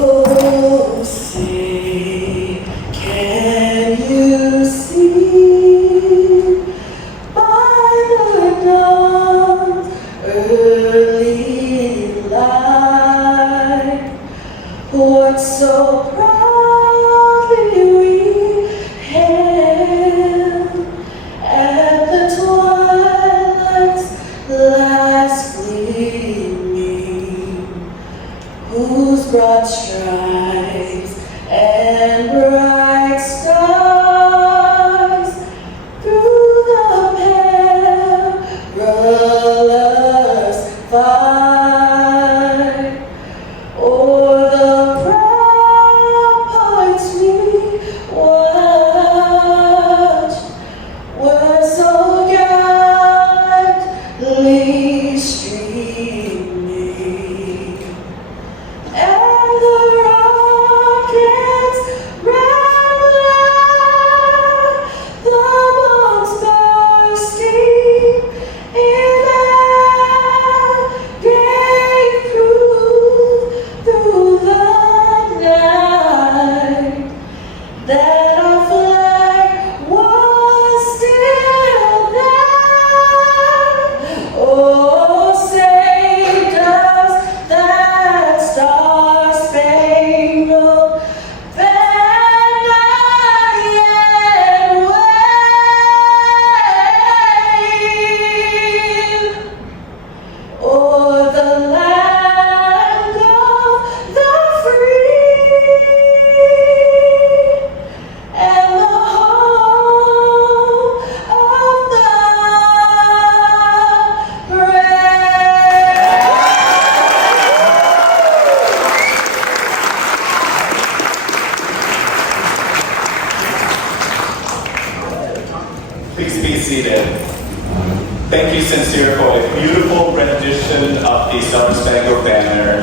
Oh, say, can you see by the dawn's early light what so proudly we hailed at the twilight's last gleaming, whose broad stripes and bright skies through the perilous fight o'er the proud poets we watched were so gallantly streaming. And the rockets ran loud, the bombs bursting in air gave proof through the night that our flag was still there. Oh, say does that star-spangled banner yet wave o'er the land of the free and the home of the brave? Please be seated. Thank you, Sincere, for a beautiful rendition of the Star-Spangled Banner.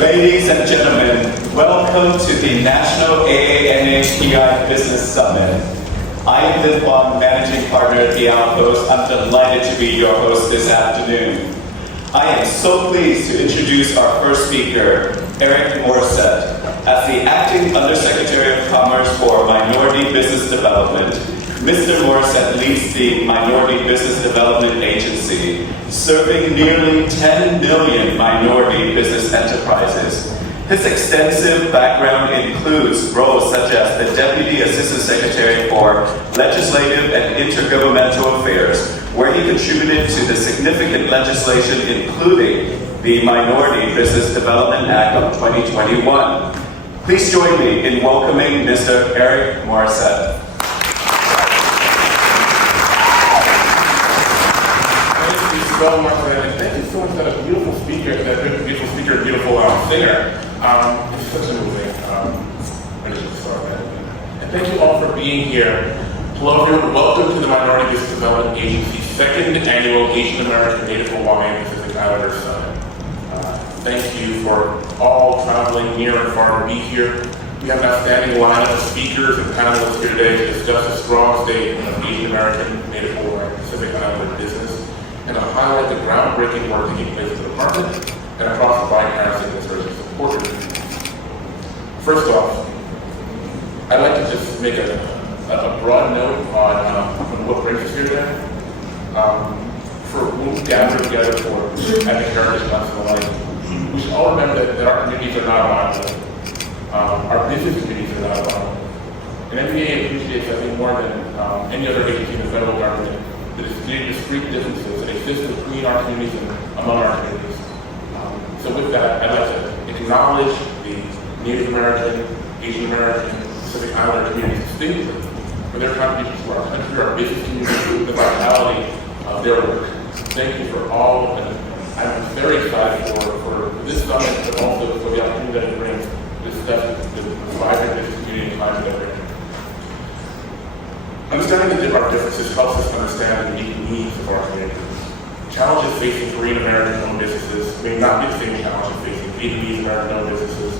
Ladies and gentlemen, welcome to the National AANHPI Business Summit. I am Lin Huang, Managing Partner at the Outpost. I'm delighted to be your host this afternoon. I am so pleased to introduce our first speaker, Eric Morissette. As the Acting Undersecretary of Commerce for Minority Business Development, Mr. Morissette leads the Minority Business Development Agency, serving nearly 10 million minority business enterprises. His extensive background includes roles such as the Deputy Assistant Secretary for Legislative and Intergovernmental Affairs, where he contributed to the significant legislation including the Minority Business Development Act of 2021. Please join me in welcoming Mr. Eric Morissette. So much, and thank you so much for that beautiful speaker, beautiful singer. It's such an amazing and thank you all for being here. Hello everyone, welcome to the Minority Business Development Agency's second annual Asian American Native Hawaiian Pacific Islander Summit. Thank you for all traveling near and far to be here. We have an outstanding lineup of speakers and panelists here today to discuss the strong state of Asian American Native Hawaiian Pacific Islander business, and to highlight the groundbreaking work taking place in the department and across the bipartisan administration support. First off, I'd like to just make a broad note on what brings us here today. For when we gather together for Ethnic Heritage Month and the like, we should all remember that our communities are not on island. Our business communities are not on island. And NPA appreciates, I think, more than any other agency in the federal government, the discrete differences that exist between our communities and among our communities. So with that, I'd like to acknowledge the Native American, Asian American, Pacific Islander communities distinctly for their contributions to our country, our business community, the vitality of their work. Thank you for all, and I'm very excited for this summit, but also for the opportunity that it brings to discuss the vibrant business community and climate that we're in. Understanding our differences helps us understand the unique needs of our community. Challenges facing Korean American-owned businesses may not be the same challenges facing Vietnamese American-owned businesses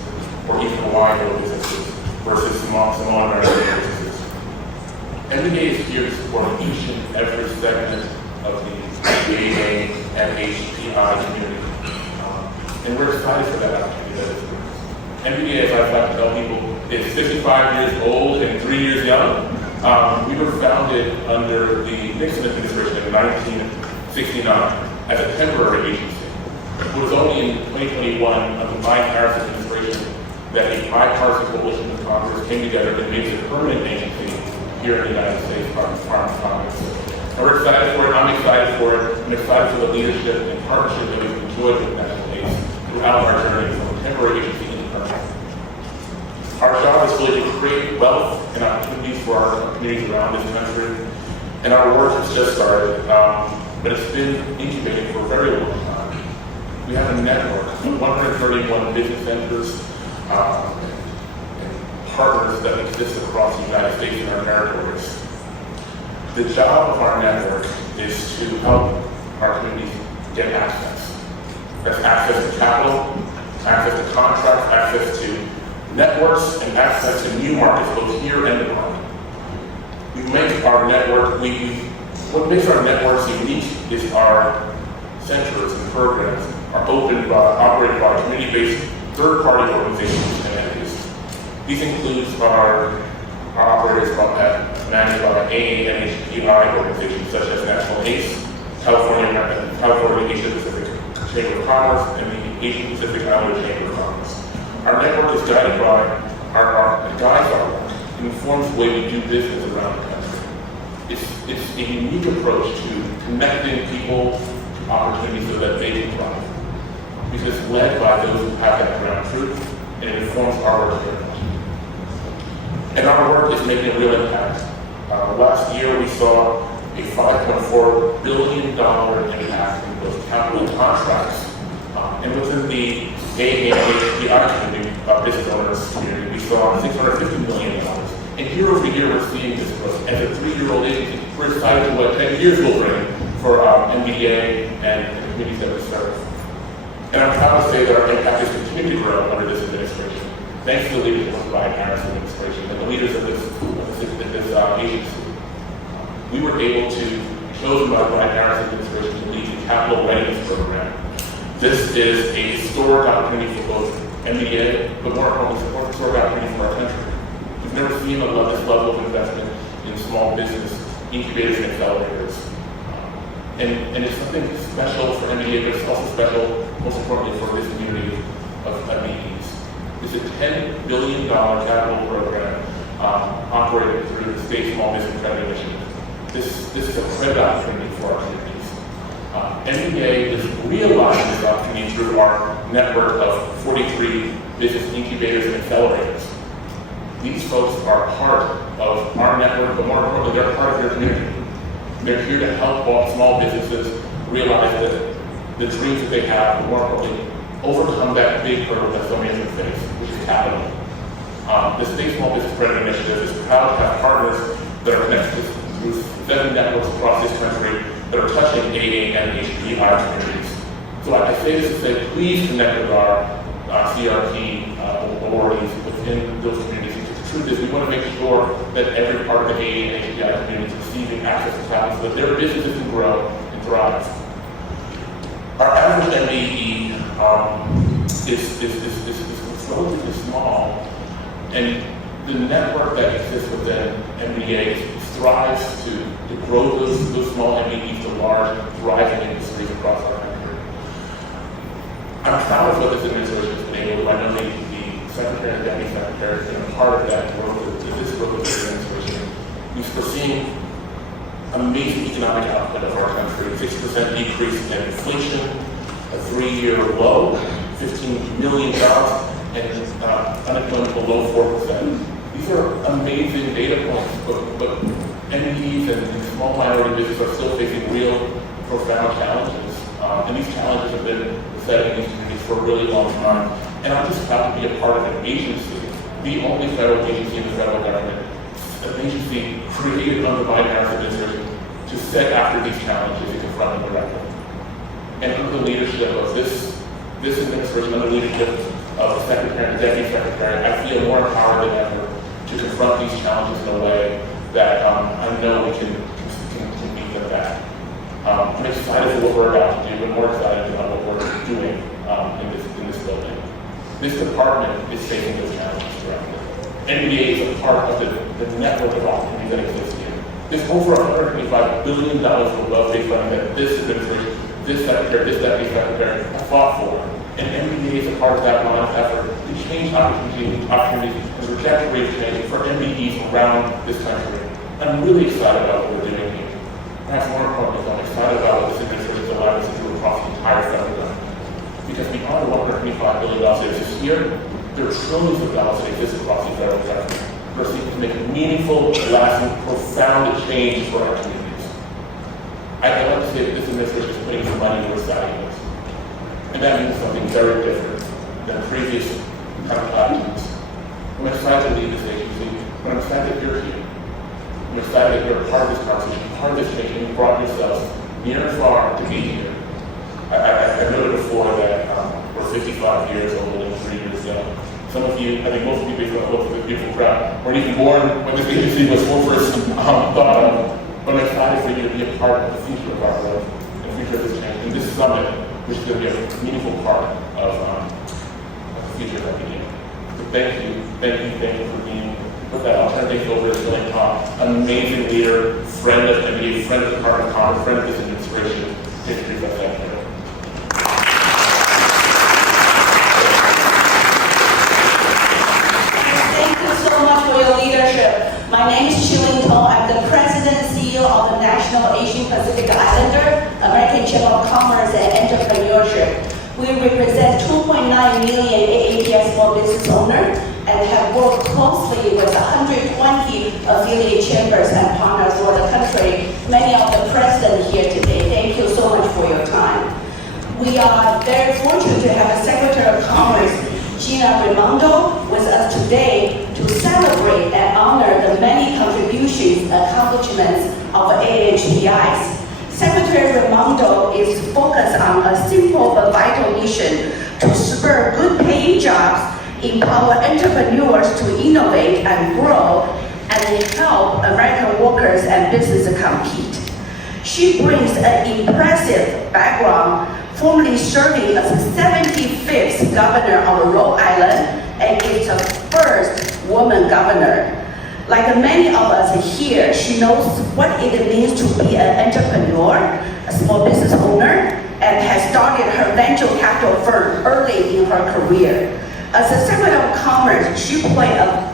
or even Hawaiian-owned businesses versus Samoan American businesses. NDA is here to support each and every segment of the AANHPI community. And we're excited for that opportunity that it brings. MBA, as I like to tell people, is 55 years old and 3 years young. We were founded under the Nixon administration in 1969 as a temporary agency. It was only in 2021, under the Biden-Harris administration, that a bipartisan coalition of Congress came together and made it a permanent agency here in the United States Department of Commerce. And we're excited for it. I'm excited for it. I'm excited for the leadership and partnership that we've enjoyed with National Ace throughout our journey from a temporary agency into permanent. Our job is really to create wealth and opportunities for our communities around this country. And our work has just started, but it's been incubating for a very long time. We have a network of 131 business centers and partners that exist across the United States and our territories. The job of our network is to help our communities get access. That's access to capital, access to contracts, access to networks, and access to new markets, both here and abroad. We make our network, what makes our networks unique is our centers and programs are operated by community-based third-party organizations and entities. These include our operators managed by AANHPI organizations such as National ACE, California Asia Pacific Chamber of Commerce, and the Asian Pacific Islander Chamber of Commerce. Our network is guided by guides our work, informs the way we do business around the country. It's a unique approach to connecting people to opportunities so that they can thrive. Because it's led by those who have that ground truth, and it informs our work very much. And our work is making a real impact. Last year we saw a $5.4 billion impact in both capital and contracts. And within the AANHPI community, business owners community, we saw $650 million. And year over year we're seeing this growth. As a 3-year-old agency, we're excited to what 10 years will bring for MBA and the communities that we serve. And I'm proud to say that our impact has continued to grow under this administration, thanks to the leadership of the Biden-Harris administration and the leaders of this agency. We were able to be chosen by the Biden-Harris administration to lead the Capital Readiness Program. This is a historic opportunity for both MBA, but more importantly, it's a historic opportunity for our country. We've never seen this level of investment in small business incubators and accelerators. And it's something special for MBA, but it's also special, most importantly, for this community of MBEs. It's a $10 billion capital program operated through the State Small Business Credit Initiative. This is a credit opportunity for our communities. MBA is realizing this opportunity through our network of 43 business incubators and accelerators. These folks are part of our network, but more importantly, they're part of their community. They're here to help all small businesses realize that the dreams that they have, but more importantly, overcome that big hurdle that so many of them face, which is capital. The State Small Business Credit Initiative is proud to have partners that are connected through 7 networks across this country that are touching AA and HPI communities. So I say this to say, please connect with our CRP awardees within those communities. The truth is, we want to make sure that every part of the AA and HPI community is receiving access to capital so that their businesses can grow and thrive. Our average MBE is relatively small, and the network that exists within MBA strives to grow those small MBEs to large, thriving industries across our country. I'm proud of what this administration has been able to do. I know the Secretary and Deputy Secretary has been a part of that growth, this growth of this administration. We're seeing amazing economic output of our country, 6% decrease in inflation, a 3-year low, 15 million jobs, and unemployment below 4%. These are amazing data points, but MPs and small minority businesses are still facing real, profound challenges. And these challenges have been besetting these communities for a really long time. And I'm just proud to be a part of an agency, the only federal agency in the federal government, an agency created under the Biden-Harris administration to set after these challenges and confront them directly. And under the leadership of this administration, under the leadership of the Secretary and the Deputy Secretary, I feel more empowered than ever to confront these challenges in a way that I know we can meet them back. I'm excited for what we're about to do, but more excited about what we're doing in this building. This department is facing those challenges directly. NBA is a part of the network of opportunities that exists here. There's over $125 billion for welfare funding that this administration, this secretary, this deputy secretary have fought for. And NBA is a part of that line of effort to change opportunities and trajectory of change for MBEs around this country. I'm really excited about what we're doing here. Perhaps more importantly, I'm excited about what this administration is allowing us to do across the entire federal government. Because beyond the $125 billion that exists here, there are trillions of dollars that exist across the federal government. We're seeking to make meaningful, lasting, profound change for our communities. I'd like to say that this administration is putting some money where it's valuable. And that means something very different than previous kind of platforms. I'm excited to lead this agency, but I'm excited that you're here. I'm excited that you're a part of this conversation, part of this change, and you brought yourselves near and far to be here. I noted before that we're 55 years old and 3 years young. Some of you, I think most of you based on the beautiful crowd, weren't even born when this agency was first thought of. But I'm excited for you to be a part of the future of our growth and the future of this change. And this summit, which is going to be a meaningful part of the future that we need. So thank you for being. With that, I'll turn things over to Julian Tom, an amazing leader, friend of NBA, friend of the Department of Commerce, friend of this administration. Thank you for that. Thank you so much for your leadership. My name is Julian Tong. I'm the President and CEO of the National Asian Pacific Islander American Chamber of Commerce and Entrepreneurship. We represent 2.9 million AANHPI small business owners and have worked closely with 120 affiliate chambers and partners for the country, many of the presidents here today. Thank you so much for your time. We are very fortunate to have a Secretary of Commerce, Gina Raimondo, with us today to celebrate and honor the many contributions and accomplishments of AANHPIs. Secretary Raimondo is focused on a simple but vital mission to spur good-paying jobs, empower entrepreneurs to innovate and grow, and help American workers and businesses compete. She brings an impressive background, formerly serving as the 75th governor of Rhode Island and is the first woman governor. Like many of us here, she knows what it means to be an entrepreneur, a small business owner, and has started her venture capital firm early in her career. As a Secretary of Commerce, she played a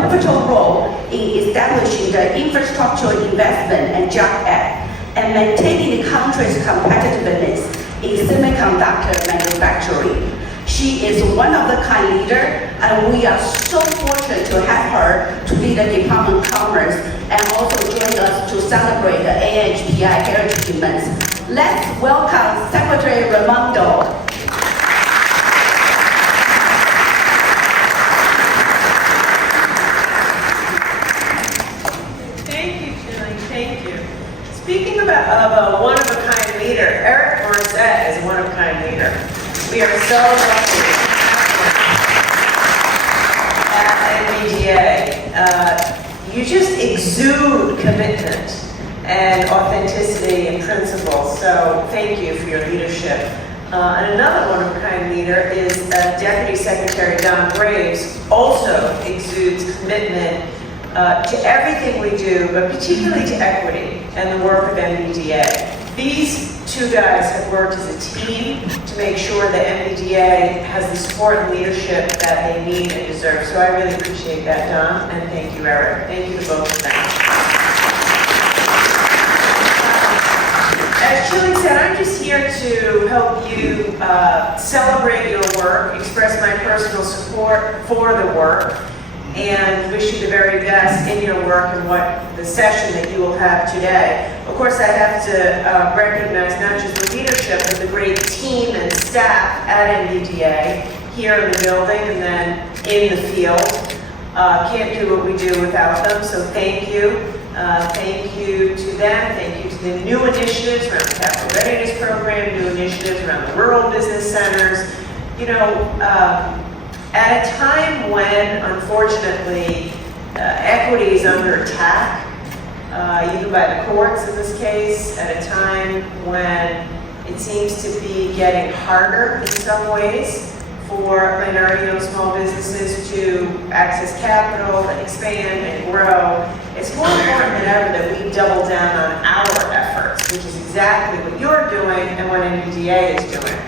pivotal role in establishing the Infrastructure Investment and Jobs Act and maintaining the country's competitiveness in semiconductor manufacturing. She is one of the kind leader, and we are so fortunate to have her to lead the Department of Commerce and also join us to celebrate the AANHPI Heritage Month. Let's welcome Secretary Raimondo. Speaking of a one-of-a-kind leader, Eric Morissette is a one-of-a-kind leader. We are so lucky at NBDA. You just exude commitment and authenticity and principle, so thank you for your leadership. And another one-of-a-kind leader is Deputy Secretary Don Graves, also exudes commitment to everything we do, but particularly to equity and the work of NBDA. These two guys have worked as a team to make sure that NBDA has the support and leadership that they need and deserve. So I really appreciate that, Don, and thank you, Eric. Thank you to both of them. As Julie said, I'm just here to help you celebrate your work, express my personal support for the work, and wish you the very best in your work and what the session that you will have today. Of course, I have to recognize not just the leadership, but the great team and staff at NBDA here in the building and then in the field. Can't do what we do without them, so thank you. Thank you to them. Thank you to the new initiatives around the Capital Readiness Program, new initiatives around the rural business centers. You know, at a time when, unfortunately, equity is under attack, even by the courts in this case, at a time when it seems to be getting harder in some ways for minority-owned small businesses to access capital and expand and grow, it's more important than ever that we double down on our efforts, which is exactly what you're doing and what NVDA is doing.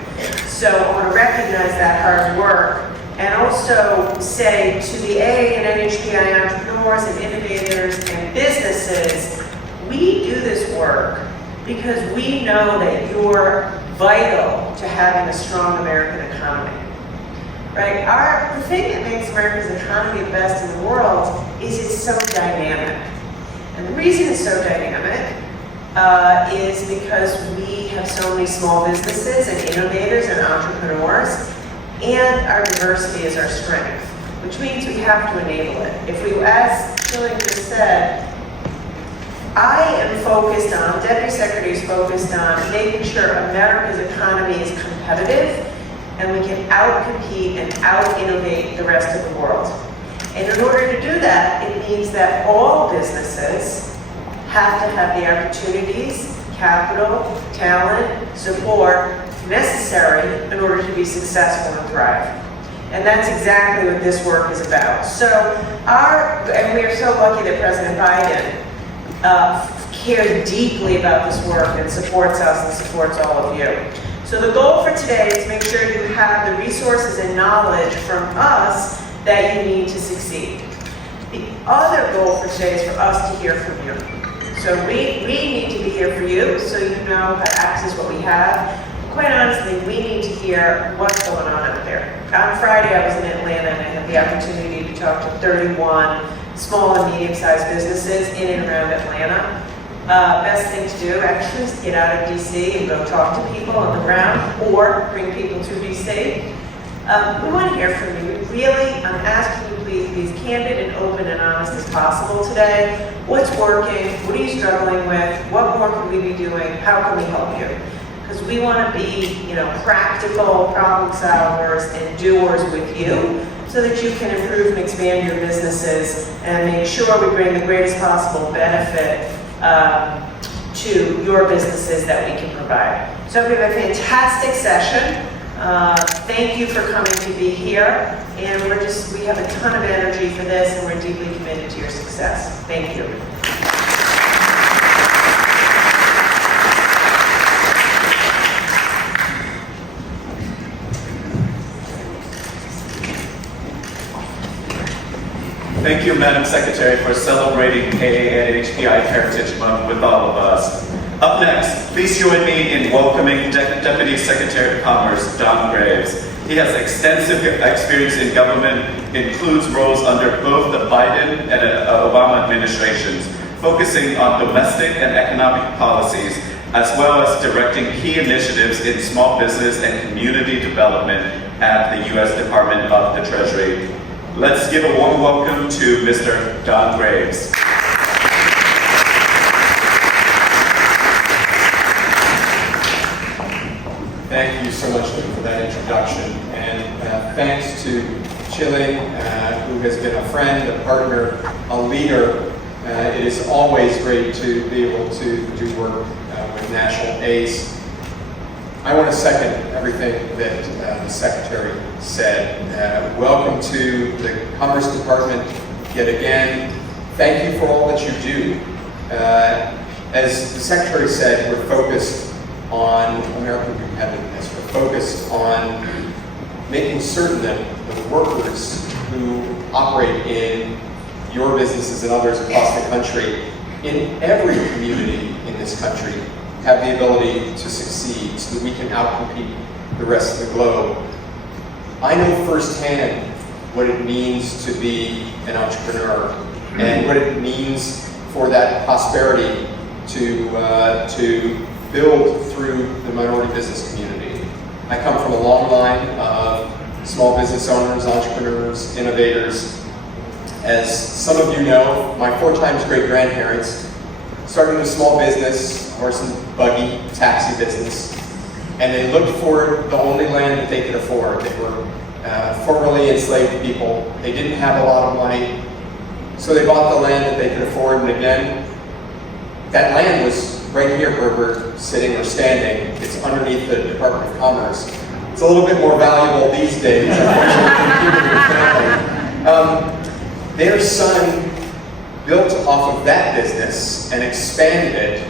So I want to recognize that hard work and also say to the AANHPI entrepreneurs and innovators and businesses, we do this work because we know that you're vital to having a strong American economy. Right? The thing that makes America's economy the best in the world is it's so dynamic. And the reason it's so dynamic is because we have so many small businesses and innovators and entrepreneurs, and our diversity is our strength, which means we have to enable it. If we, as Shilling just said, I am focused on, Deputy Secretary is focused on making sure America's economy is competitive and we can out-compete and out-innovate the rest of the world. And in order to do that, it means that all businesses have to have the opportunities, capital, talent, support necessary in order to be successful and thrive. And that's exactly what this work is about. So and we are so lucky that President Biden cares deeply about this work and supports us and supports all of you. So the goal for today is to make sure you have the resources and knowledge from us that you need to succeed. The other goal for today is for us to hear from you. So we need to be here for you so you know how to access what we have. Quite honestly, we need to hear what's going on out there. On Friday, I was in Atlanta and I had the opportunity to talk to 31 small and medium-sized businesses in and around Atlanta. Best thing to do actually is get out of DC and go talk to people on the ground or bring people to DC. We want to hear from you. Really, I'm asking you please be as candid and open and honest as possible today. What's working? What are you struggling with? What more can we be doing? How can we help you? Because we want to be, practical problem solvers and doers with you so that you can improve and expand your businesses and make sure we bring the greatest possible benefit to your businesses that we can provide. So we have a fantastic session. Thank you for coming to be here. And we have a ton of energy for this and we're deeply committed to your success. Thank you. Thank you, Madam Secretary, for celebrating AANHPI Heritage Month with all of us. Up next, please join me in welcoming Deputy Secretary of Commerce, Don Graves. He has extensive experience in government, includes roles under both the Biden and Obama administrations, focusing on domestic and economic policies, as well as directing key initiatives in small business and community development at the U.S. Department of the Treasury. Let's give a warm welcome to Mr. Don Graves. Thank you so much for that introduction, and thanks to Chile, who has been a friend, a partner, a leader. It is always great to be able to do work with National ACE. I want to second everything that the Secretary said. Welcome to the Commerce Department yet again. Thank you for all that you do. As the Secretary said, we're focused on American competitiveness. We're focused on making certain that the workers who operate in your businesses and others across the country, in every community in this country, have the ability to succeed so that we can outcompete the rest of the globe. I know firsthand what it means to be an entrepreneur and what it means for that prosperity to build through the minority business community. I come from a long line of small business owners, entrepreneurs, innovators. As some of you know, my 4 times great-grandparents started a small business, horse and buggy taxi business, and they looked for the only land that they could afford. They were formerly enslaved people. They didn't have a lot of money, so they bought the land that they could afford, and again, that land was right here where we're sitting or standing. It's underneath the Department of Commerce. It's a little bit more valuable these days. Their son built off of that business and expanded it,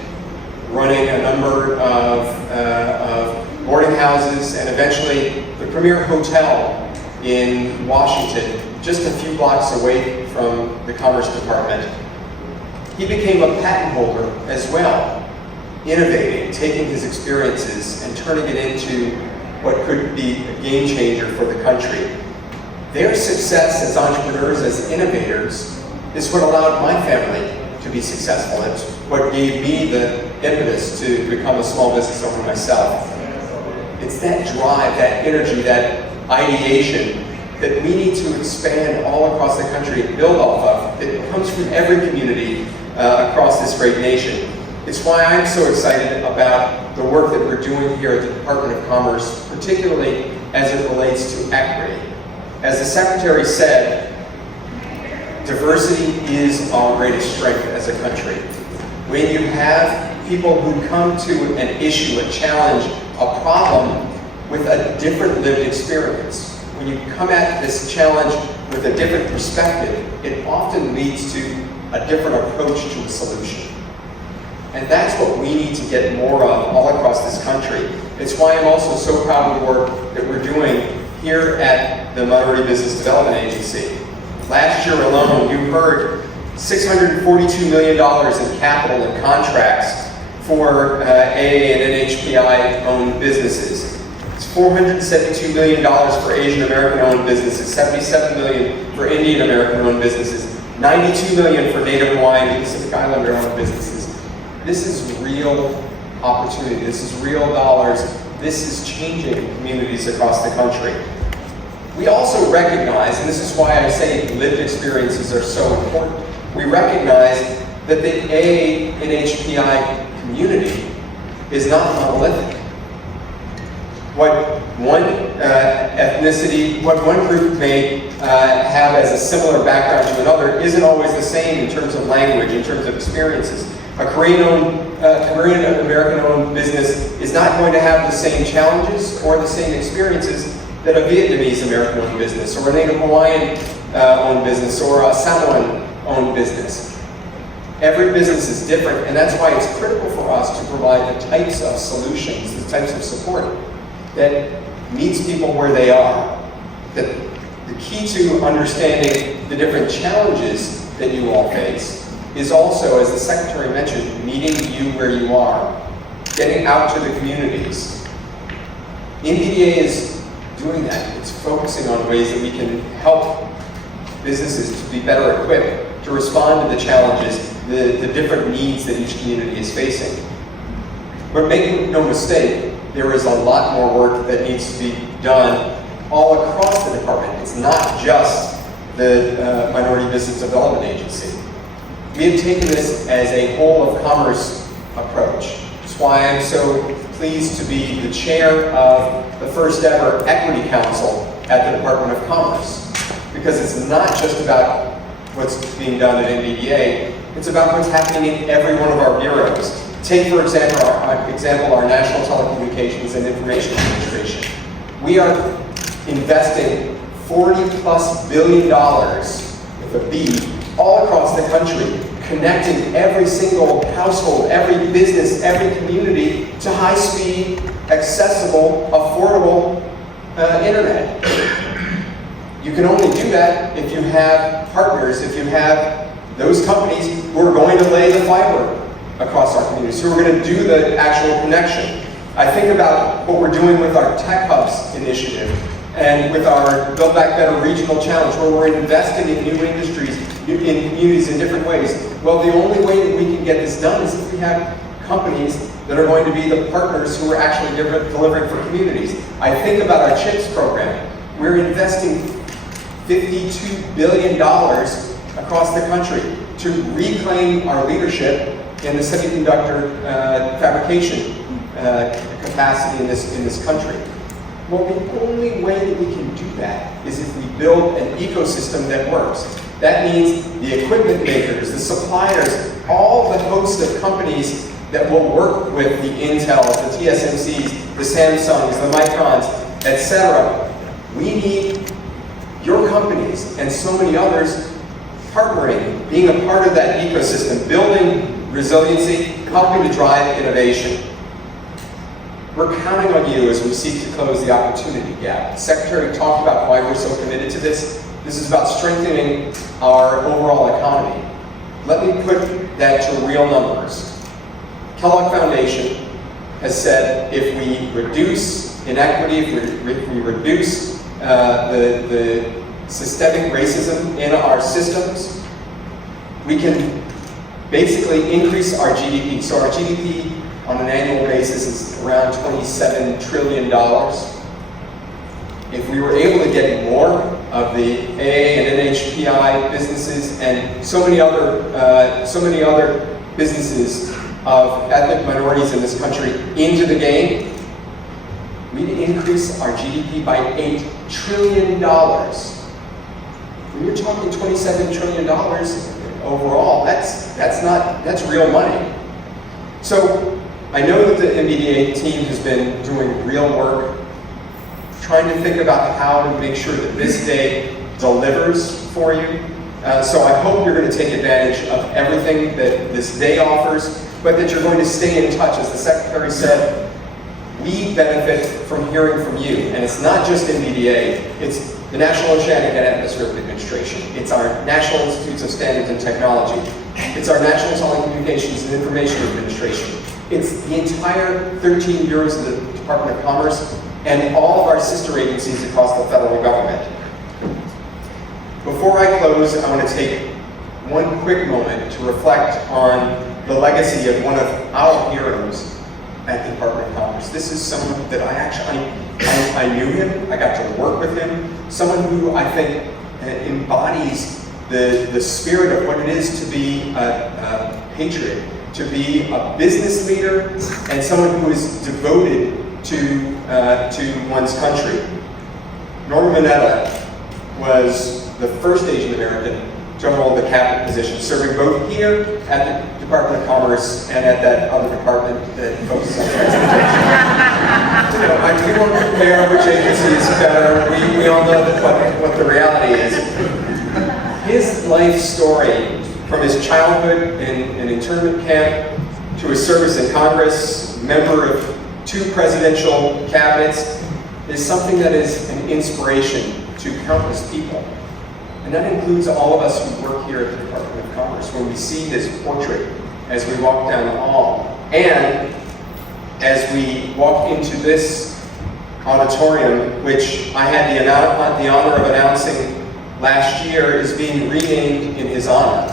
running a number of boarding houses and eventually the premier hotel in Washington, just a few blocks away from the Commerce Department. He became a patent holder as well, innovating, taking his experiences and turning it into what could be a game changer for the country. Their success as entrepreneurs, as innovators, is what allowed my family to be successful. It's what gave me the impetus to become a small business owner myself. It's that drive, that energy, that ideation that we need to expand all across the country and build off of. It comes from every community across this great nation. It's why I'm so excited about the work that we're doing here at the Department of Commerce, particularly as it relates to equity. As the Secretary said, diversity is our greatest strength as a country. When you have people who come to an issue, a challenge, a problem with a different lived experience, when you come at this challenge with a different perspective, it often leads to a different approach to a solution. And that's what we need to get more of all across this country. It's why I'm also so proud of the work that we're doing here at the Minority Business Development Agency. Last year alone, you heard $642 million in capital and contracts for AANHPI owned businesses. It's $472 million for Asian American owned businesses, $77 million for Indian American owned businesses, $92 million for Native Hawaiian and Pacific Islander owned businesses. This is real opportunity. This is real dollars. This is changing communities across the country. We also recognize, and this is why I say lived experiences are so important, we recognize that the AANHPI community is not monolithic. What one ethnicity, what one group may have as a similar background to another isn't always the same in terms of language, in terms of experiences. A Korean American-owned business is not going to have the same challenges or the same experiences that a Vietnamese American-owned business, or a Native Hawaiian-owned business, or a Samoan-owned business. Every business is different, and that's why it's critical for us to provide the types of solutions, the types of support that meets people where they are. That the key to understanding the different challenges that you all face is also, as the Secretary mentioned, meeting you where you are, getting out to the communities. NBDA is doing that. It's focusing on ways that we can help businesses to be better equipped to respond to the challenges, the different needs that each community is facing. But make no mistake, there is a lot more work that needs to be done all across the department. It's not just the Minority Business Development Agency. We have taken this as a whole of commerce approach. That's why I'm so pleased to be the chair of the first ever Equity Council at the Department of Commerce. Because it's not just about what's being done at NBDA, it's about what's happening in every one of our bureaus. Take, for example, our National Telecommunications and Information Administration. We are investing $40+ billion, with a B, all across the country, connecting every single household, every business, every community to high-speed, accessible, affordable internet. You can only do that if you have partners, if you have those companies who are going to lay the fiber across our communities, who are going to do the actual connection. I think about what we're doing with our Tech Hubs initiative and with our Build Back Better Regional Challenge, where we're investing in new industries, in communities in different ways. Well, the only way that we can get this done is if we have companies that are going to be the partners who are actually delivering for communities. I think about our CHIPS program. We're investing $52 billion across the country to reclaim our leadership in the semiconductor fabrication capacity in this country. Well, the only way that we can do that is if we build an ecosystem that works. That means the equipment makers, the suppliers, all the host of companies that will work with the Intels, the TSMCs, the Samsungs, the Microns, etc. We need your companies and so many others partnering, being a part of that ecosystem, building resiliency, helping to drive innovation. We're counting on you as we seek to close the opportunity gap. The Secretary talked about why we're so committed to this. This is about strengthening our overall economy. Let me put that to real numbers. Kellogg Foundation has said if we reduce inequity, if we reduce the systemic racism in our systems, we can basically increase our GDP. So our GDP on an annual basis is around $27 trillion. If we were able to get more of the AA and NHPI businesses and so many other businesses of ethnic minorities in this country into the game, we'd increase our GDP by $8 trillion. When you're talking $27 trillion overall, that's real money. So I know that the NBDA team has been doing real work, trying to think about how to make sure that this day delivers for you. So I hope you're going to take advantage of everything that this day offers, but that you're going to stay in touch. As the Secretary said, we benefit from hearing from you. And it's not just NBDA, it's the National Oceanic and Atmospheric Administration. It's our National Institutes of Standards and Technology. It's our National Telecommunications and Information Administration. It's the entire 13 bureaus of the Department of Commerce and all of our sister agencies across the federal government. Before I close, I want to take one quick moment to reflect on the legacy of one of our heroes at the Department of Commerce. This is someone that I knew him, I got to work with him, someone who I think embodies the spirit of what it is to be a patriot, to be a business leader, and someone who is devoted to one's country. Norman Mineta was the first Asian American to hold the cabinet position, serving both here at the Department of Commerce and at that other department that focuses on transportation. We won't compare which agency is better. We all know what the reality is. His life story, from his childhood in an internment camp to his service in Congress, member of 2 presidential cabinets, is something that is an inspiration to countless people. And that includes all of us who work here at the Department of Commerce. When we see his portrait as we walk down the hall, and as we walk into this auditorium, which I had the honor of announcing last year, is being renamed in his honor.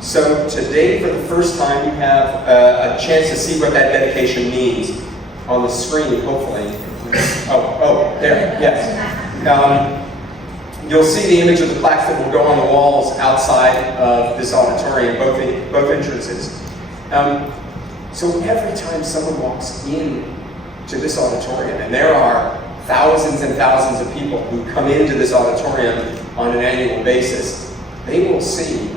So today, for the first time, you have a chance to see what that dedication means on the screen, hopefully. Oh, there, yes. You'll see the image of the plaques that will go on the walls outside of this auditorium, both entrances. So every time someone walks in to this auditorium, and there are thousands and thousands of people who come into this auditorium on an annual basis, they will see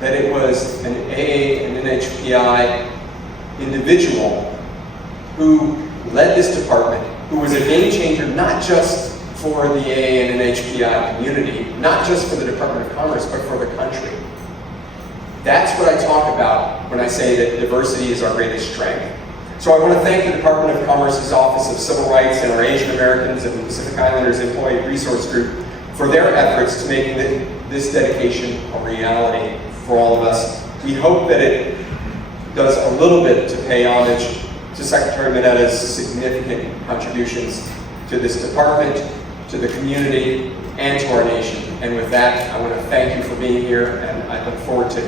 that it was an AA and NHPI individual who led this department, who was a game changer not just for the AA and NHPI community, not just for the Department of Commerce, but for the country. That's what I talk about when I say that diversity is our greatest strength. So I want to thank the Department of Commerce's Office of Civil Rights and our Asian Americans and Pacific Islanders Employee Resource Group for their efforts to making this dedication a reality for all of us. We hope that it does a little bit to pay homage to Secretary Mineta's significant contributions to this department, to the community, and to our nation. And with that, I want to thank you for being here, and I look forward to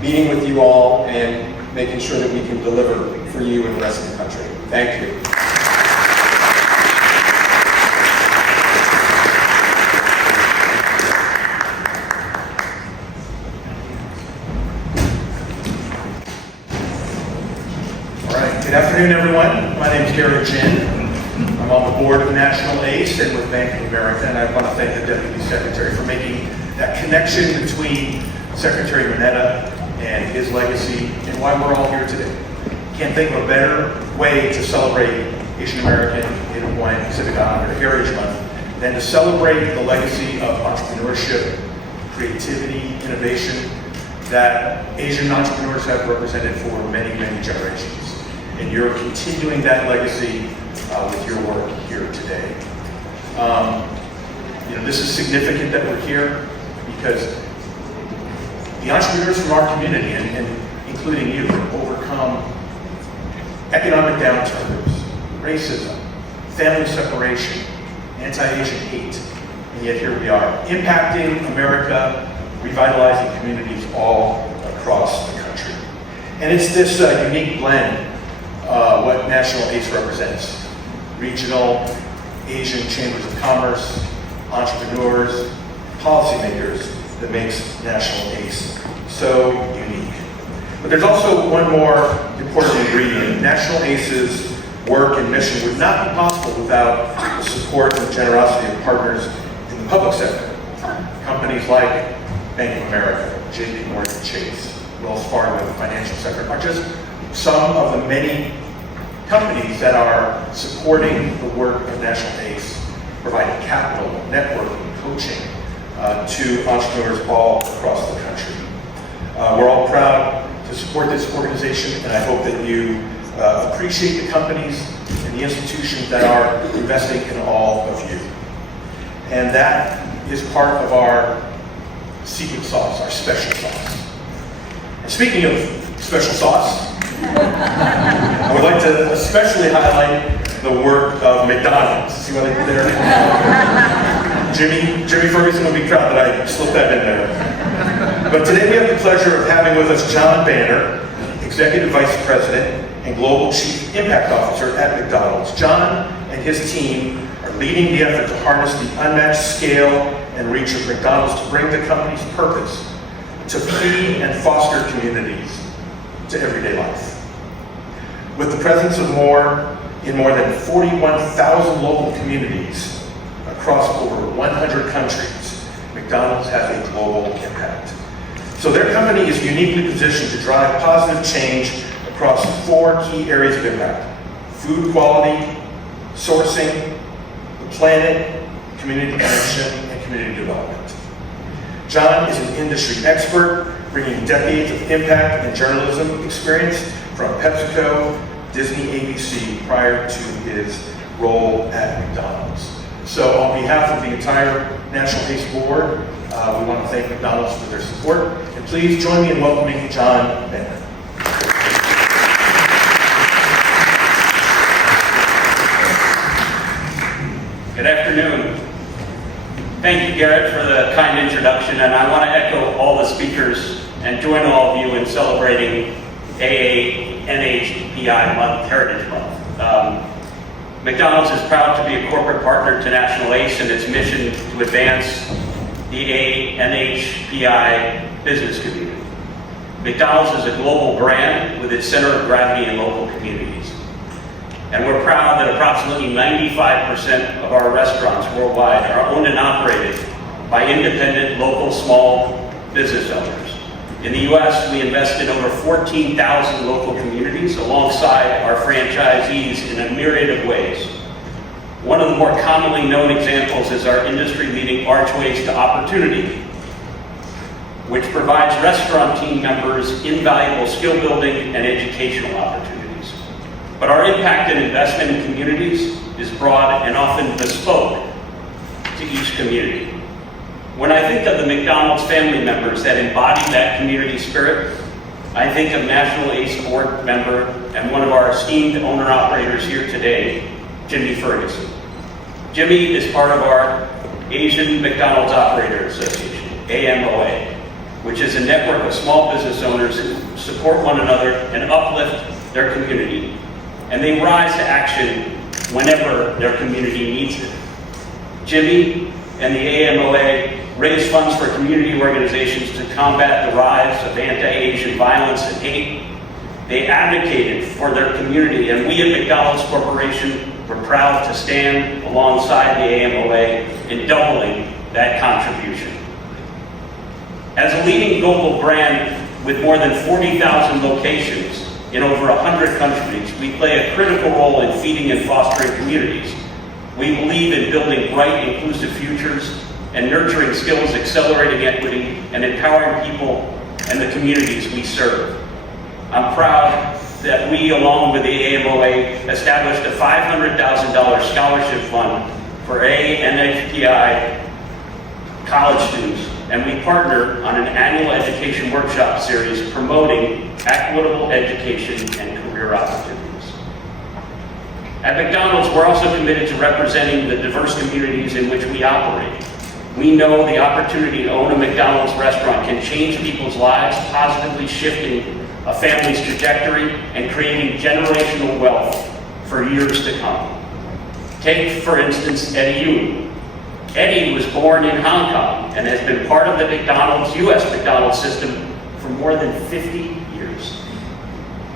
meeting with you all and making sure that we can deliver for you and the rest of the country. Thank you. All right, good afternoon, everyone. My name is Gary Jin. I'm on the board of National ACE and with Bank of America, and I want to thank the Deputy Secretary for making that connection between Secretary Mineta and his legacy and why we're all here today. Can't think of a better way to celebrate Asian American in Hawaiian Pacific Islander Heritage Month than to celebrate the legacy of entrepreneurship, creativity, innovation that Asian entrepreneurs have represented for many, many generations. And you're continuing that legacy with your work here today. This is significant that we're here because the entrepreneurs from our community, and including you, have overcome economic downturns, racism, family separation, anti-Asian hate, and yet here we are, impacting America, revitalizing communities all across the country. And it's this unique blend, what National ACE represents. Regional Asian chambers of commerce, entrepreneurs, policymakers, that makes National ACE so unique. But there's also one more important ingredient. National ACE's work and mission would not be possible without the support and generosity of partners in the public sector. Companies like Bank of America, JP Morgan Chase, Wells Fargo, and the financial sector are just some of the many companies that are supporting the work of National ACE, providing capital, networking, coaching to entrepreneurs all across the country. We're all proud to support this organization, and I hope that you appreciate the companies and the institutions that are investing in all of you. And that is part of our secret sauce, our special sauce. And speaking of special sauce, I would like to especially highlight the work of McDonald's. See what I did there? Jimmy Ferguson would be proud that I slipped that in there. But today we have the pleasure of having with us John Banner, Executive Vice President and Global Chief Impact Officer at McDonald's. John and his team are leading the effort to harness the unmatched scale and reach of McDonald's to bring the company's purpose to feed and foster communities to everyday life. With the presence of more than 41,000 local communities across over 100 countries, McDonald's has a global impact. So their company is uniquely positioned to drive positive change across 4 key areas of impact: food quality, sourcing, the planet, community connection, and community development. John is an industry expert, bringing decades of impact and journalism experience from PepsiCo, Disney, ABC, prior to his role at McDonald's. So on behalf of the entire National ACE Board, we want to thank McDonald's for their support. And please join me in welcoming John Banner. Good afternoon. Thank you, Garrett, for the kind introduction, and I want to echo all the speakers and join all of you in celebrating AANHPI Month, Heritage Month. McDonald's is proud to be a corporate partner to National ACE and its mission to advance the AANHPI business community. McDonald's is a global brand with its center of gravity in local communities. And we're proud that approximately 95% of our restaurants worldwide are owned and operated by independent, local, small business owners. In the U.S., we invest in over 14,000 local communities alongside our franchisees in a myriad of ways. One of the more commonly known examples is our industry-leading Archways to Opportunity, which provides restaurant team members invaluable skill building and educational opportunities. But our impact and investment in communities is broad and often bespoke to each community. When I think of the McDonald's family members that embody that community spirit, I think of National ACE Board member and one of our esteemed owner-operators here today, Jimmy Ferguson. Jimmy is part of our Asian McDonald's Operator Association, AMOA, which is a network of small business owners who support one another and uplift their community. And they rise to action whenever their community needs it. Jimmy and the AMOA raise funds for community organizations to combat the rise of anti-Asian violence and hate. They advocated for their community, and we at McDonald's Corporation were proud to stand alongside the AMOA in doubling that contribution. As a leading global brand with more than 40,000 locations in over 100 countries, we play a critical role in feeding and fostering communities We believe in building bright, inclusive futures and nurturing skills, accelerating equity, and empowering people and the communities we serve. I'm proud that we, along with the AAMOA, established a $500,000 scholarship fund for AANHPI college students, and we partner on an annual education workshop series promoting equitable education and career opportunities. At McDonald's, we're also committed to representing the diverse communities in which we operate. We know the opportunity to own a McDonald's restaurant can change people's lives, positively shifting a family's trajectory and creating generational wealth for years to come. Take, for instance, Eddie Yoon. Eddie was born in Hong Kong and has been part of the U.S. McDonald's system for more than 50 years.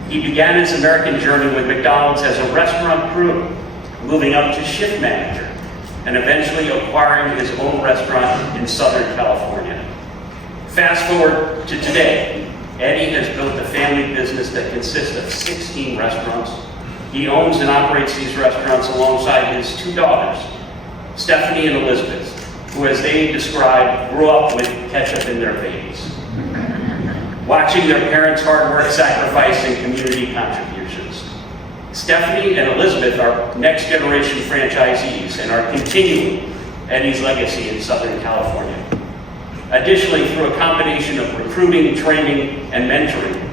He began his American journey with McDonald's as a restaurant crew, moving up to shift manager, and eventually acquiring his own restaurant in Southern California. Fast forward to today, Eddie has built a family business that consists of 16 restaurants. He owns and operates these restaurants alongside his two daughters, Stephanie and Elizabeth, who, as they describe, grew up with ketchup in their veins, watching their parents' hard work, sacrifice, and community contributions. Stephanie and Elizabeth are next generation franchisees and are continuing Eddie's legacy in Southern California. Additionally, through a combination of recruiting, training, and mentoring,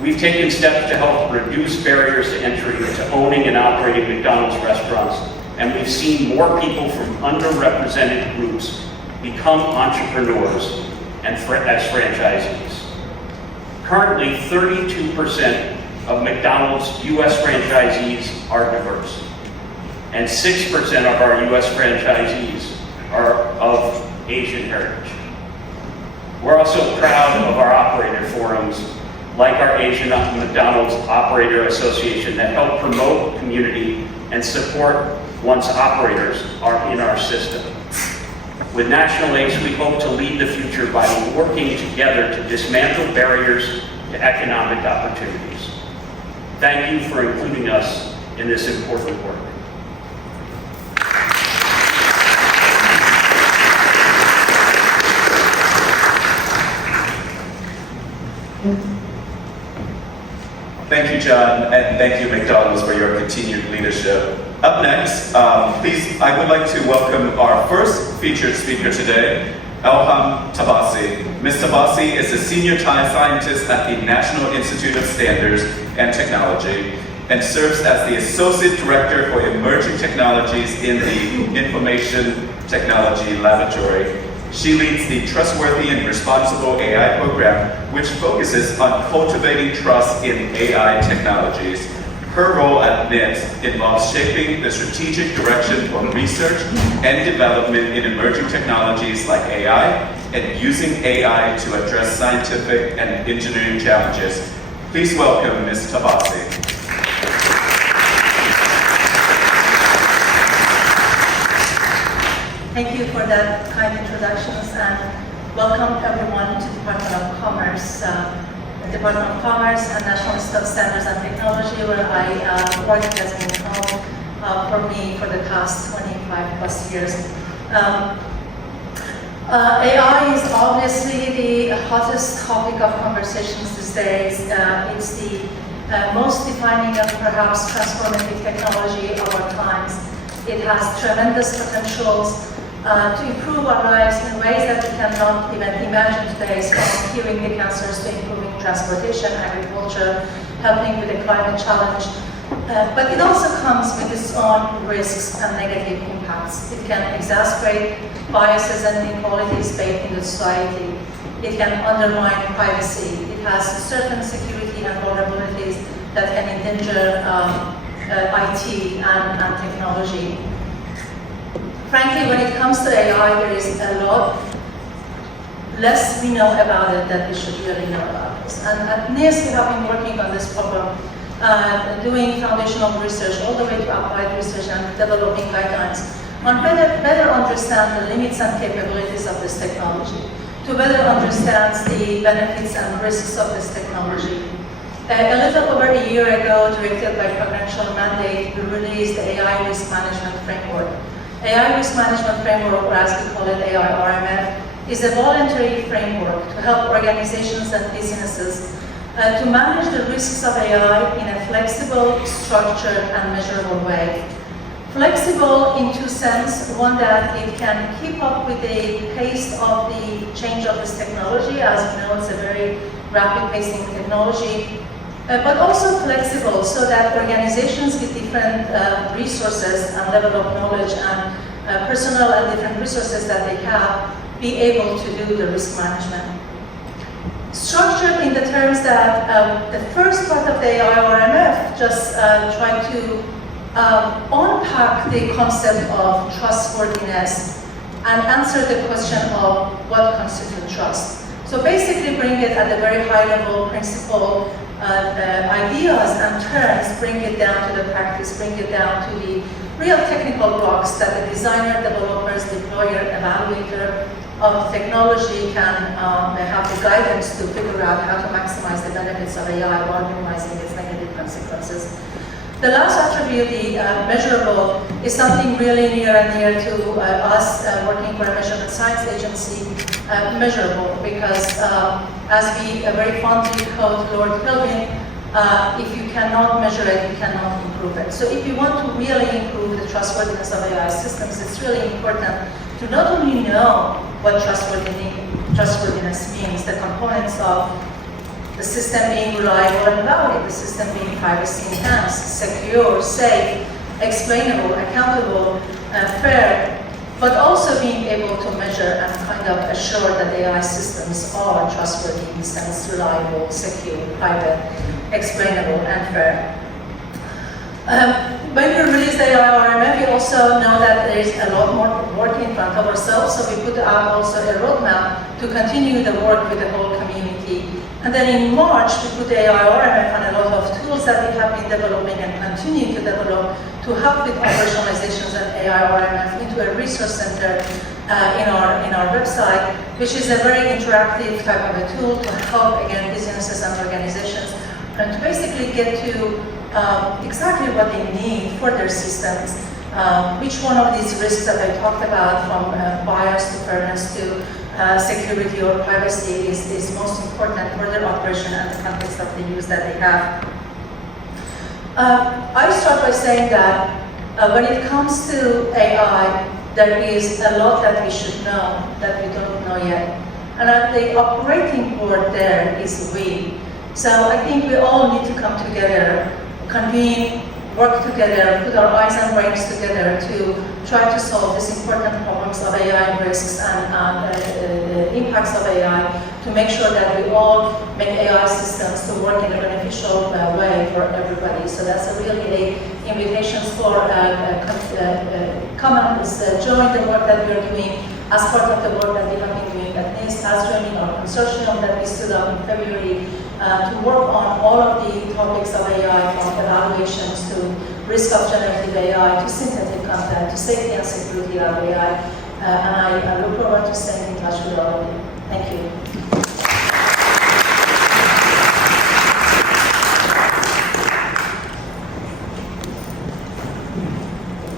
we've taken steps to help reduce barriers to entry to owning and operating McDonald's restaurants, and we've seen more people from underrepresented groups become entrepreneurs and as franchisees. Currently, 32% of McDonald's U.S. franchisees are diverse, and 6% of our U.S. franchisees are of Asian heritage. We're also proud of our operator forums, like our Asian McDonald's Operator Association, that help promote community and support once operators are in our system. With National ACE, we hope to lead the future by working together to dismantle barriers to economic opportunities. Thank you for including us in this important work. Thank you, John, and thank you, McDonald's, for your continued leadership. Up next, I would like to welcome our first featured speaker today, Elham Tabasi. Ms. Tabasi is a senior scientist at the National Institute of Standards and Technology and serves as the Associate Director for Emerging Technologies in the Information Technology Laboratory. She leads the Trustworthy and Responsible AI program, which focuses on cultivating trust in AI technologies. Her role at NIT involves shaping the strategic direction for research and development in emerging technologies like AI and using AI to address scientific and engineering challenges. Please welcome Ms. Tabasi. Thank you for that kind introductions, and welcome everyone to the Department of Commerce. The Department of Commerce and National Institute of Standards and Technology, where I worked as an home for me for the past 25 plus years. AI is obviously the hottest topic of conversations these days. It's the most defining and perhaps transformative technology of our times. It has tremendous potentials to improve our lives in ways that we cannot even imagine today, from curing the cancers to improving transportation, agriculture, helping with the climate challenge. But it also comes with its own risks and negative impacts. It can exacerbate biases and inequalities baked into society. It can undermine privacy. It has certain security and vulnerabilities that can endanger IT and technology. Frankly, when it comes to AI, there is a lot less we know about it than we should really know about this. And at NIST, we have been working on this problem, doing foundational research all the way to applied research and developing guidelines on better understand the limits and capabilities of this technology, to better understand the benefits and risks of this technology, A little over a year ago, directed by presidential mandate, we released the AI Risk Management Framework. AI Risk Management Framework, or as we call it, AIRMF, is a voluntary framework to help organizations and businesses to manage the risks of AI in a flexible, structured, and measurable way. Flexible in two senses: one, that it can keep up with the pace of the change of this technology. As you know, it's a very rapid pacing technology, but also flexible so that organizations with different resources and level of knowledge and personnel and different resources that they have be able to do the risk management. Structured in the terms that the first part of the AIRMF just tried to unpack the concept of trustworthiness and answer the question of what constitutes trust. So basically bring it at a very high level principle, ideas and terms, bring it down to the practice, bring it down to the real technical blocks that the designer, developers, deployer, evaluator of technology can have the guidance to figure out how to maximize the benefits of AI while minimizing its negative consequences. The last attribute, the measurable, is something really near and dear to us working for a measurement science agency, measurable, because as we very fondly quote Lord Kelvin, if you cannot measure it, you cannot improve it. So if you want to really improve the trustworthiness of AI systems, it's really important to not only know what trustworthiness means, the components of the system being reliable and valid, the system being privacy enhanced, secure, safe, explainable, accountable, fair, but also being able to measure and kind of assure that AI systems are trustworthy in the sense reliable, secure, private, explainable, and fair. When we released the AIRMF, we also know that there is a lot more work in front of ourselves, so we put out also a roadmap to continue the work with the whole community. And then in March, we put the AIRMF on a lot of tools that we have been developing and continue to develop to help with operationalizations of AIRMF into a resource center in our website, which is a very interactive type of a tool to help, again, businesses and organizations and to basically get to exactly what they need for their systems. Which one of these risks that I talked about, from bias to fairness to security or privacy, is most important for their operation and the context of the use that they have. I start by saying that when it comes to AI, there is a lot that we should know that we don't know yet. And at the operating board there is we. So I think we all need to come together, convene, work together, put our eyes and brains together to try to solve these important problems of AI risks and the impacts of AI, to make sure that we all make AI systems to work in a beneficial way for everybody. So that's really an invitation for come and join the work that we are doing as part of the work that we have been doing at NIST, as joining our consortium that we stood up in February to work on all of the topics of AI, from evaluations to risk of generative AI, to synthetic content, to safety and security of AI. And I look forward to staying in touch with all of you. Thank you.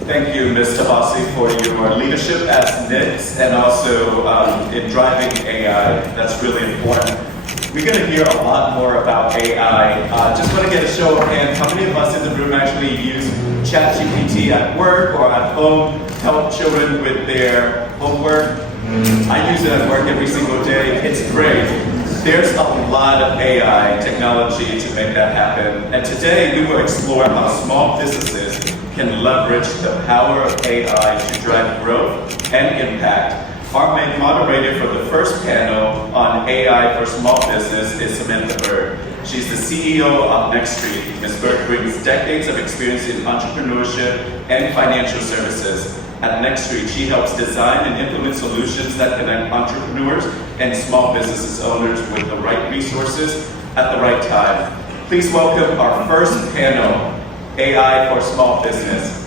Thank you, Ms. Tabasi, for your leadership as NITS and also in driving AI. That's really important. We're going to hear a lot more about AI. Just want to get a show of hands. How many of us in the room actually use ChatGPT at work or at home to help children with their homework? I use it at work every single day. It's great. There's a lot of AI technology to make that happen. And today we will explore how small businesses can leverage the power of AI to drive growth and impact. Our main moderator for the first panel on AI for small business is Samantha Bird. She's the CEO of NextStreet. Ms. Bird brings decades of experience in entrepreneurship and financial services. At NextStreet, she helps design and implement solutions that connect entrepreneurs and small business owners with the right resources at the right time. Please welcome our first panel, AI for small business.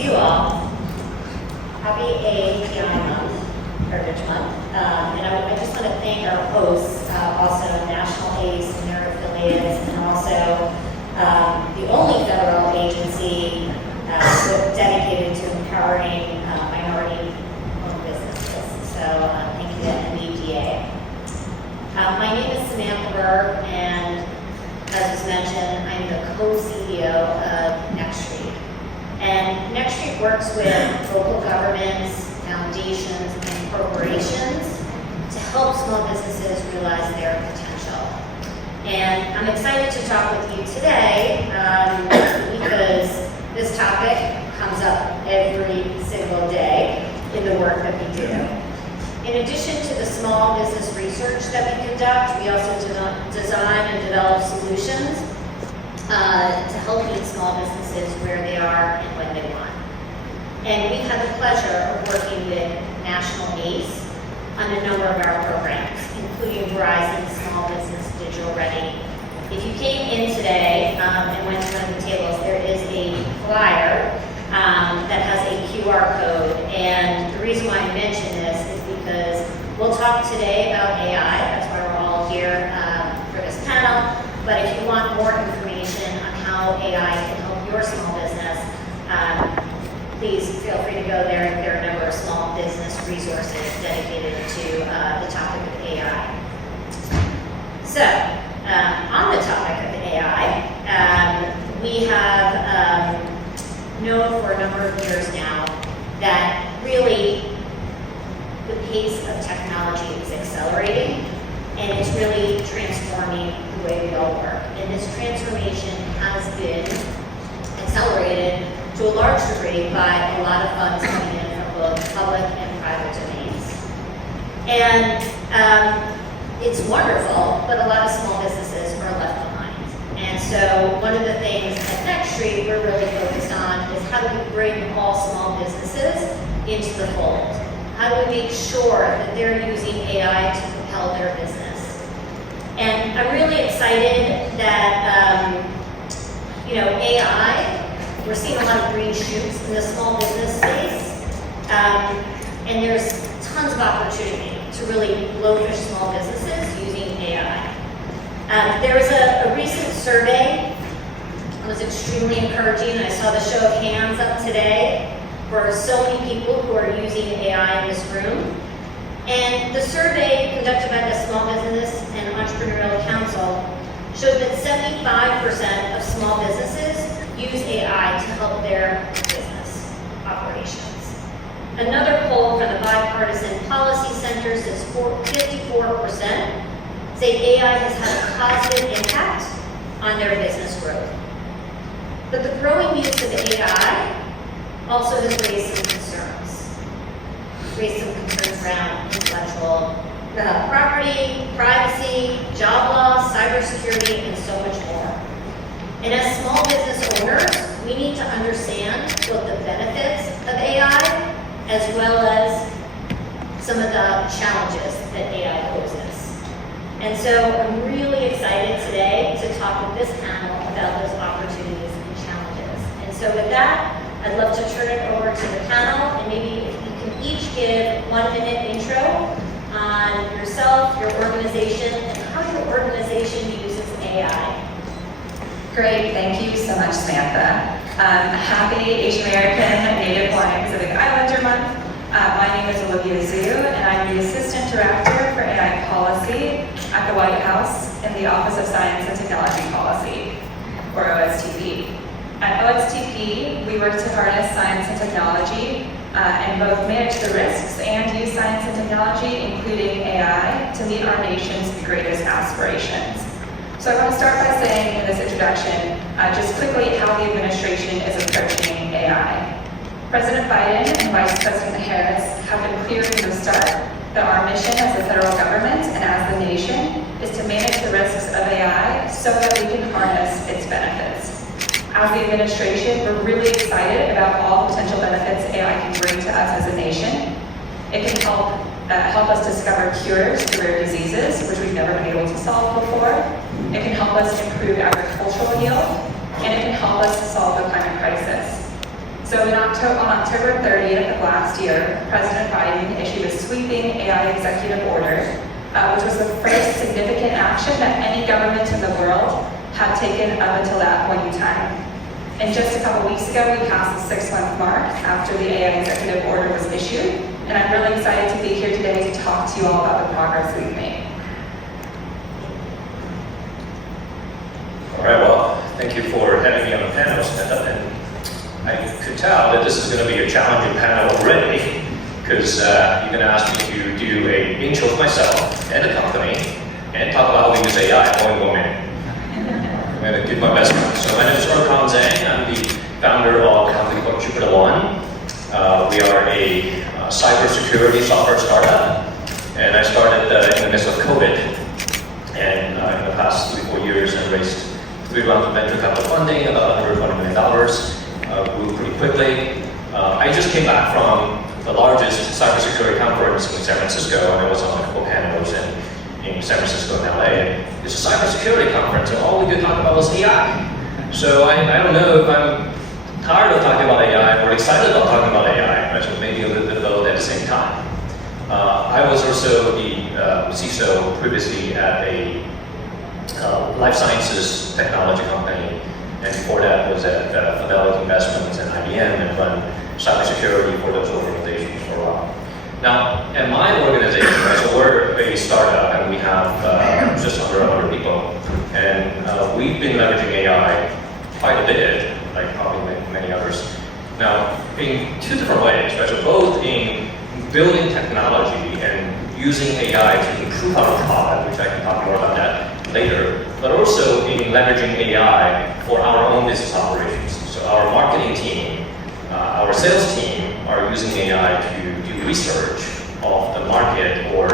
see you all. Happy AANHPI month, Heritage Month. And I just want to thank our hosts, also National ACE and their affiliates, and also the only federal agency dedicated to empowering minority-owned businesses. So thank you to NBDA. My name is Samantha Berg, and as was mentioned, I'm the co-CEO of Next Street. And Next Street works with local governments, foundations, and corporations to help small businesses realize their potential. And I'm excited to talk with you today because this topic comes up every single day in the work that we do. In addition to the small business research that we conduct, we also design and develop solutions to help meet small businesses where they are and when they want. And we've had the pleasure of working with National ACE on a number of our programs, including Verizon's Small Business Digital Ready. If you came in today and went to one of the tables, there is a flyer that has a QR code. And the reason why I mention this is because we'll talk today about AI. That's why we're all here for this panel. But if you want more information on how AI can help your small business, please feel free to go there. There are a number of small business resources dedicated to the topic of AI. So, on the topic of AI, we have known for a number of years now that really the pace of technology is accelerating, and it's really transforming the way we all work. And this transformation has been accelerated to a large degree by a lot of funds coming in from both public and private domains. And it's wonderful, but a lot of small businesses are left behind. And so one of the things at Next Street we're really focused on is how do we bring all small businesses into the fold? How do we make sure that they're using AI to propel their business? And I'm really excited that, AI, we're seeing a lot of green shoots in the small business space. And there's tons of opportunity to really blowfish small businesses using AI. There was a recent survey that was extremely encouraging. I saw the show of hands up today for so many people who are using AI in this room. And the survey conducted by the Small Business and Entrepreneurial Council showed that 75% of small businesses use AI to help their business operations. Another poll from the Bipartisan Policy Center says 54% say AI has had a positive impact on their business growth. But the growing use of AI also has raised some concerns. Raised some concerns around intellectual property, privacy, job loss, cybersecurity, and so much more. And as small business owners, we need to understand both the benefits of AI as well as some of the challenges that AI poses. And so I'm really excited today to talk with this panel about those opportunities and challenges. And so with that, I'd love to turn it over to the panel, and maybe if you can each give 1 minute intro on yourself, your organization, and how your organization uses AI. Great, thank you so much, Samantha. Happy Asian American, Native Hawaiian Pacific Islander Month. My name is Olivia Zhu, and I'm the Assistant Director for AI Policy at the White House in the Office of Science and Technology Policy, or OSTP. At OSTP, we work to harness science and technology and both manage the risks and use science and technology, including AI, to meet our nation's greatest aspirations. So I want to start by saying in this introduction, just quickly how the administration is approaching AI. President Biden and Vice President Harris have been clear from the start that our mission as the federal government and as the nation is to manage the risks of AI so that we can harness its benefits. As the administration, we're really excited about all the potential benefits AI can bring to us as a nation. It can help us discover cures to rare diseases, which we've never been able to solve before. It can help us improve agricultural yield, and it can help us solve the climate crisis. So on October 30th of last year, President Biden issued a sweeping AI executive order, which was the first significant action that any government in the world had taken up until that point in time. And just a couple weeks ago, we passed the 6-month mark after the AI executive order was issued, and I'm really excited to be here today to talk to you all about the progress we've made. All right, well, thank you for having me on the panel, Samantha. And I could tell that this is going to be a challenging panel already, because you're going to ask me to do an intro of myself and the company and talk about how we use AI going one minute. I'm going to give my best. So my name is Erkan Zhang. I'm the founder of a company called Jupiter One. We are a cybersecurity software startup, and I started in the midst of COVID. And in the past 3-4 years, I raised 3 rounds of venture capital funding, about $120 million. Grew pretty quickly. I just came back from the largest cybersecurity conference in San Francisco, and I was on a couple panels in San Francisco and LA. And it's a cybersecurity conference, and all we could talk about was AI. So I don't know if I'm tired of talking about AI or excited about talking about AI, right? So maybe a little bit of both at the same time. I was also the CISO previously at a life sciences technology company, and before that was at Fidelity Investments and IBM, and run cybersecurity for those organizations for a while. Now, at my organization, right, so we're a startup, and we have just under 100 people, and we've been leveraging AI quite a bit, like probably many others. Now, in 2 different ways, right? So both in building technology and using AI to improve our product, which I can talk more about that later, but also in leveraging AI for our own business operations. So our marketing team, our sales team are using AI to do research of the market or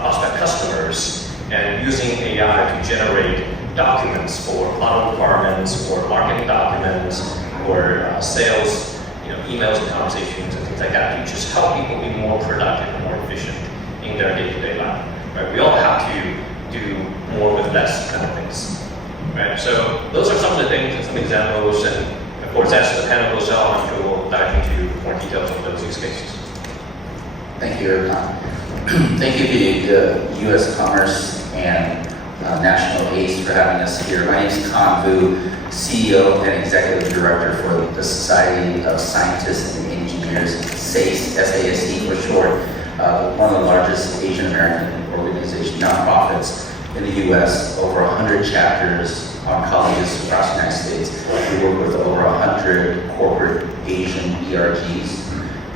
prospect customers, and using AI to generate documents for product requirements or marketing documents or sales, emails and conversations and things like that to just help people be more productive and more efficient in their day-to-day life. Right? We all have to do more with less kind of things. Right? So those are some of the things and some examples, and of course as the panel goes on, I'm sure we'll dive into more details of those use cases. Thank you, Erkan. Thank you to the U.S. Commerce and National ACE for having us here. My name is Khan Vu, CEO and Executive Director for the Society of Scientists and Engineers, SACE, S-A-S-E for short, one of the largest Asian American organizations, nonprofits in the U.S., over 100 chapters on colleges across the United States. We work with over 100 corporate Asian ERGs.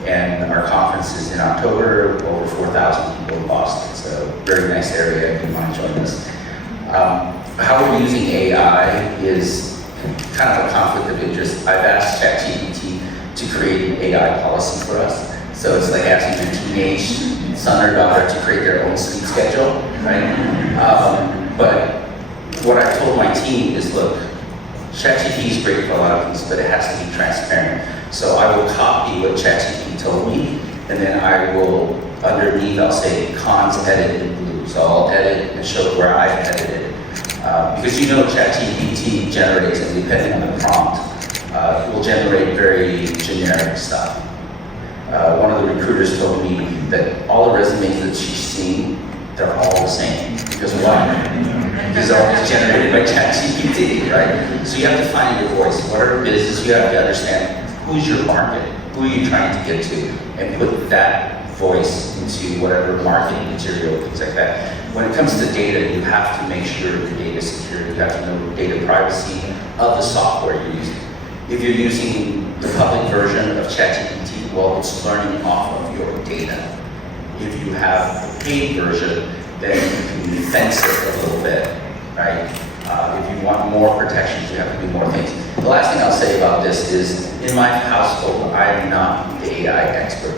And our conference is in October, over 4,000 people in Boston. So very nice area if you want to join us. How we're using AI is kind of a conflict of interest. I've asked ChatGPT to create an AI policy for us. So it's like asking your teenage son or daughter to create their own sleep schedule, right? But what I told my team is, look, ChatGPT is great for a lot of things, but it has to be transparent. So I will copy what ChatGPT told me, and then I will, underneath, I'll say Khan's edited in blue. So I'll edit and show where I've edited. Because ChatGPT generates, and depending on the prompt, it will generate very generic stuff. One of the recruiters told me that all the resumes that she's seen, they're all the same. Because why? Because they're all generated by ChatGPT, right? So you have to find your voice. Whatever business, you have to understand who's your market, who are you trying to get to, and put that voice into whatever marketing material, things like that. When it comes to data, you have to make sure the data is secure. You have to know the data privacy of the software you're using. If you're using the public version of ChatGPT, well, it's learning off of your data. If you have the paid version, then you can fence it a little bit, right? If you want more protections, you have to do more things. The last thing I'll say about this is, in my household, I am not the AI expert.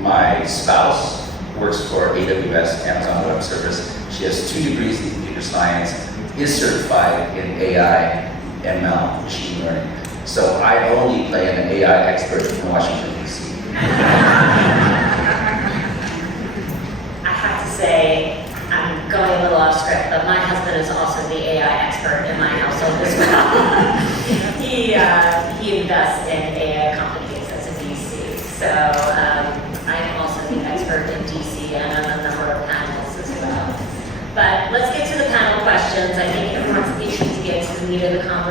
My spouse works for AWS, Amazon Web Service. She has 2 degrees in computer science, is certified in AI, ML, machine learning. So I only play an AI expert in Washington, D.C. I have to say, I'm going a little off script, but my husband is also the AI expert in my household as well. He invests in AI companies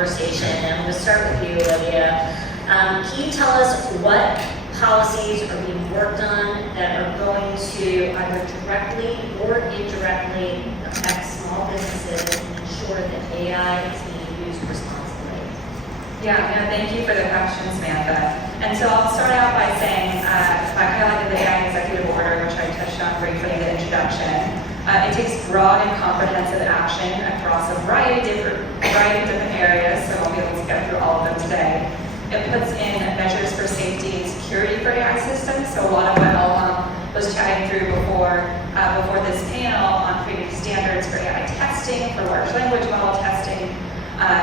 conversation. And I'm going to start with you, Olivia. Can you tell us what policies are being worked on that are going to either directly or indirectly affect small businesses and ensure that AI is being used responsibly? Yeah, no, thank you for the question, Samantha. And so I'll start out by saying, I highlighted the AI executive order, which I touched on briefly in the introduction. It takes broad and comprehensive action across a variety of different areas, so I won't be able to get through all of them today. It puts in measures for safety and security for AI systems, so a lot of what Elham was chatting through before this panel on creating standards for AI testing, for large language model testing.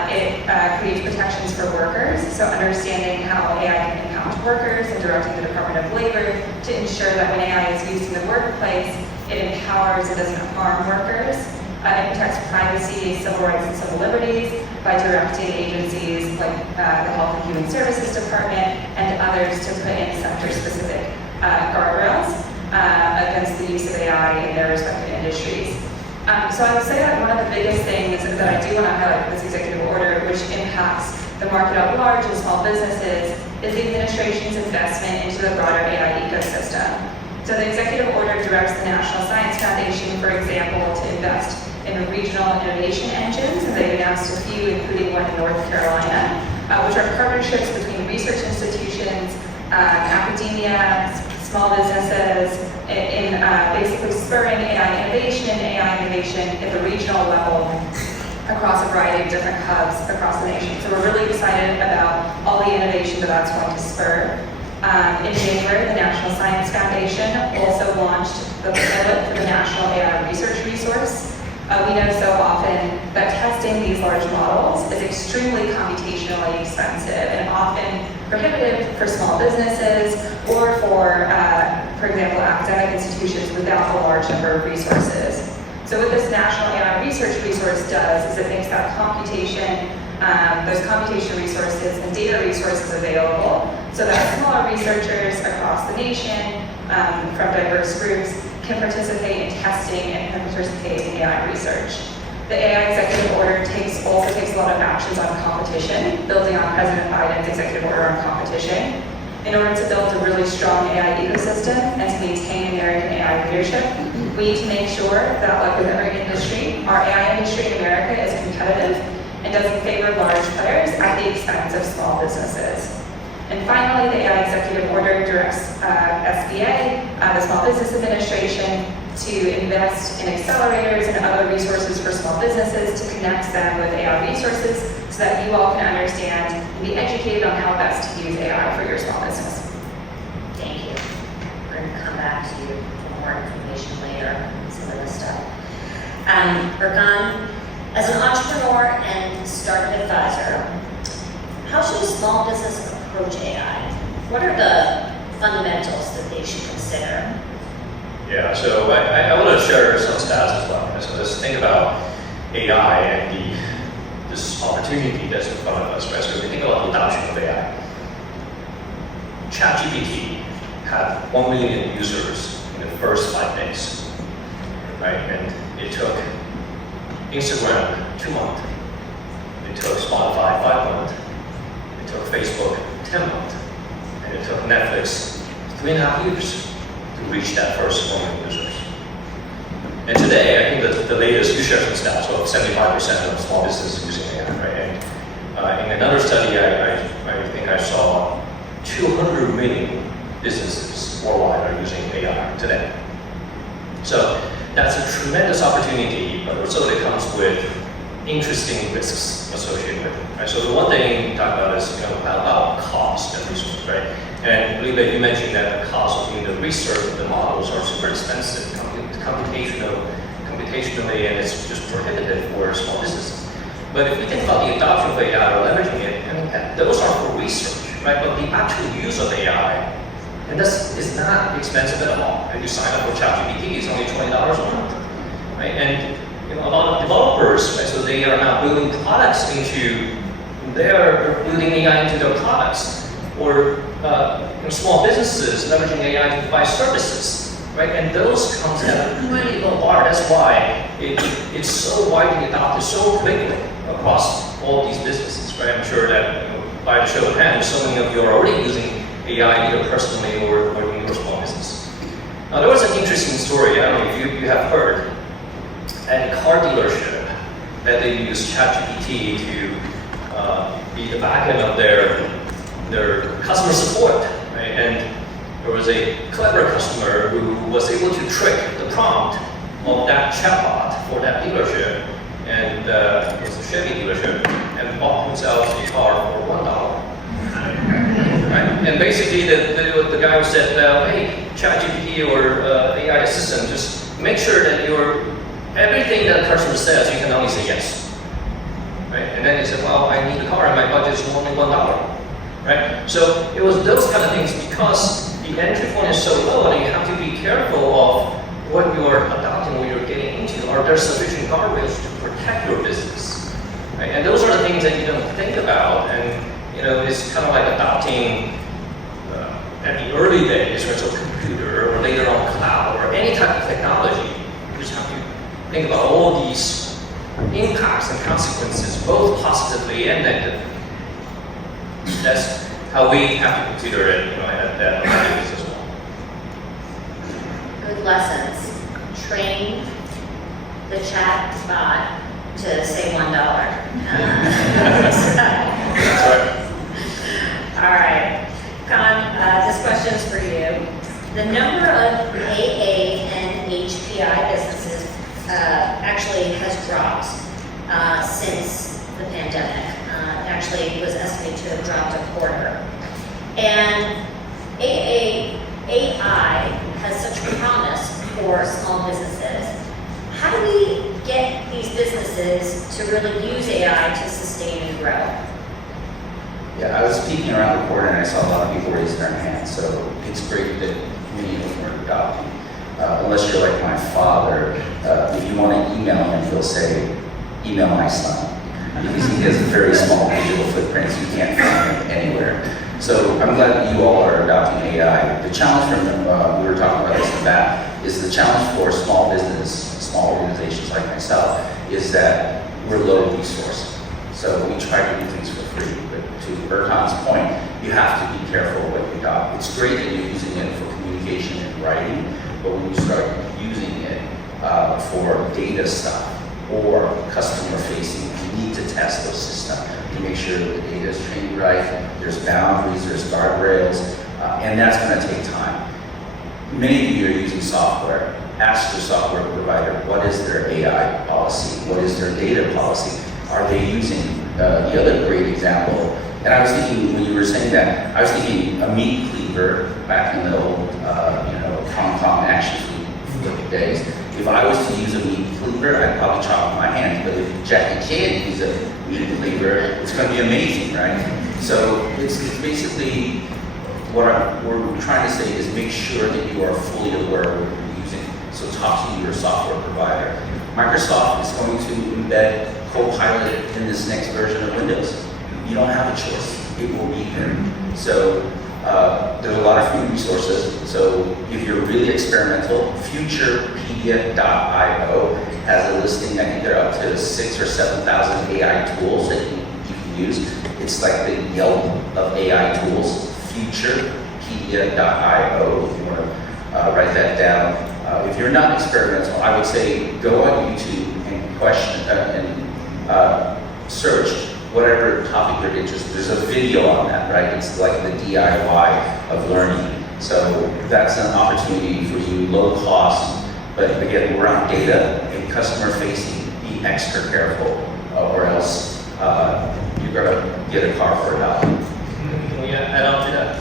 It creates protections for workers, so understanding how AI can impact workers and directing the Department of Labor to ensure that when AI is used in the workplace, it empowers and doesn't harm workers. It protects privacy, civil rights, and civil liberties by directing agencies like the Health and Human Services Department and others to put in sector-specific guardrails against the use of AI in their respective industries. So I would say that one of the biggest things that I do want to highlight with this executive order, which impacts the market at large and small businesses, is the administration's investment into the broader AI ecosystem. So the executive order directs the National Science Foundation, for example, to invest in regional innovation engines, and they've announced a few, including one in North Carolina, which are partnerships between research institutions, academia, small businesses, in basically spurring AI innovation at the regional level across a variety of different hubs across the nation. So we're really excited about all the innovation that that's going to spur. In January, the National Science Foundation also launched the pilot for the National AI Research Resource. We know so often that testing these large models is extremely computationally expensive and often prohibitive for small businesses or for example, academic institutions without a large number of resources. So what this National AI Research Resource does is it makes that computation, those computation resources and data resources available so that smaller researchers across the nation from diverse groups can participate in testing and can participate in AI research. The AI executive order also takes a lot of actions on competition, building on President Biden's executive order on competition. In order to build a really strong AI ecosystem and to maintain American AI leadership, we need to make sure that, like with every industry, our AI industry in America is competitive and doesn't favor large players at the expense of small businesses. And finally, the AI executive order directs SBA, the Small Business Administration, to invest in accelerators and other resources for small businesses to connect them with AI resources so that you all can understand and be educated on how best to use AI for your small business. Thank you. We're going to come back to you for more information later on some of this stuff. Erkan, as an entrepreneur and startup advisor, how should a small business approach AI? What are the fundamentals that they should consider? Yeah, so I want to share some stats as well. So let's think about AI and this opportunity that's in front of us, right? So if we think about the adoption of AI, ChatGPT had 1 million users in the first 5 days, right? And it took Instagram 2 months. It took Spotify 5 months. It took Facebook 10 months. And it took Netflix 3.5 years to reach that first 1 million users. And today, I think that the latest, you shared some stats, so 75% of small businesses using AI, right? And in another study, I think I saw 200 million businesses worldwide are using AI today. So that's a tremendous opportunity, but also it comes with interesting risks associated with it, right? So the one thing we talk about is, about cost and resources, right? And Libe, you mentioned that the cost of doing the research of the models are super expensive, computationally, and it's just prohibitive for small businesses. But if we think about the adoption of AI or leveraging it, those are for research, right? But the actual use of AI, and this is not expensive at all. And you sign up for ChatGPT, it's only $20 a month, right? And a lot of developers, right? So they are now building products they're building AI into their products, or small businesses leveraging AI to provide services, right? And those comes at a really low bar. That's why it's so widely adopted so quickly across all these businesses, show of hands, so many of you are already using AI either personally or in your small business. Now, there was an interesting story, I don't know if you have heard, at a car dealership that they used ChatGPT to be the backend of their customer support, right? And there was a clever customer who was able to trick the prompt of that chatbot for that dealership, and it was a Chevy dealership, and bought himself a car for $1. Right? And basically, the guy said, hey, ChatGPT or AI assistant, just make sure that everything that the customer says, you can only say yes. Right? And then he said, well, I need a car and my budget is only $1. Right? So it was those kind of things, because the entry point is so low, and you have to be careful of what you're adopting, what you're getting into. Are there sufficient guardrails to protect your business? Right? And those are the things that you don't think about. And it's kind of like adopting at the early days, whether it's a computer or later on cloud or any type of technology. You just have to think about all these impacts and consequences, both positively and negatively. That's how we have to consider it, at that level as well. Good lessons. Train the chat bot to say $1. That's right. All right. Con, this question's for you. The number of AANHPI businesses actually has dropped since the pandemic. Actually, it was estimated to have dropped a quarter. And AI has such promise for small businesses. How do we get these businesses to really use AI to sustain and grow? Yeah, I was peeking around the corner and I saw a lot of people raise their hands, so it's great that many of them are adopting. Unless you're like my father, if you want to email him, he'll say, email my son. Because he has a very small digital footprint, so you can't find him anywhere. So I'm glad that you all are adopting AI. The challenge from, we were talking about this in the back, is the challenge for small business, small organizations like myself, is that we're low resource. So we try to do things for free, but to Berton's point, you have to be careful what you adopt. It's great that you're using it for communication and writing, but when you start using it for data stuff or customer facing, you need to test those systems to make sure that the data is trained right, there's boundaries, there's guardrails, and that's going to take time. Many of you are using software. Ask your software provider, what is their AI policy? What is their data policy? Are they using the other great example? And I was thinking, when you were saying that, I was thinking a meat cleaver back in the old, Hong Kong action flick days. If I was to use a meat cleaver, I'd probably chop my hands. But if Jackie Chan uses a meat cleaver, it's going to be amazing, right? So it's basically what we're trying to say is make sure that you are fully aware of what you're using. So talk to your software provider. Microsoft is going to embed Copilot in this next version of Windows. You don't have a choice. It will be there. So there's a lot of free resources. So if you're really experimental, futurepedia.io has a listing. I think they're up to 6,000 or 7,000 AI tools that you can use. It's like the Yelp of AI tools, futurepedia.io, if you want to write that down. If you're not experimental, I would say go on YouTube and question search whatever topic you're interested in. There's a video on that, right? It's like the DIY of learning. So that's an opportunity for you, low cost, but again, we're on data and customer facing. Be extra careful, or else you're gonna get a car for $1. Can we add on to that?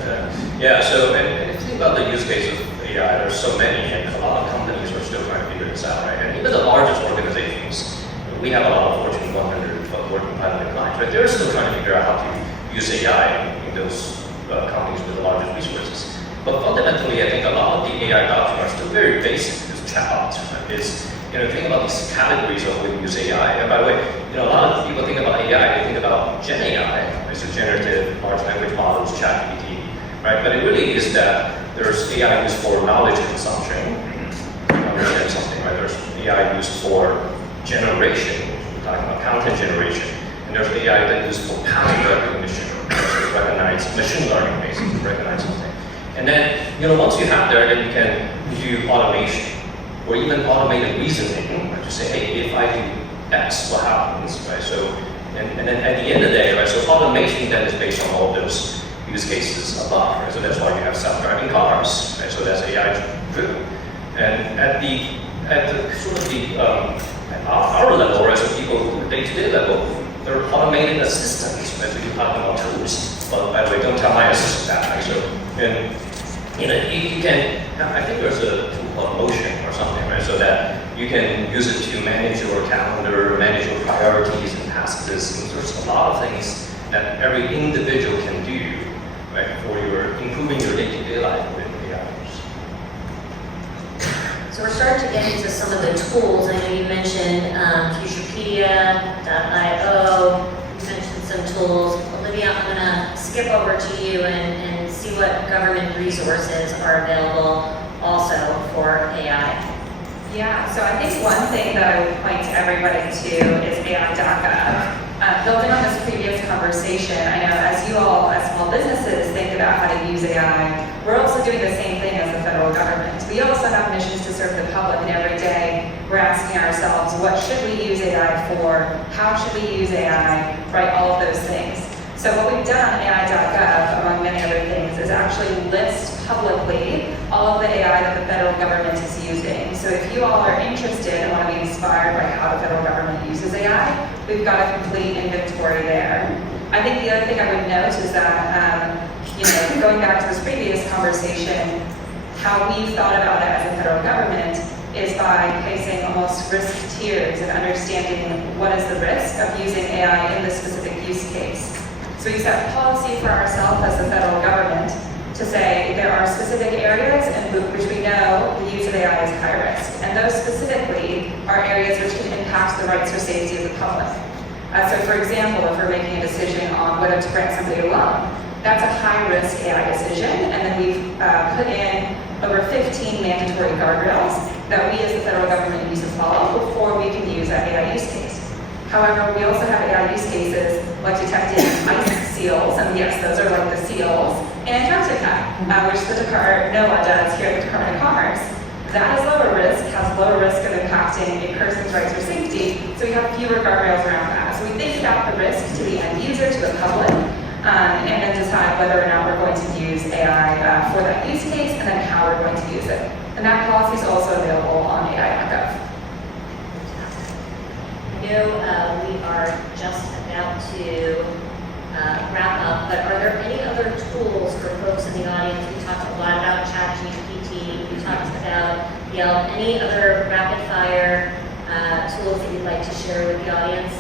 Yeah, so and if you think about the use case of AI, there's so many, and a lot of companies are still trying to figure this out, right? And even the largest organizations, we have a lot of Fortune 100 Fortune 500 clients, right? They're still trying to figure out how to use AI in those companies with the largest resources. But fundamentally, I think a lot of the AI adoption are still very basic. It's chatbots, right? It's, think about these categories of when you use AI. And by the way, a lot of people think about AI, they think about Gen AI, right? So generative large language models, ChatGPT, right? But it really is that there's AI used for knowledge consumption, understand something, right? There's AI used for generation, we're talking about content generation, and there's AI that is used for pattern recognition, so machine learning basically to recognize something. And then, once you have that, then you can do automation or even automated reasoning, right? To say, hey, if I do X, what happens, right? So, and then at the end of the day, right? So automation then is based on all those use cases above, right? So that's why you have self-driving cars, right? So that's AI driven. And at the sort of at our level, right? So people day-to-day level, they're automated assistants, right? So you're talking about tools. But by the way, don't tell my assistant that, right? So, and you can, I think there's a tool called Motion or something, right? So that you can use it to manage your calendar, manage your priorities and task lists. And there's a lot of things that every individual can do, right, for improving your day-to-day life with AI. So we're starting to get into some of the tools. I know you mentioned Futurepedia.io, you mentioned some tools. Olivia, I'm gonna skip over to you and see what government resources are available also for AI. Yeah, so I think one thing that I would point to everybody to is AI.gov. Building on this previous conversation, I know as you all, as small businesses, think about how to use AI, we're also doing the same thing as the federal government. We also have missions to serve the public, and every day we're asking ourselves, what should we use AI for? How should we use AI? Right, all of those things. So what we've done, AI.gov, among many other things, is actually list publicly all of the AI that the federal government is using. So if you all are interested and want to be inspired by how the federal government uses AI, we've got a complete inventory there. I think the other thing I would note is that, going back to this previous conversation, how we've thought about it as a federal government is by placing almost risk tiers and understanding what is the risk of using AI in this specific use case. So we set policy for ourselves as the federal government to say there are specific areas in which we know the use of AI is high risk. And those specifically are areas which can impact the rights or safety of the public. So for example, if we're making a decision on whether to grant somebody a loan, that's a high-risk AI decision, and then we've put in over 15 mandatory guardrails that we as the federal government need to follow before we can use that AI use case. However, we also have AI use cases like detecting ice seals, and yes, those are like the seals, in Antarctica, which the NOAA does here at the Department of Commerce. That is lower risk, has lower risk of impacting a person's rights or safety, so we have fewer guardrails around that. So we think about the risk to the end user, to the public, and then decide whether or not we're going to use AI for that use case, and then how we're going to use it. And that policy is also available on AI.gov. I know we are just about to wrap up, but are there any other tools for folks in the audience? We talked a lot about ChatGPT, we talked about Yelp. Any other rapid-fire tools that you'd like to share with the audience?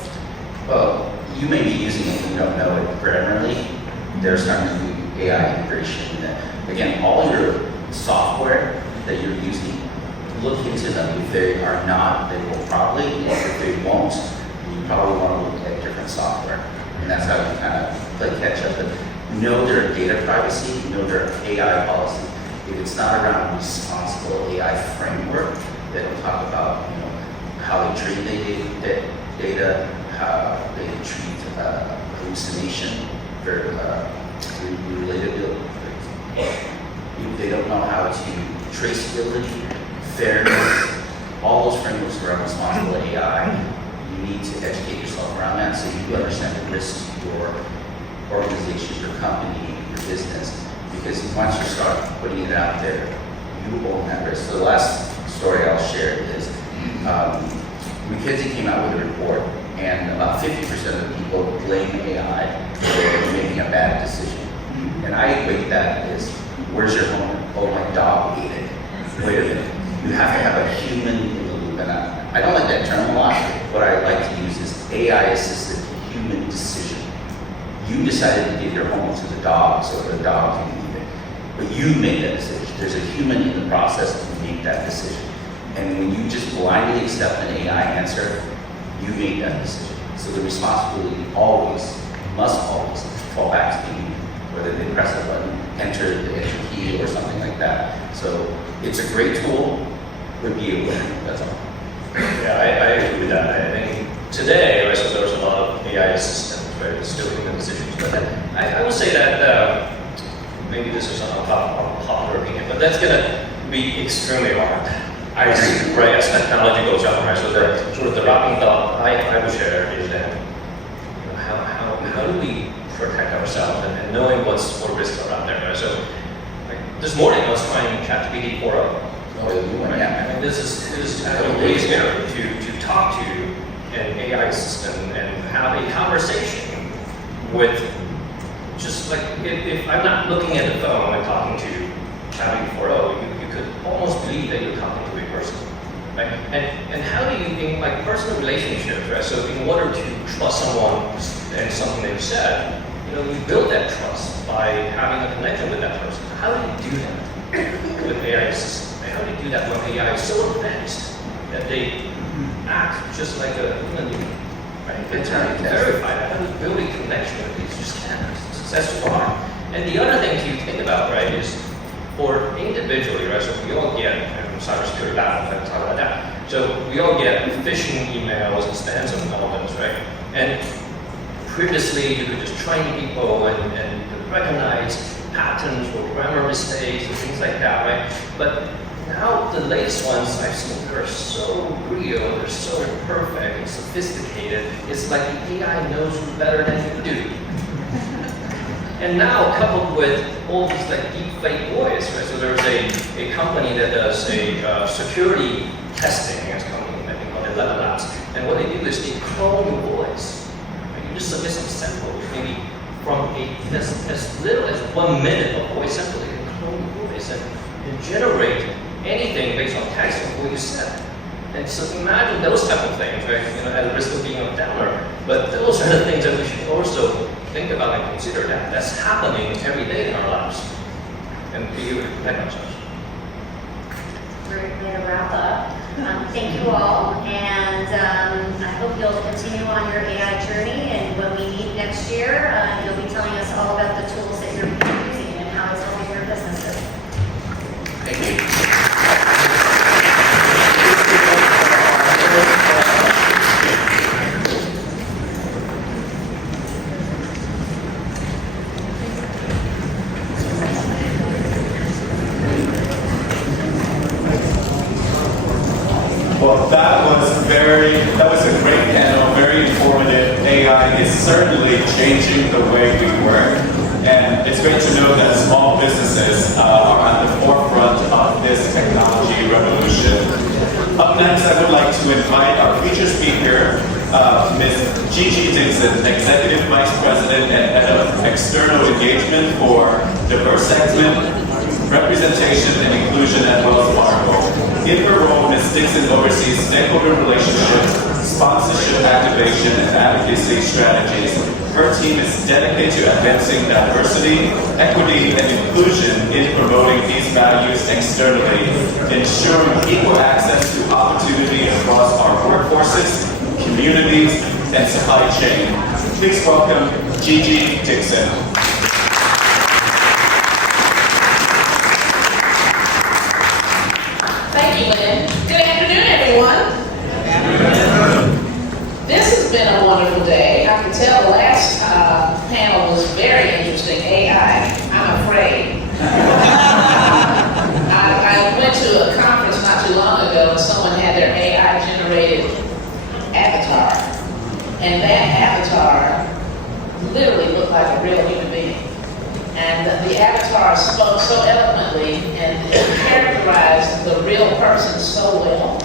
Well, you may be using it and you don't know it primarily. There's starting to do AI integration. Again, all your software that you're using, look into them. If they are not, they will probably, and if they won't, you probably want to look at different software. And that's how you kind of play catch up. But know their data privacy, know their AI policy. If it's not around responsible AI framework, they don't talk about how they treat the data, how they treat hallucination, very relatability. If they don't know how to traceability, fairness, all those frameworks around responsible AI, you need to educate yourself around that so you understand the risks to your organization, your company, your business. Because once you start putting it out there, you own that risk. So the last story I'll share is McKinsey came out with a report, and about 50% of the people blame AI for making a bad decision. And I equate that as, where's your home? Oh, my dog ate it. Wait a minute. You have to have a human in the loop. And I don't like that term a lot. What I like to use is AI-assisted human decision. You decided to give your home to the dog so the dog can eat it. But you made that decision. There's a human in the process to make that decision. And when you just blindly accept an AI answer, you made that decision. So the responsibility must always fall back to you, whether they press a button, enter the enter key or something like that. So it's a great tool, would be a win, that's all. Yeah, I agree with that. I think today, right, so there's a lot of AI assistants, right, still human decisions. But I would say that this is an unpopular opinion, but that's going to be extremely hard. I agree, right? As technology goes on, right? So the sort of the wrapping thought I would share is that, you know, how do we protect ourselves and knowing what risks are out there, right? So like, this morning I was trying ChatGPT 4.0. Right? Yeah. I mean, this is really scary to talk to an AI system and have a conversation with, just like if I'm not looking at the phone and talking to ChatGPT 4.0, you could almost believe that you're talking to a person, right? And how do you, in like personal relationships, right? So in order to trust someone and something they've said, you know, you build that trust by having a connection with that person. How do you do that with AI systems? How do you do that when AI is so advanced that they act just like a human being? Right? It's hard to verify that. How do you build a connection with these? Just can't. That's too hard. And the other thing to think about, right, is for individually, right? So we all get, and cybersecurity battle, I'm talking about that. So we all get phishing emails and spams and all this, right? And previously, you could just train people and recognize patterns or grammar mistakes and things like that, right? But now the latest ones I've seen, they're so real, they're so perfect and sophisticated. It's like the AI knows you better than you do. And now coupled with all these like deep fake voice, right? So there's a company that does a security testing, it's a company I think called 11 Labs. And what they do is they clone your voice. Right? You just submit some samples, maybe from as little as 1 minute of voice sample, they can clone your voice and generate anything based on text of what you said. And so imagine those type of things, right? You know, at the risk of being a downer, but those are the things that we should also think about and consider that. That's happening every day in our lives. And be able to protect ourselves. Great way to wrap up. Thank you all, and I hope you'll continue on your AI journey, and when we meet next year, you'll be telling us all about the tools that you're using and how it's helping your businesses. Thank you. Well, that was a great panel, very informative. AI is certainly changing the way we work, and it's great to know that small businesses are at the forefront of this technology revolution. Up next, I would like to invite our featured speaker, Ms. Gigi Dixon, Executive Vice President and Head of External Engagement for Diverse Segment, Representation and Inclusion at Wells Fargo. In her role, Ms. Dixon oversees stakeholder relationships, sponsorship activation, and advocacy strategies. Her team is dedicated to advancing diversity, equity, and inclusion in promoting these values externally, ensuring equal access to opportunity across our workforces, communities, and supply chain. Please welcome Gigi Dixon. Thank you, Lynn. Good afternoon, everyone. This has been a wonderful day. I can tell the last panel was very interesting. AI, I'm afraid. I went to a conference not too long ago, and someone had their AI-generated avatar. And that avatar literally looked like a real human being. And the avatar spoke so eloquently and characterized the real person so well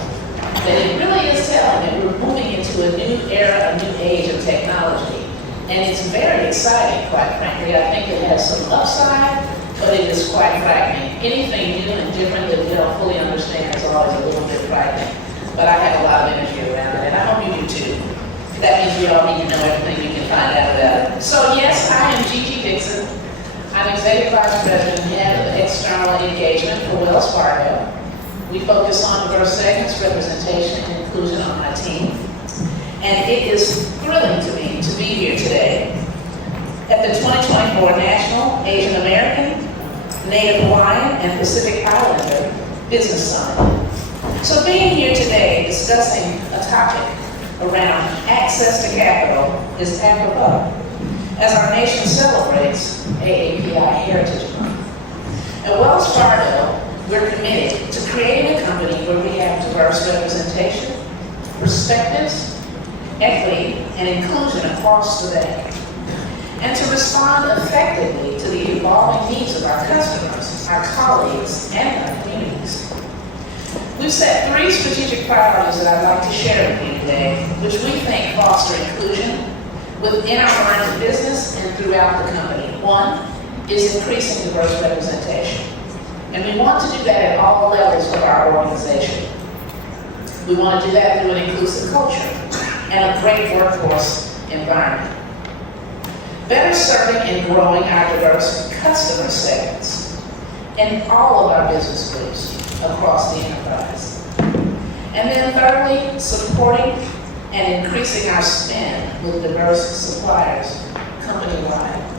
that it really is telling that we're moving into a new era, a new age of technology. And it's very exciting, quite frankly. I think it has some upside, but it is quite frightening. Anything new and different that we don't fully understand is always a little bit frightening. But I have a lot of energy around it, and I hope you do too. That means we all need to know everything we can find out about it. So yes, I am Gigi Dixon. I'm Executive Vice President and Head of External Engagement for Wells Fargo. We focus on diverse segments, representation, and inclusion on my team. And it is thrilling to me to be here today at the 2024 National Asian American, Native Hawaiian, and Pacific Islander Business Summit. So being here today discussing a topic around access to capital is apropos as our nation celebrates AAPI Heritage Month. At Wells Fargo, we're committed to creating a company where we have diverse representation, perspectives, equity, and inclusion across the bank, and to respond effectively to the evolving needs of our customers, our colleagues, and our communities. We've set 3 strategic priorities that I'd like to share with you today, which we think foster inclusion within our line of business and throughout the company. 1 is increasing diverse representation. And we want to do that at all levels of our organization. We want to do that through an inclusive culture and a great workforce environment. Better serving and growing our diverse customer segments in all of our business groups across the enterprise. And then thirdly, supporting and increasing our spend with diverse suppliers company-wide.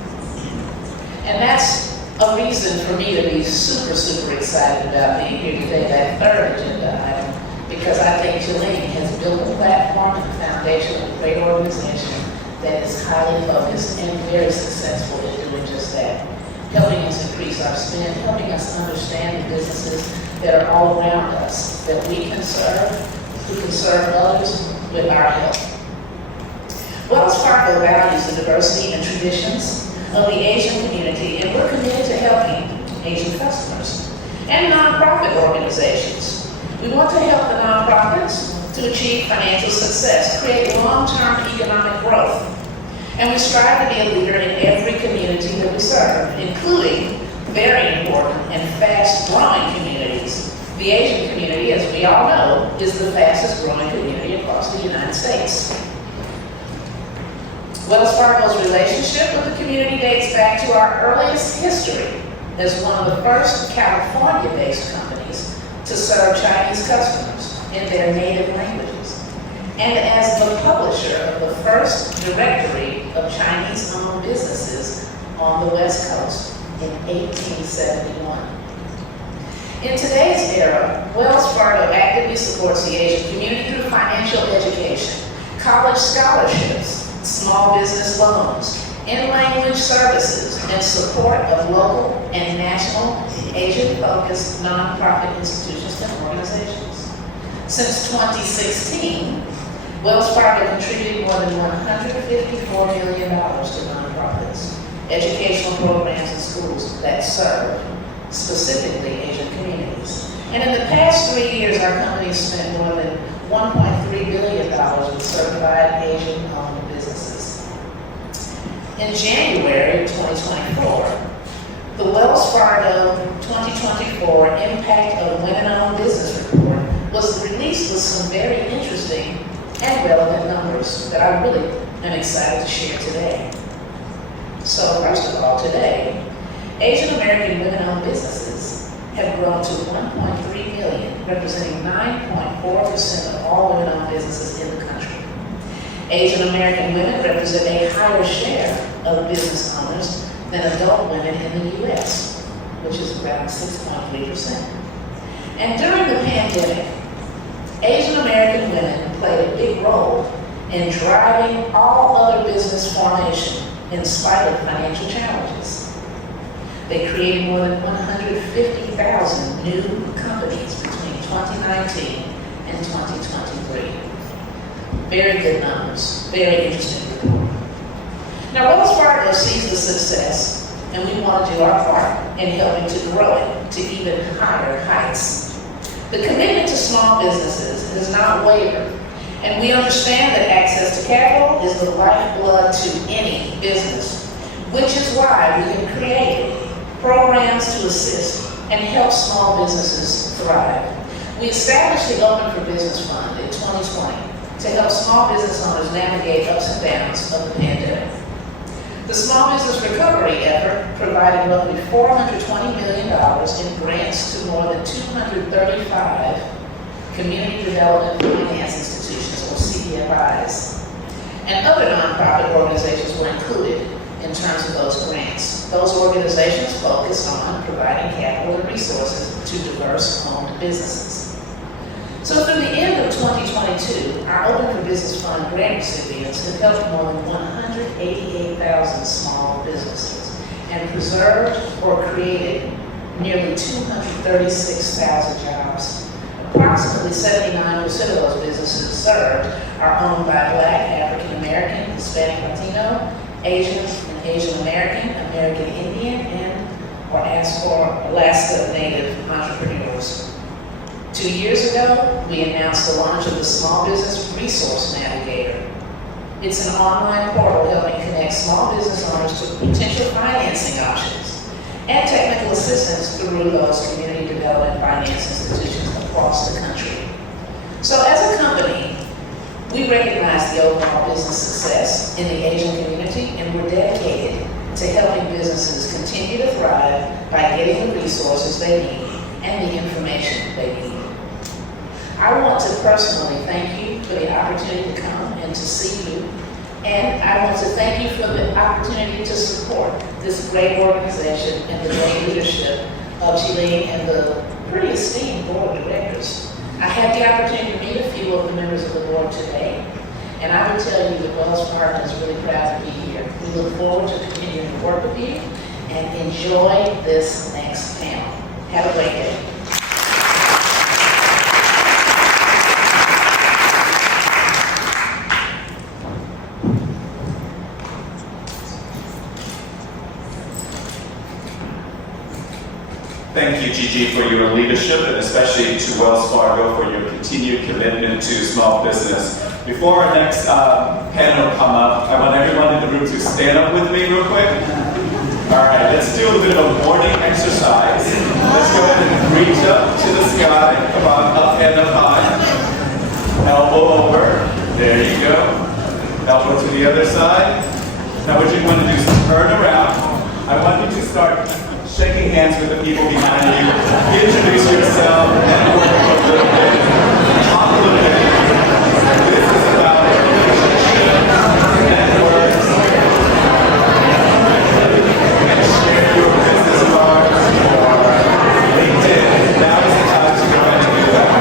And that's a reason for me to be super, super excited about being here today, that third agenda item, because I think Jillian has built a platform and a foundation of a great organization that is highly focused and very successful in doing just that, helping us increase our spend, helping us understand the businesses that are all around us, that we can serve, who can serve others with our help. Wells Fargo values the diversity and traditions of the Asian community, and we're committed to helping Asian customers and nonprofit organizations. We want to help the nonprofits to achieve financial success, create long-term economic growth, and we strive to be a leader in every community that we serve, including very important and fast-growing communities. The Asian community, as we all know, is the fastest-growing community across the United States. Wells Fargo's relationship with the community dates back to our earliest history as one of the first California-based companies to serve Chinese customers in their native languages, and as the publisher of the first directory of Chinese-owned businesses on the West Coast in 1871. In today's era, Wells Fargo actively supports the Asian community through financial education, college scholarships, small business loans, in-language services, and support of local and national Asian-focused nonprofit institutions and organizations. Since 2016, Wells Fargo contributed more than $154 million to nonprofits, educational programs and schools that serve specifically Asian communities. And in the past 3 years, our company has spent more than $1.3 billion with certified Asian-owned businesses. In January 2024, the Wells Fargo 2024 Impact of Women-Owned Business Report was released with some very interesting and relevant numbers that I really am excited to share today. So first of all, today, Asian American women-owned businesses have grown to 1.3 million, representing 9.4% of all women-owned businesses in the country. Asian American women represent a higher share of business owners than adult women in the U.S., which is around 6.3%. And during the pandemic, Asian American women played a big role in driving all other business formation in spite of financial challenges. They created more than 150,000 new companies between 2019 and 2023. Very good numbers, very interesting report. Now, Wells Fargo sees the success, and we want to do our part in helping to grow it to even higher heights. The commitment to small businesses has not wavered, and we understand that access to capital is the lifeblood to any business, which is why we have created programs to assist and help small businesses thrive. We established the Open for Business Fund in 2020 to help small business owners navigate ups and downs of the pandemic. The Small Business Recovery effort provided roughly $420 million in grants to more than 235 community development finance institutions, or CDFIs, and other nonprofit organizations were included in terms of those grants. Those organizations focus on providing capital and resources to diverse-owned businesses. So through the end of 2022, our Open for Business Fund grant recipients have helped more than 188,000 small businesses and preserved or created nearly 236,000 jobs. Approximately 79% of those businesses served are owned by Black, African American, Hispanic, Latino, Asian and Asian American, American Indian, and or Alaska Native entrepreneurs. 2 years ago, we announced the launch of the Small Business Resource Navigator. It's an online portal helping connect small business owners to potential financing options and technical assistance through those community development finance institutions across the country. So as a company, we recognize the overall business success in the Asian community, and we're dedicated to helping businesses continue to thrive by getting the resources they need and the information they need. I want to personally thank you for the opportunity to come and to see you. And I want to thank you for the opportunity to support this great organization and the great leadership of Chile and the pretty esteemed board of directors. I had the opportunity to meet a few of the members of the board today, and I would tell you that Wells Fargo is really proud to be here. We look forward to continuing to work with you and enjoy this next panel. Have a great day. Thank you, Gigi, for your leadership, and especially to Wells Fargo for your continued commitment to small business. Before our next panel come up, I want everyone in the room to stand up with me real quick. All right, let's do a bit of a morning exercise. Let's go ahead and reach up to the sky. Come on, up and up high. Elbow over. There you go. Elbow to the other side. Now what you want to do is turn around. I want you to start shaking hands with the people behind you. Introduce yourself, network a little bit, talk a little bit. This is about networks, and share your business cards or LinkedIn. Now is the time to go ahead and do that.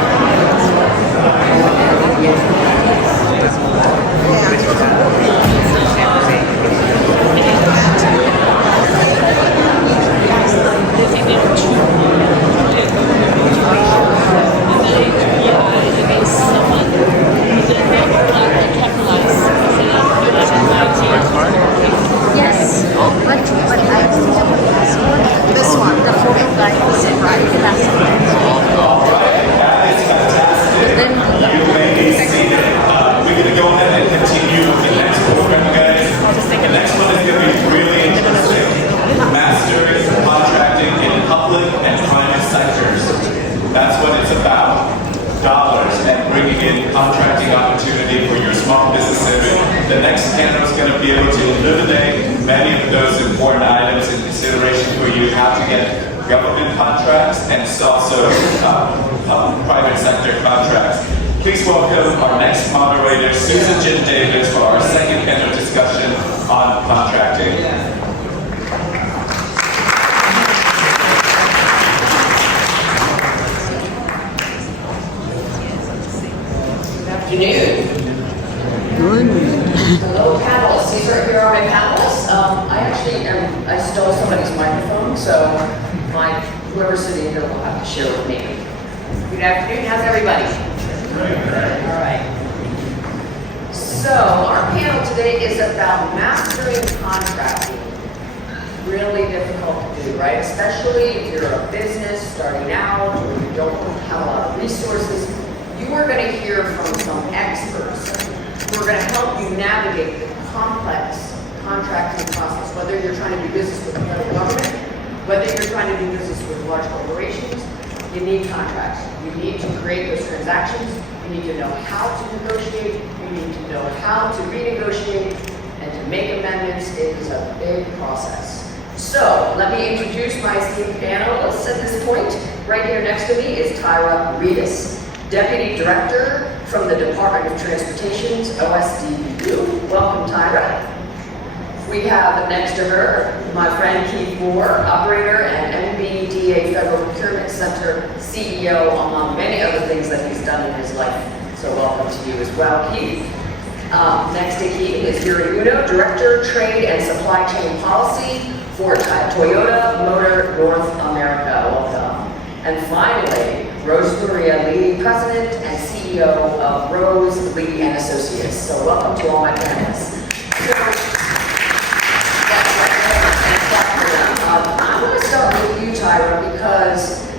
Yes, but I this one, the photo guy is right. That's All right, that is fantastic. You may be seated. We're going to go ahead and continue with the next program, guys. The next one is going to be really interesting. Mastering contracting in public and private sectors. That's what it's about. Dollars and bringing in contracting opportunity for your small businesses. The next panel is going to be able to illuminate many of those important items in consideration for you, how to get government contracts and also private sector contracts. Please welcome our next moderator, Susan Jim Davis, for our second panel discussion on contracting. Good afternoon. Hello, panelists. These here are my panelists. I stole somebody's microphone, so whoever's sitting here will have to share with me. Good afternoon. How's everybody? All right. So our panel today is about mastering contracting. Really difficult to do, right? Especially if you're a business starting out or you don't have a lot of resources. You are going to hear from some experts who are going to help you navigate the complex contracting process, whether you're trying to do business with the federal government, whether you're trying to do business with large corporations. You need contracts. You need to create those transactions. You need to know how to negotiate. You need to know how to renegotiate and to make amendments. It is a big process. So let me introduce my esteemed panel. Let's set this point. Right here next to me is Tyra Reedus, Deputy Director from the Department of Transportation's OSDBU. Welcome, Tyra. We have next to her my friend Keith Moore, Operator and MBDA Federal Procurement Center CEO, among many other things that he's done in his life. So welcome to you as well, Keith. Next to Keith is Yuri Uno, Director, Trade and Supply Chain Policy for Toyota Motor North America. And finally, Rose Maria Lee, President and CEO of Rose Lee and Associates. So welcome to all my panelists. I'm going to start with you, Tyra, because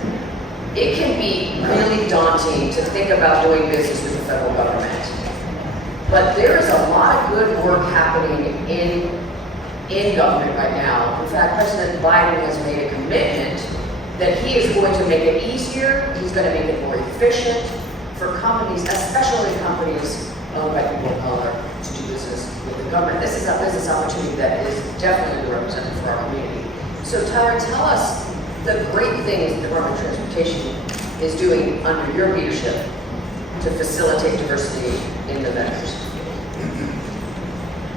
it can be really daunting to think about doing business with the federal government. But there is a lot of good work happening in government right now. In fact, President Biden has made a commitment that he is going to make it easier, he's going to make it more efficient for companies, especially companies owned by people of color, to do business with the government. This is a business opportunity that is definitely represented for our community. So Tyra, tell us the great things the Department of Transportation is doing under your leadership to facilitate diversity in the vendors.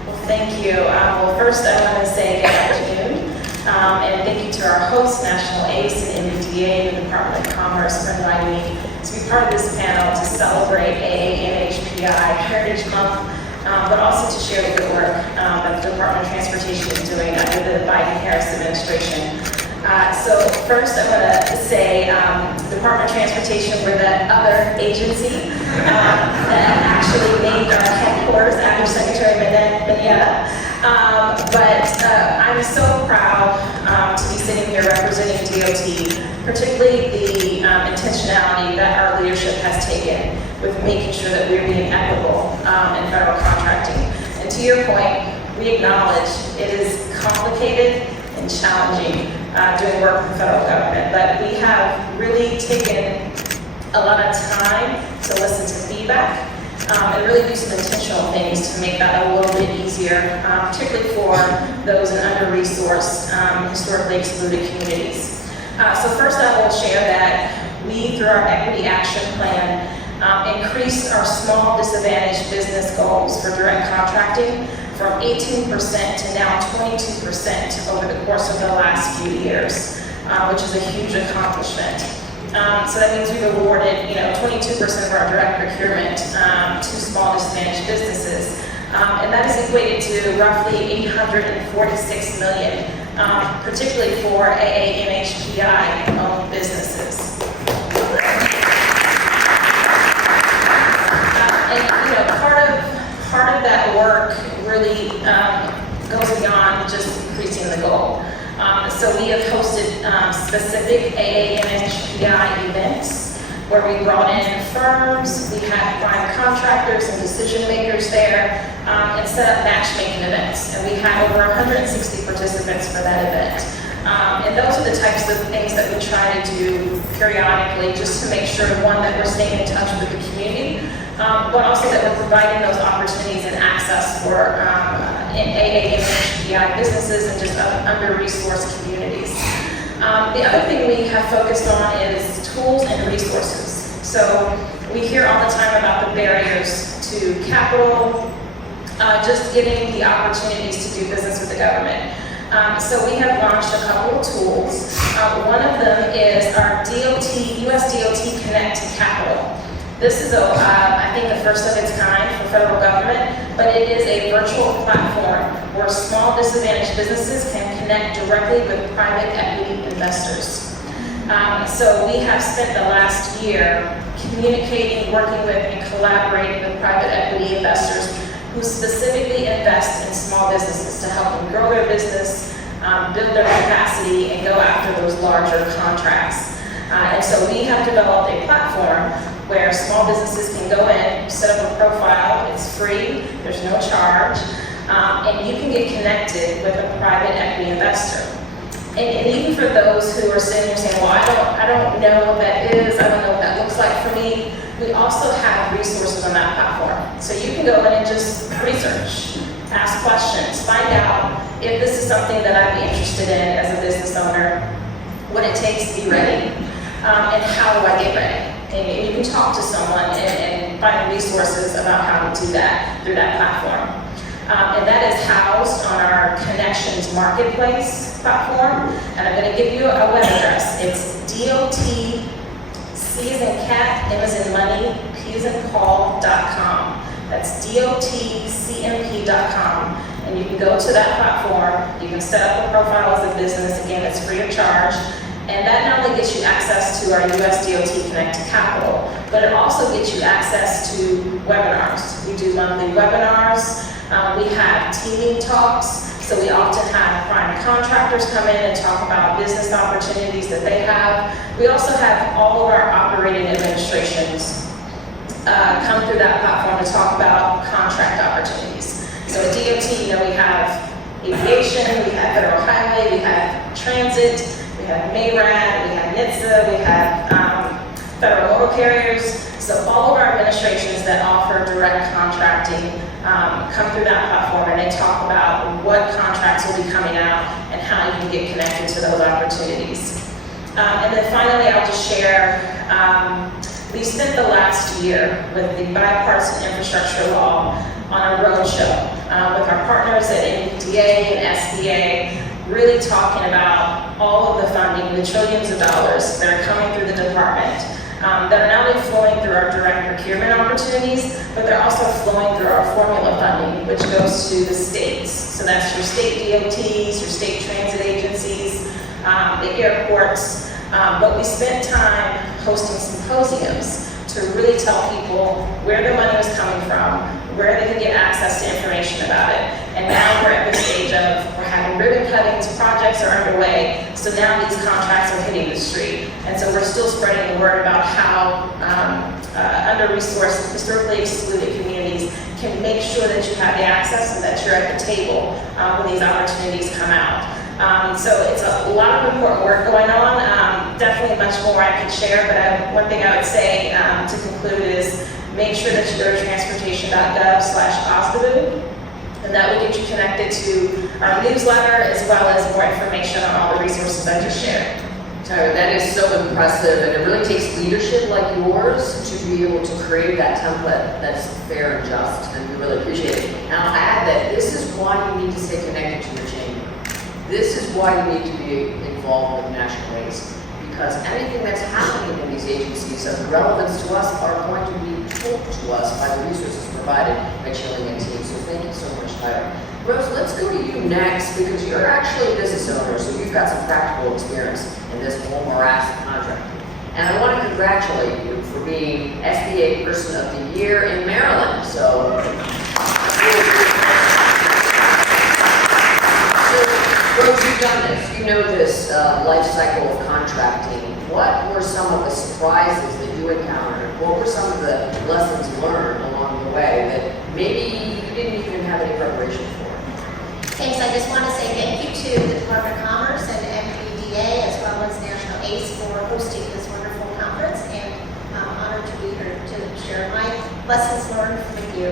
Well, thank you. Well, first I want to say good afternoon. And thank you to our host, National ACE and NVDA, the Department of Commerce, for inviting me to be part of this panel to celebrate AANHPI Heritage Month, but also to share the good work that the Department of Transportation is doing under the Biden-Harris administration. So first I want to say Department of Transportation, we're the other agency that actually named our headquarters after Secretary Mineta. But I'm so proud to be sitting here representing DOT, particularly the intentionality that our leadership has taken with making sure that we're being equitable in federal contracting. And to your point, we acknowledge it is complicated and challenging doing work with the federal government, but we have really taken a lot of time to listen to feedback and really do some intentional things to make that a little bit easier, particularly for those in under-resourced, historically excluded communities. So first I will share that we, through our Equity Action Plan, increased our small disadvantaged business goals for direct contracting from 18% to now 22% over the course of the last few years, which is a huge accomplishment. So that means we've awarded, 22% of our direct procurement to small disadvantaged businesses, and that is equated to roughly $846 million, particularly for AANHPI-owned businesses. Part of that work really goes beyond just increasing the goal. So we have hosted specific AANHPI events where we brought in firms, we had prime contractors and decision makers there, and set up matchmaking events. And we had over 160 participants for that event. And those are the types of things that we try to do periodically just to make sure, one, that we're staying in touch with the community, but also that we're providing those opportunities and access for AANHPI businesses and just under-resourced communities. The other thing we have focused on is tools and resources. So we hear all the time about the barriers to capital, just getting the opportunities to do business with the government. So we have launched a couple of tools. One of them is our US DOT Connect to Capital. This is, I think, the first of its kind for federal government, but it is a virtual platform where small disadvantaged businesses can connect directly with private equity investors. So we have spent the last year communicating, working with, and collaborating with private equity investors who specifically invest in small businesses to help them grow their business, build their capacity, and go after those larger contracts. And so we have developed a platform where small businesses can go in, set up a profile, it's free, there's no charge, and you can get connected with a private equity investor. And even for those who are sitting here saying, well, I don't know what that is, I don't know what that looks like for me, we also have resources on that platform. So you can go in and just research, ask questions, find out if this is something that I'd be interested in as a business owner, what it takes to be ready, and how do I get ready. And you can talk to someone and find resources about how to do that through that platform. And that is housed on our Connections Marketplace platform. And I'm going to give you a web address. It's DOT, C as in cat, M as in money, P as in Paul.com. That's DOTCMP.com. And you can go to that platform. You can set up a profile as a business. Again, it's free of charge. And that not only gets you access to our US DOT Connect to Capital, but it also gets you access to webinars. We do monthly webinars. We have teaming talks. So we often have prime contractors come in and talk about business opportunities that they have. We also have all of our operating administrations come through that platform to talk about contract opportunities. So at DOT, we have aviation, we have federal highway, we have transit, we have MARAD, we have NHTSA, we have federal motor carriers. So all of our administrations that offer direct contracting come through that platform, and they talk about what contracts will be coming out and how you can get connected to those opportunities. And then finally, I'll just share, we spent the last year with the bipartisan infrastructure law on a roadshow with our partners at NPDA and SBA, really talking about all of the funding, the trillions of dollars that are coming through the department. That are not only flowing through our direct procurement opportunities, but they're also flowing through our formula funding, which goes to the states. So that's your state DOTs, your state transit agencies, the airports. But we spent time hosting symposiums to really tell people where the money was coming from, where they could get access to information about it. And now we're at the stage of we're having ribbon cuttings, projects are underway, so now these contracts are hitting the street. And so we're still spreading the word about how under-resourced, historically excluded communities can make sure that you have the access and that you're at the table when these opportunities come out. So it's a lot of important work going on. Definitely much more I could share, but one thing I would say to conclude is make sure that you go to transportation.gov/OSDBU, and that will get you connected to our newsletter as well as more information on all the resources I just shared. Tyra, that is so impressive, and it really takes leadership like yours to be able to create that template that's fair and just, and we really appreciate it. And I'll add that this is why you need to stay connected to your chamber. This is why you need to be involved with National ACE, because anything that's happening in these agencies of relevance to us are going to be told to us by the resources provided by Chilling and team. So thank you so much, Tyra. Rose, let's go to you next, because you're actually a business owner, so you've got some practical experience in this whole morass of contracting. And I want to congratulate you for being SBA Person of the Year in Maryland. So Rose, you've done this. You know this life cycle of contracting. What were some of the surprises that you encountered? What were some of the lessons learned along the way that maybe you didn't even have any preparation for? Thanks. I just want to say thank you to the Department of Commerce and MPDA as well as National ACE for hosting this wonderful conference, and I'm honored to be here to share my lessons learned with you.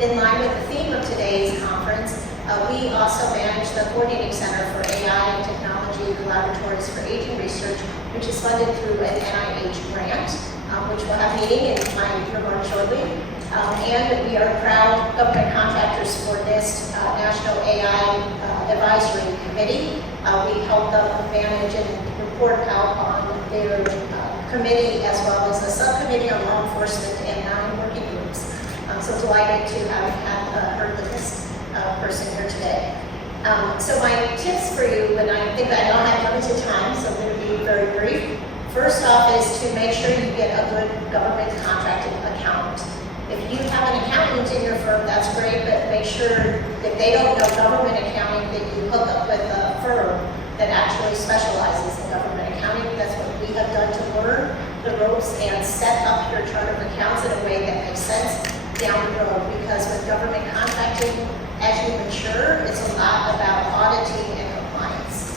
In line with the theme of today's conference, we also manage the Coordinating Center for AI and Technology Laboratories for Aging Research, which is funded through an NIH grant, which we'll have a meeting in my regard shortly. And we are proud government contractors for this National AI Advisory Committee. We help them manage and report out on their committee as well as a subcommittee on law enforcement and 9 working groups. I'm so delighted to have her with this person here today. So my tips for you, and I think I don't have limited time, so I'm going to be very brief. First off is to make sure you get a good government contracting accountant. If you have an accountant in your firm, that's great, but make sure if they don't know government accounting, that you hook up with a firm that actually specializes in government accounting. That's what we have done to learn the ropes and set up your chart of accounts in a way that makes sense down the road, because with government contracting, as you mature, it's a lot about auditing and compliance.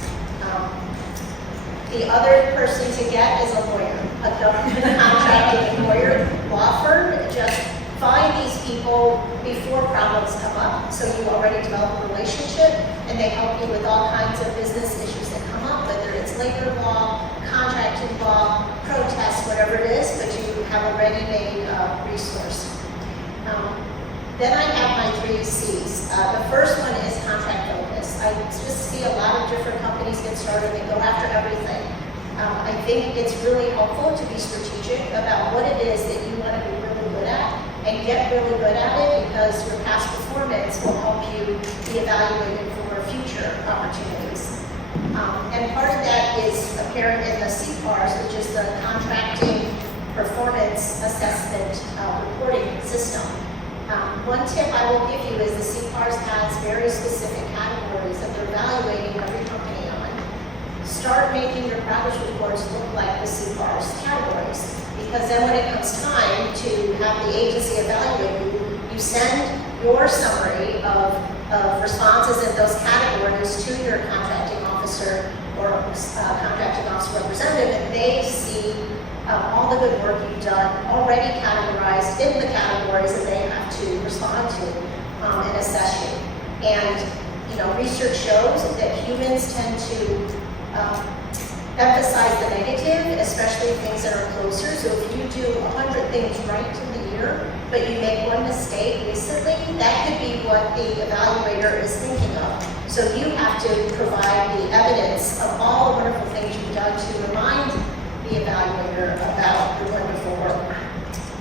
The other person to get is a lawyer, a government contracting lawyer, law firm. Just find these people before problems come up, so you already develop a relationship, and they help you with all kinds of business issues that come up, whether it's labor law, contracting law, protests, whatever it is, but you have a ready-made resource. Then I have my 3 C's. The first one is contract focus. I just see a lot of different companies get started and go after everything. I think it's really helpful to be strategic about what it is that you want to be really good at and get really good at it, because your past performance will help you be evaluated for future opportunities. And part of that is apparent in the CPARS, which is the Contracting Performance Assessment Reporting System. One tip I will give you is the CPARS has very specific categories that they're evaluating every company on. Start making your progress reports look like the CPARS categories, because then when it comes time to have the agency evaluate you, you send your summary of responses in those categories to your contracting officer or contracting officer representative, and they see all the good work you've done already categorized in the categories that they have to respond to and assess you. And research shows that humans tend to emphasize the negative, especially things that are closer. So if you do 100 things right in the year, but you make one mistake recently, that could be what the evaluator is thinking of. So you have to provide the evidence of all the wonderful things you've done to remind the evaluator about your wonderful work.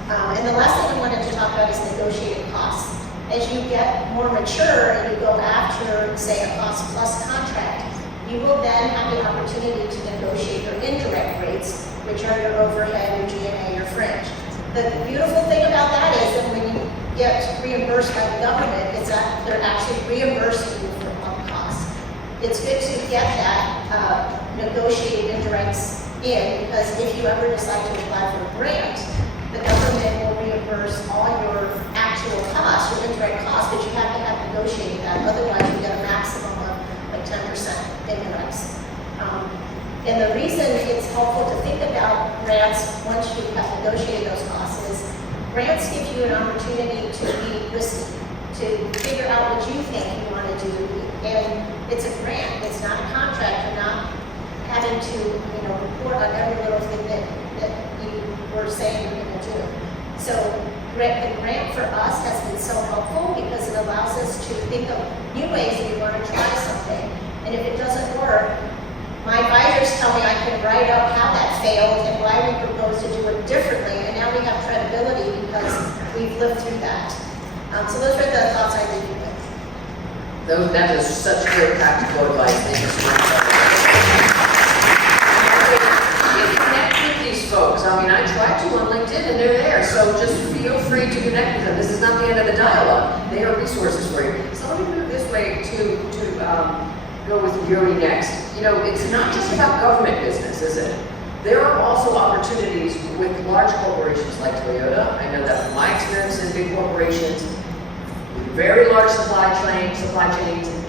And the last thing I wanted to talk about is negotiated costs. As you get more mature and you go after, say, a cost-plus contract, you will then have the opportunity to negotiate your indirect rates, which are your overhead, your G&A, your fringe. The beautiful thing about that is that when you get reimbursed by the government, it's that they're actually reimbursing you for pump costs. It's good to get that negotiated indirects in, because if you ever decide to apply for a grant, the government will reimburse all your actual costs, your indirect costs, but you have to have negotiated that. Otherwise, you get a maximum of like 10% indirects. And the reason it's helpful to think about grants once you have negotiated those costs is grants give you an opportunity to be risky, to figure out what you think you want to do. And it's a grant, it's not a contract. You're not having to report on every little thing that you were saying you're going to do. So the grant for us has been so helpful because it allows us to think of new ways that we want to try something. And if it doesn't work, my advisors tell me I can write up how that failed and why we propose to do it differently, and now we have credibility because we've lived through that. So those are the thoughts I leave you with. That is such great practical advice. Thank you so much. Connect with these folks. I mean, I tried to on LinkedIn and they're there, so just feel free to connect with them. This is not the end of the dialogue. They are resources for you. So let me move this way to go with Yuri next. It's not just about government business, is it? There are also opportunities with large corporations like Toyota. I know that from my experience in big corporations, very large supply chains,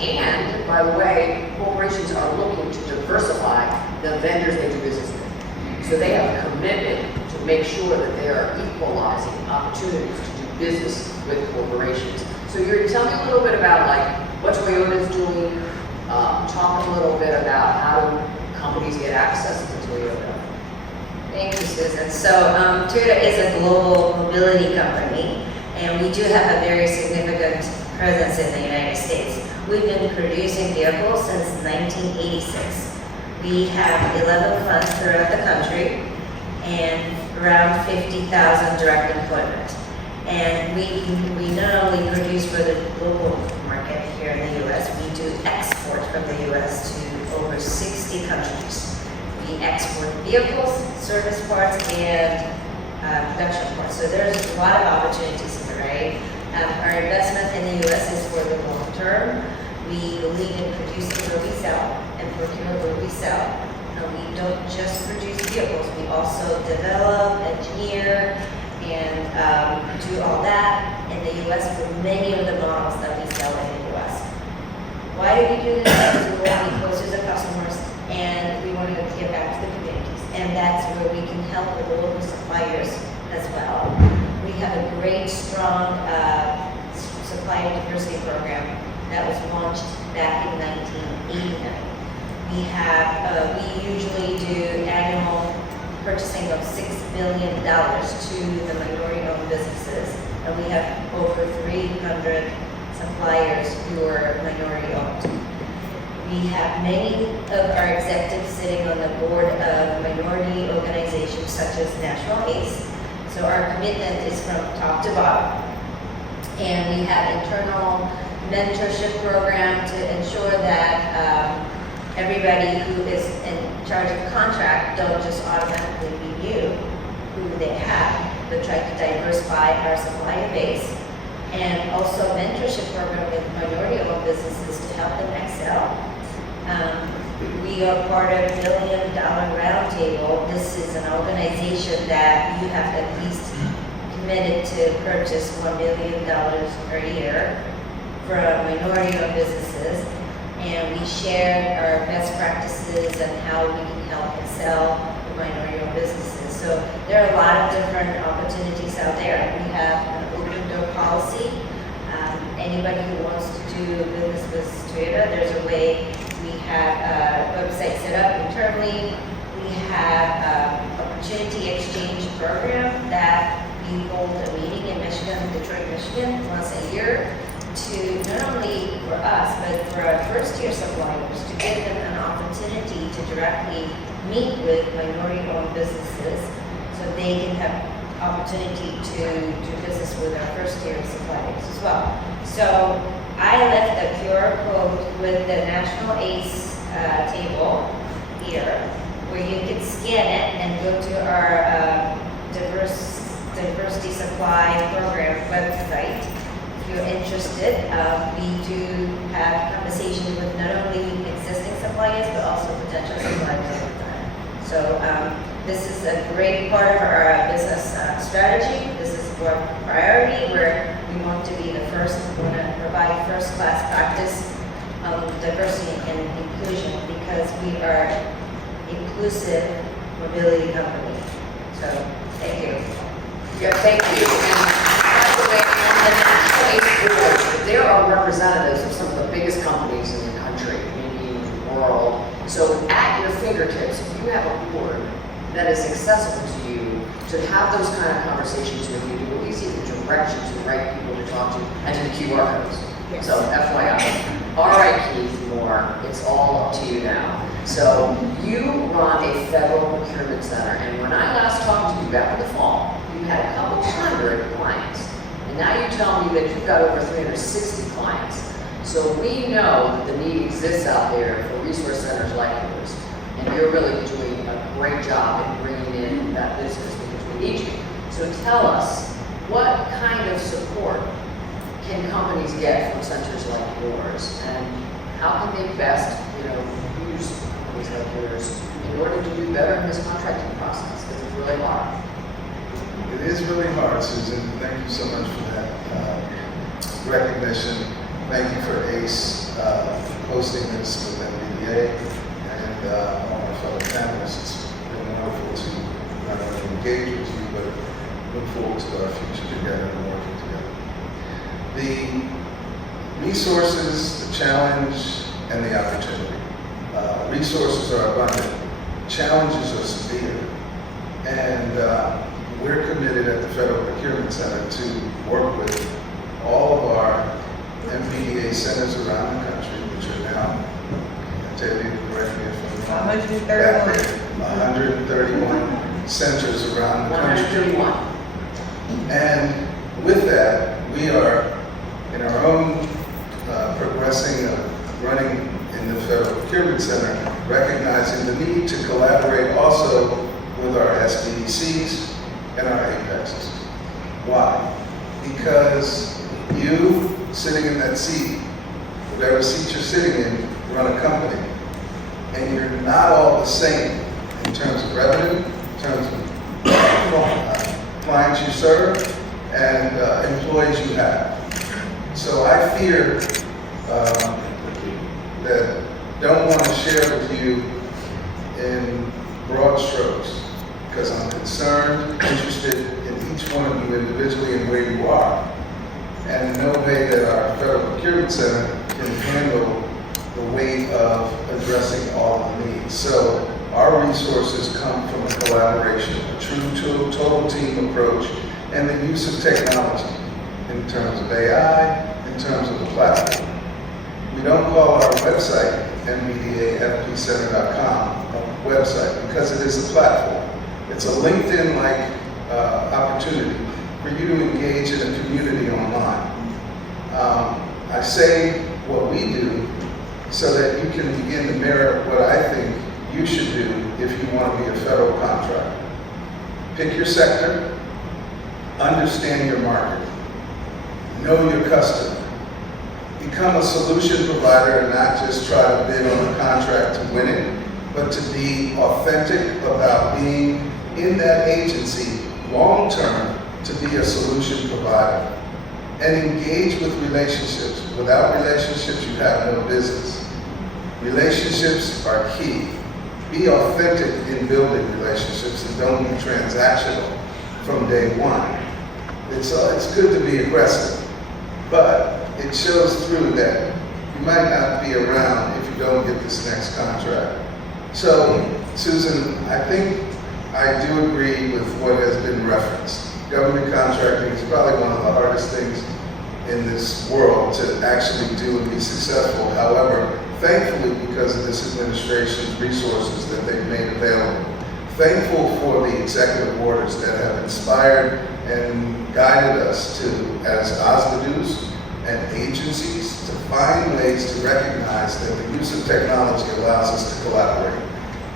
and by the way, corporations are looking to diversify the vendors they do business with. So they have a commitment to make sure that they are equalizing opportunities to do business with corporations. So Yuri, tell me a little bit about what Toyota is doing. Talk a little bit about how do companies get access to Toyota. Thank you, Susan. So Toyota is a global mobility company, and we do have a very significant presence in the United States. We've been producing vehicles since 1986. We have 11 plants throughout the country and around 50,000 direct employment. And we not only produce for the global market here in the U.S., we do export from the U.S. to over 60 countries. We export vehicles, service parts, and production parts. So there's a lot of opportunities here, right? Our investment in the U.S. is for the long term. We believe in producing where we sell and procure where we sell. And we don't just produce vehicles, we also develop, engineer, and do all that in the U.S. for many of the models that we sell in the U.S. Why do we do this? Because we want to be closer to customers and we want to give back to the communities. And that's where we can help with the local suppliers as well. We have a great, strong supplier diversity program that was launched back in 1989. We usually do annual purchasing of $6 billion to the minority-owned businesses, and we have over 300 suppliers who are minority-owned. We have many of our executives sitting on the board of minority organizations such as National ACE. So our commitment is from top to bottom. And we have internal mentorship program to ensure that everybody who is in charge of contract don't just automatically review who they have, but try to diversify our supplier base. And also mentorship program with minority-owned businesses to help them excel. We are part of $1 Billion Roundtable. This is an organization that you have at least committed to purchase $1 billion per year for minority-owned businesses. And we shared our best practices and how we can help excel the minority-owned businesses. So there are a lot of different opportunities out there. We have an open door policy. Anybody who wants to do business with Toyota, there's a way. We have a website set up internally. We have opportunity exchange program that we hold a meeting in Michigan, Detroit, Michigan, once a year to not only for us, but for our first-year suppliers to give them an opportunity to directly meet with minority-owned businesses so they can have opportunity to do business with our first-year suppliers as well. So I left a QR code with the National ACE table here, where you can scan it and go to our diversity supply program website. If you're interested, we do have conversations with not only existing suppliers, but also potential suppliers over time. So this is a great part of our business strategy. This is our priority, where we want to be the first. We want to provide first-class practice of diversity and inclusion because we are inclusive mobility company. So, thank you. Yeah, thank you. And by the way, on the National ACE board, there are representatives of some of the biggest companies in the country, maybe in the world. So at your fingertips, if you have a board that is accessible to you to have those kind of conversations with you, to at least give you direction to the right people to talk to, and to the QR codes. Yes. So FYI. All right, Keith Moore, it's all up to you now. So you run a federal procurement center, and when I last talked to you back in the fall, you had a couple hundred clients. And now you tell me that you've got over 360 clients. So we know that the need exists out there for resource centers like yours. And you're really doing a great job in bringing in that business because we need you. So tell us, what kind of support can companies get from centers like yours? And how can they best, use companies like yours in order to do better in this contracting process? Because it's really hard. It is really hard, Susan. Thank you so much for that recognition. Thank you for ACE hosting this with NVDA and all my fellow panelists. It's been wonderful to not only engage with you, but look forward to our future together and working together. The resources, the challenge, and the opportunity. Resources are abundant. Challenges are severe. And we're committed at the Federal Procurement Center to work with all of our MPDA centers around the country, which are now, tell you, correct me if I'm wrong, 131 centers around the country. 131. And with that, we are in our own progressing, running in the Federal Procurement Center, recognizing the need to collaborate also with our SBDCs and our APEXs. Why? Because you, sitting in that seat, whatever seat you're sitting in, run a company, and you're not all the same in terms of revenue, in terms of clients you serve, and employees you have. So I fear that don't want to share with you in broad strokes, because I'm concerned, interested in each one of you individually and where you are. And no way that our Federal Procurement Center can handle the weight of addressing all of the needs. So our resources come from a collaboration, a true total team approach, and the use of technology in terms of AI, in terms of the platform. We don't call our website NVDAFPCenter.com a website because it is a platform. It's a LinkedIn-like opportunity for you to engage in a community online. I say what we do so that you can begin to mirror what I think you should do if you want to be a federal contractor. Pick your sector, understand your market, know your customer, become a solution provider and not just try to bid on a contract to win it, but to be authentic about being in that agency long-term to be a solution provider. And engage with relationships. Without relationships, you have no business. Relationships are key. Be authentic in building relationships and don't be transactional from day one. It's good to be aggressive, but it shows through that you might not be around if you don't get this next contract. So, Susan, I think I do agree with what has been referenced. Government contracting is probably one of the hardest things in this world to actually do and be successful. However, thankfully, because of this administration's resources that they've made available, thankful for the executive orders that have inspired and guided us to, as OSBDUs and agencies, to find ways to recognize that the use of technology allows us to collaborate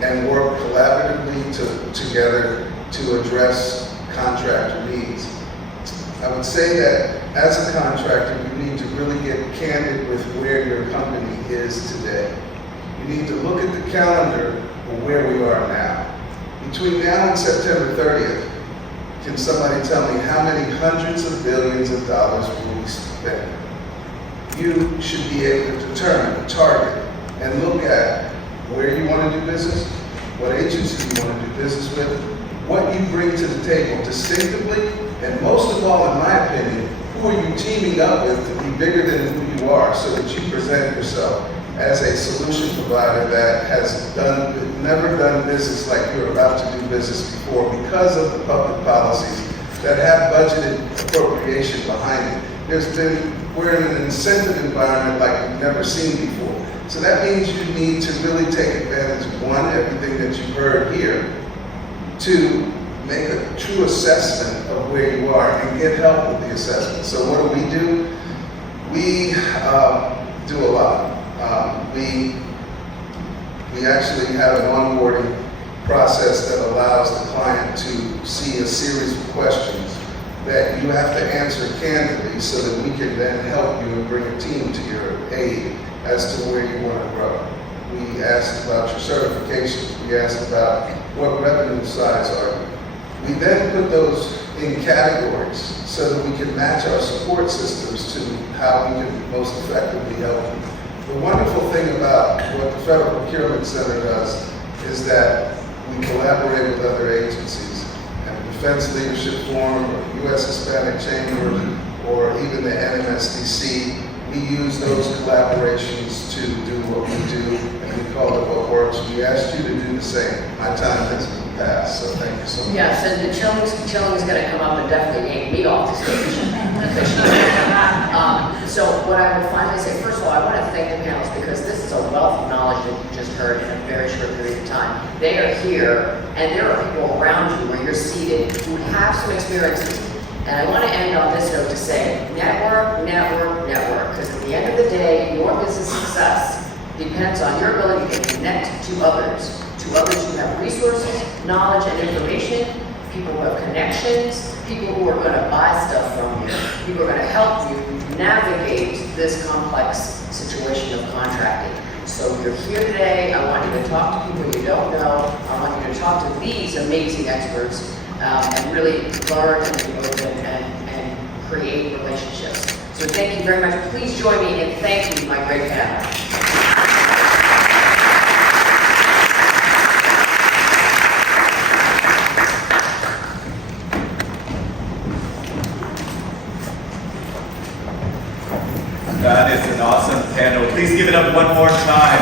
and work collaboratively together to address contractor needs. I would say that as a contractor, you need to really get candid with where your company is today. You need to look at the calendar of where we are now. Between now and September 30th, can somebody tell me how many hundreds of billions of dollars will we spend? You should be able to determine, target, and look at where you want to do business, what agency you want to do business with, what you bring to the table distinctively, and most of all, in my opinion, who are you teaming up with to be bigger than who you are so that you present yourself as a solution provider that has never done business like you're about to do business before because of the public policies that have budgeted appropriation behind it. We're in an incentive environment like we've never seen before. So that means you need to really take advantage of, one, everything that you've heard here, to make a true assessment of where you are and get help with the assessment. So what do? We do a lot. We actually have an onboarding process that allows the client to see a series of questions that you have to answer candidly so that we can then help you and bring a team to your aid as to where you want to grow. We asked about your certifications. We asked about what revenue size are you. We then put those in categories so that we can match our support systems to how we can most effectively help you. The wonderful thing about what the Federal Procurement Center does is that we collaborate with other agencies. And the Defense Leadership Forum, or U.S. Hispanic Chamber, or even the NMSDC, we use those collaborations to do what we do, and we call it what works. We asked you to do the same. My time has been passed, so thank you so much. Yes, and the Chilling's going to come up and definitely yank me off the stage. So what I would finally say, first of all, I want to thank the panelists because this is a wealth of knowledge that you just heard in a very short period of time. They are here, and there are people around you where you're seated who have some experiences. And I want to end on this note to say, network, network, network, because at the end of the day, your business success depends on your ability to connect to others who have resources, knowledge, and information, people who have connections, people who are going to buy stuff from you, people who are going to help you navigate this complex situation of contracting. So you're here today. I want you to talk to people you don't know. I want you to talk to these amazing experts and really learn and be open and create relationships. So thank you very much. Please join me in thanking my great panel. That is an awesome panel. Please give it up one more time.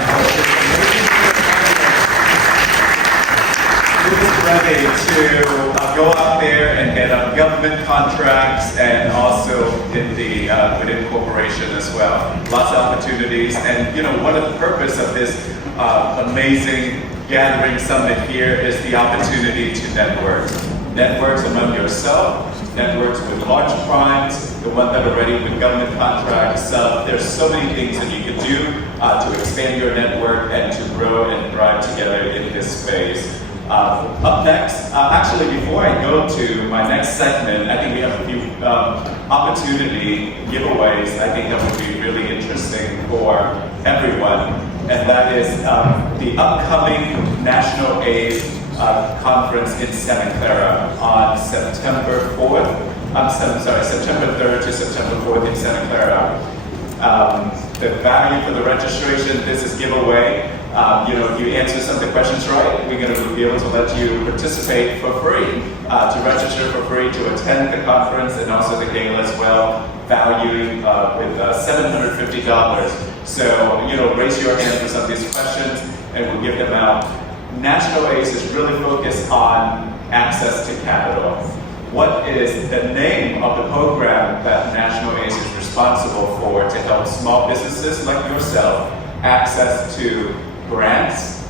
Who's ready to go out there and get government contracts and also in the within corporation as well. Lots of opportunities. And one of the purpose of this amazing gathering summit here is the opportunity to network. Networks among yourself, networks with large primes, the ones that are ready with government contracts. There's so many things that you can do to expand your network and to grow and thrive together in this space. Up next, actually before I go to my next segment, I think we have a few opportunity giveaways I think that would be really interesting for everyone. And that is the upcoming National AIDS Conference in Santa Clara on September 4th. September 3rd to September 4th in Santa Clara. The value for the registration, this is giveaway. If you answer some of the questions right, we're going to be able to let you participate for free, to register for free to attend the conference and also the gala as well, valued with $750. So, raise your hand for some of these questions and we'll give them out. National ACE is really focused on access to capital. What is the name of the program that National ACE is responsible for to help small businesses like yourself access to grants,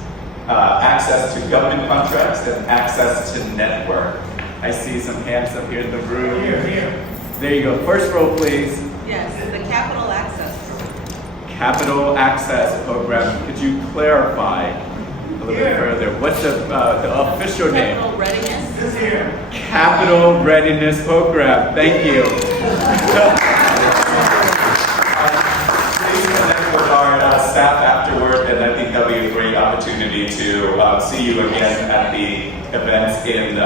access to government contracts, and access to network? I see some hands up here in the room. Here. There you go. First row, please. Yes, the Capital Access Program. Capital Access Program. Could you clarify a little bit further? What's the official name? Capital Readiness. This here. Capital Readiness Program. Thank you. Please connect with our staff afterward, and I think that'll be a great opportunity to see you again at the events in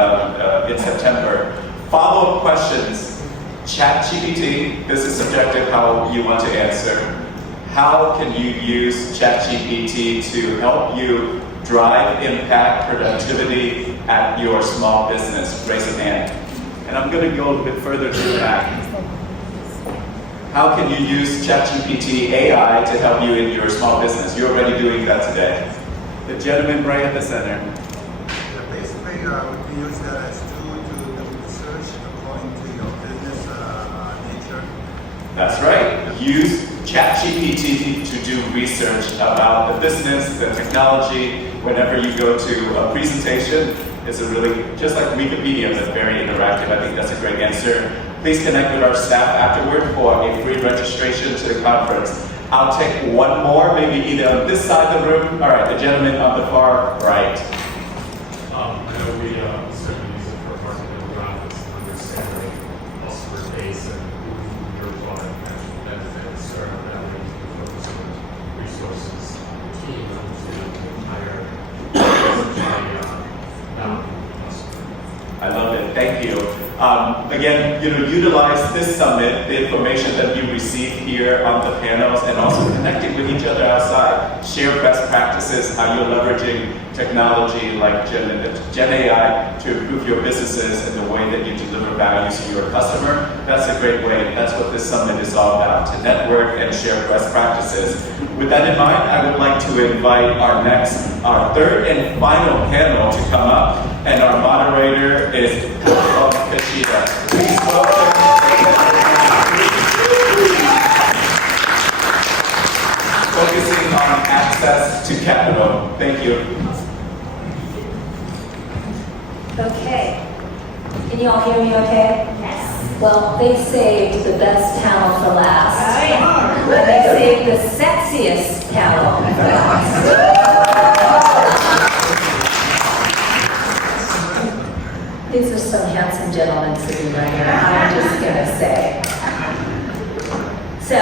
September. Follow-up questions. ChatGPT. This is subjective how you want to answer. How can you use ChatGPT to help you drive impact, productivity at your small business? Raise a hand. And I'm going to go a little bit further to the back. How can you use ChatGPT AI to help you in your small business? You're already doing that today. The gentleman right at the center. Basically, we can use that as a tool to do research according to your business nature. That's right. Use ChatGPT to do research about the business, the technology. Whenever you go to a presentation, it's a really, just like Wikipedia, but very interactive. I think that's a great answer. Please connect with our staff afterward for a free registration to the conference. I'll take one more, maybe either on this side of the room. All right, the gentleman on the far right. I know we certainly use it for marketing demographics and understanding customer base and your product and benefits or whatever you focus on resources on the team to the entire I love it. Thank you. Again, utilize this summit, the information that you receive here on the panels, and also connecting with each other outside. Share best practices, how you're leveraging technology like Gen AI to improve your businesses and the way that you deliver value to your customer. That's a great way. That's what this summit is all about, to network and share best practices. With that in mind, I would like to invite our third and final panel to come up, and our moderator is Kashida. Please welcome. Focusing on access to capital. Thank you. Okay. Can you all hear me okay? Yes. Well, they saved the best panel for last. But they saved the sexiest panel for last. These are some handsome gentlemen sitting right here, I'm just gonna say. So,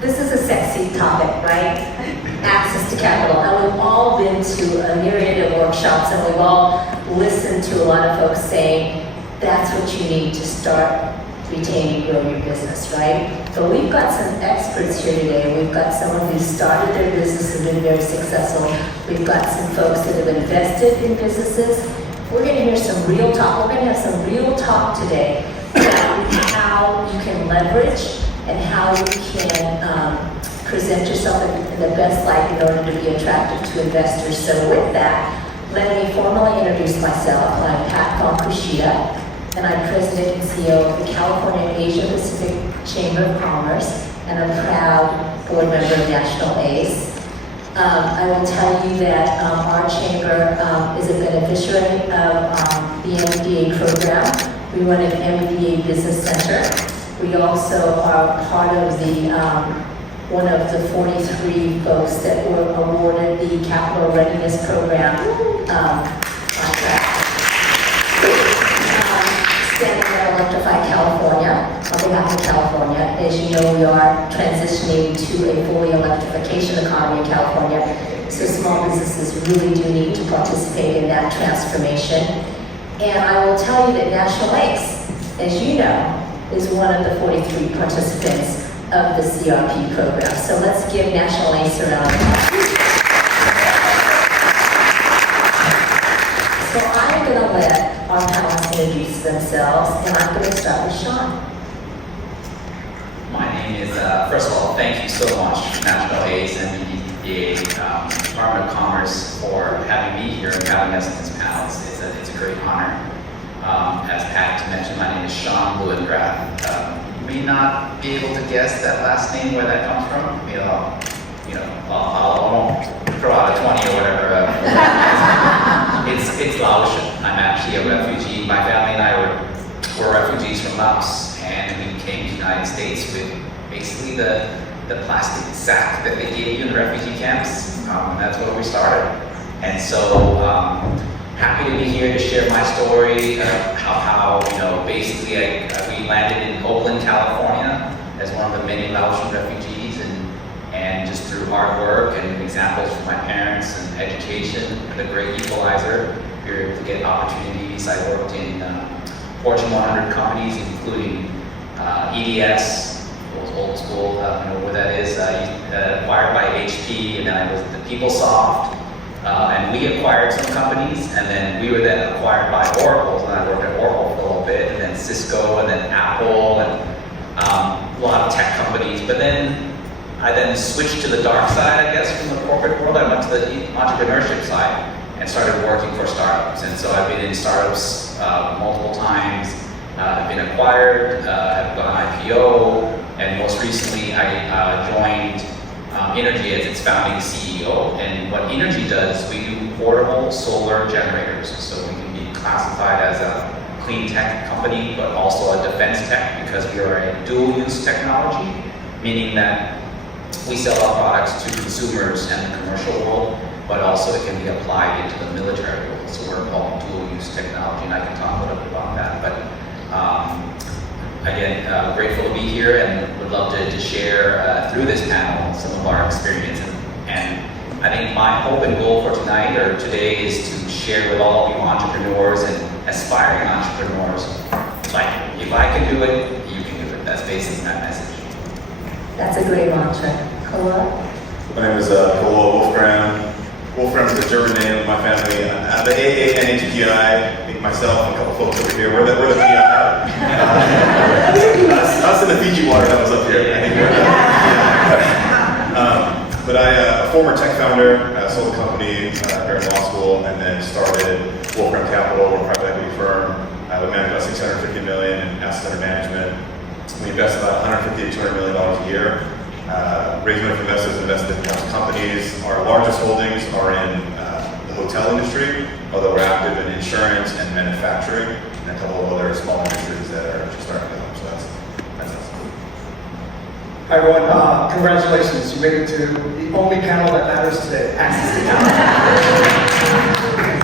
this is a sexy topic, right? Access to capital. Now, we've all been to a myriad of workshops and we've all listened to a lot of folks saying, that's what you need to start, retain, and grow your business, right? But we've got some experts here today. We've got someone who started their business and been very successful. We've got some folks that have invested in businesses. We're going to hear some real talk. We're going to have some real talk today about how you can leverage and how you can present yourself in the best light in order to be attractive to investors. So with that, let me formally introduce myself. I'm Pat Kushida, and I'm President and CEO of the California Asia Pacific Chamber of Commerce, and a proud board member of National ACE. I will tell you that our chamber is a beneficiary of the MBA program, We run an MBA Business Center. We also are part of the one of the 43 folks that were awarded the Capital Readiness Program contract. Standing at Electrify California, on behalf of California. As you know, we are transitioning to a fully electrification economy in California, so small businesses really do need to participate in that transformation. And I will tell you that National ACE, as you know, is one of the 43 participants of the CRP program. So let's give National ACE a round of applause. So I'm going to let our panelists introduce themselves, and I'm going to start with Sean. My name is, first of all, thank you so much, National ACE and the Department of Commerce, for having me here and having us in this panel. It's a great honor. As Pat mentioned, my name is Sean Lewingrath. You may not be able to guess that last name, where that comes from. I won't throw out a 20 or whatever. It's Laotian. I'm actually a refugee. My family and I were refugees from Laos, and we came to the United States with basically the plastic sack that they gave you in the refugee camps. And that's where we started. And so, happy to be here to share my story of how basically we landed in Oakland, California, as one of the many Laotian refugees, and just through hard work and examples from my parents and education and the great equalizer, we were able to get opportunities. I worked in Fortune 100 companies, including EDS, old school, know what that is, acquired by HP, and then I was at PeopleSoft. And we acquired some companies, and then we were then acquired by Oracle, and I worked at Oracle for a little bit, and then Cisco, and then Apple, and a lot of tech companies. But then I then switched to the dark side, I guess, from the corporate world. I went to the entrepreneurship side and started working for startups. And so I've been in startups multiple times. I've been acquired, I've gone IPO, and most recently I joined Energy as its founding CEO. And what Energy does, we do portable solar generators. So we can be classified as a clean tech company, but also a defense tech, because we are a dual-use technology, meaning that we sell our products to consumers and the commercial world, but also it can be applied into the military world. So we're called dual-use technology, and I can talk a little bit about that. But again, grateful to be here, and would love to share through this panel some of our experience. And I think my hope and goal for tonight or today is to share with all of you entrepreneurs and aspiring entrepreneurs, like, if I can do it, you can do it. That's basically my message. That's a great mantra. Kola? My name is Kola Wolfgram. Wolfram is the German name of my family. The AANHPI, I think myself and a couple folks over here, we're the PI. Us in the Fiji water that was up here. I think we're the PI. But a former tech founder, sold a company during law school, and then started Wolfram Capital, a private equity firm. We manage about $650 million in assets under management. We invest about $150 to $200 million a year. Raise money from investors, invested in companies. Our largest holdings are in the hotel industry, although we're active in insurance and manufacturing, and a couple of other small industries that are just starting to come. So that's us. Hi everyone, congratulations. You made it to the only panel that matters today, Access to Capital.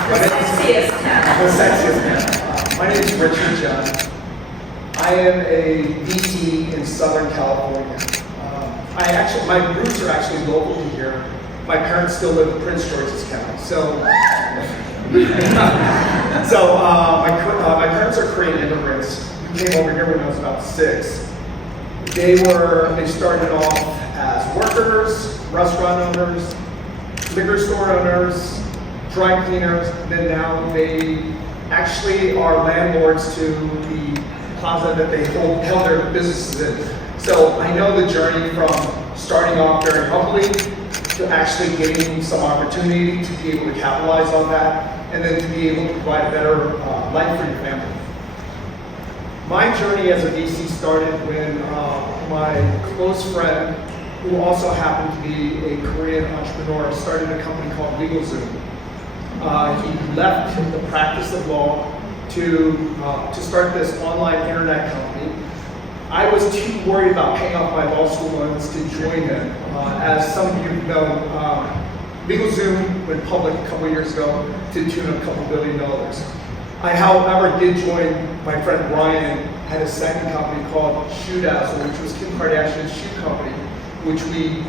The sexiest panel. The sexiest panel. My name is Richard John. I am a VC in Southern California. My roots are actually local to here. My parents still live in Prince George's County. My parents are Korean immigrants. We came over here when I was about 6. They started off as workers, restaurant owners, liquor store owners, dry cleaners, and then now they actually are landlords to the plaza that they held their businesses in. So I know the journey from starting off very humbly to actually gaining some opportunity to be able to capitalize on that, and then to be able to provide a better life for your family. My journey as a VC started when my close friend, who also happened to be a Korean entrepreneur, started a company called LegalZoom. He left the practice of law to start this online internet company. I was too worried about paying off my law school loans to join them. As some of you know, LegalZoom went public a couple years ago to the tune of a couple $2 billion. I, however, did join my friend Brian, had a second company called Shoe Dazzle, which was Kim Kardashian's shoe company, which we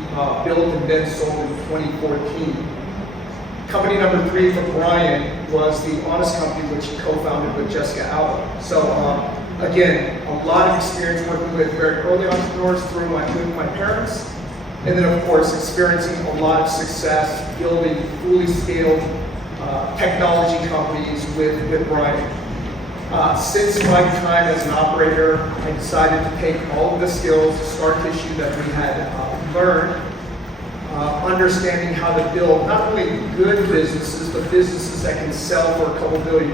built and then sold in 2014. Company number 3 for Brian was the Honest Company, which he co-founded with Jessica Alba. So again, a lot of experience working with very early entrepreneurs through with my parents, and then of course experiencing a lot of success building fully scaled technology companies with Brian. Since my time as an operator, I decided to take all of the skills, scar tissue that we had learned, understanding how to build not only good businesses, but businesses that can sell for a couple $2 billion.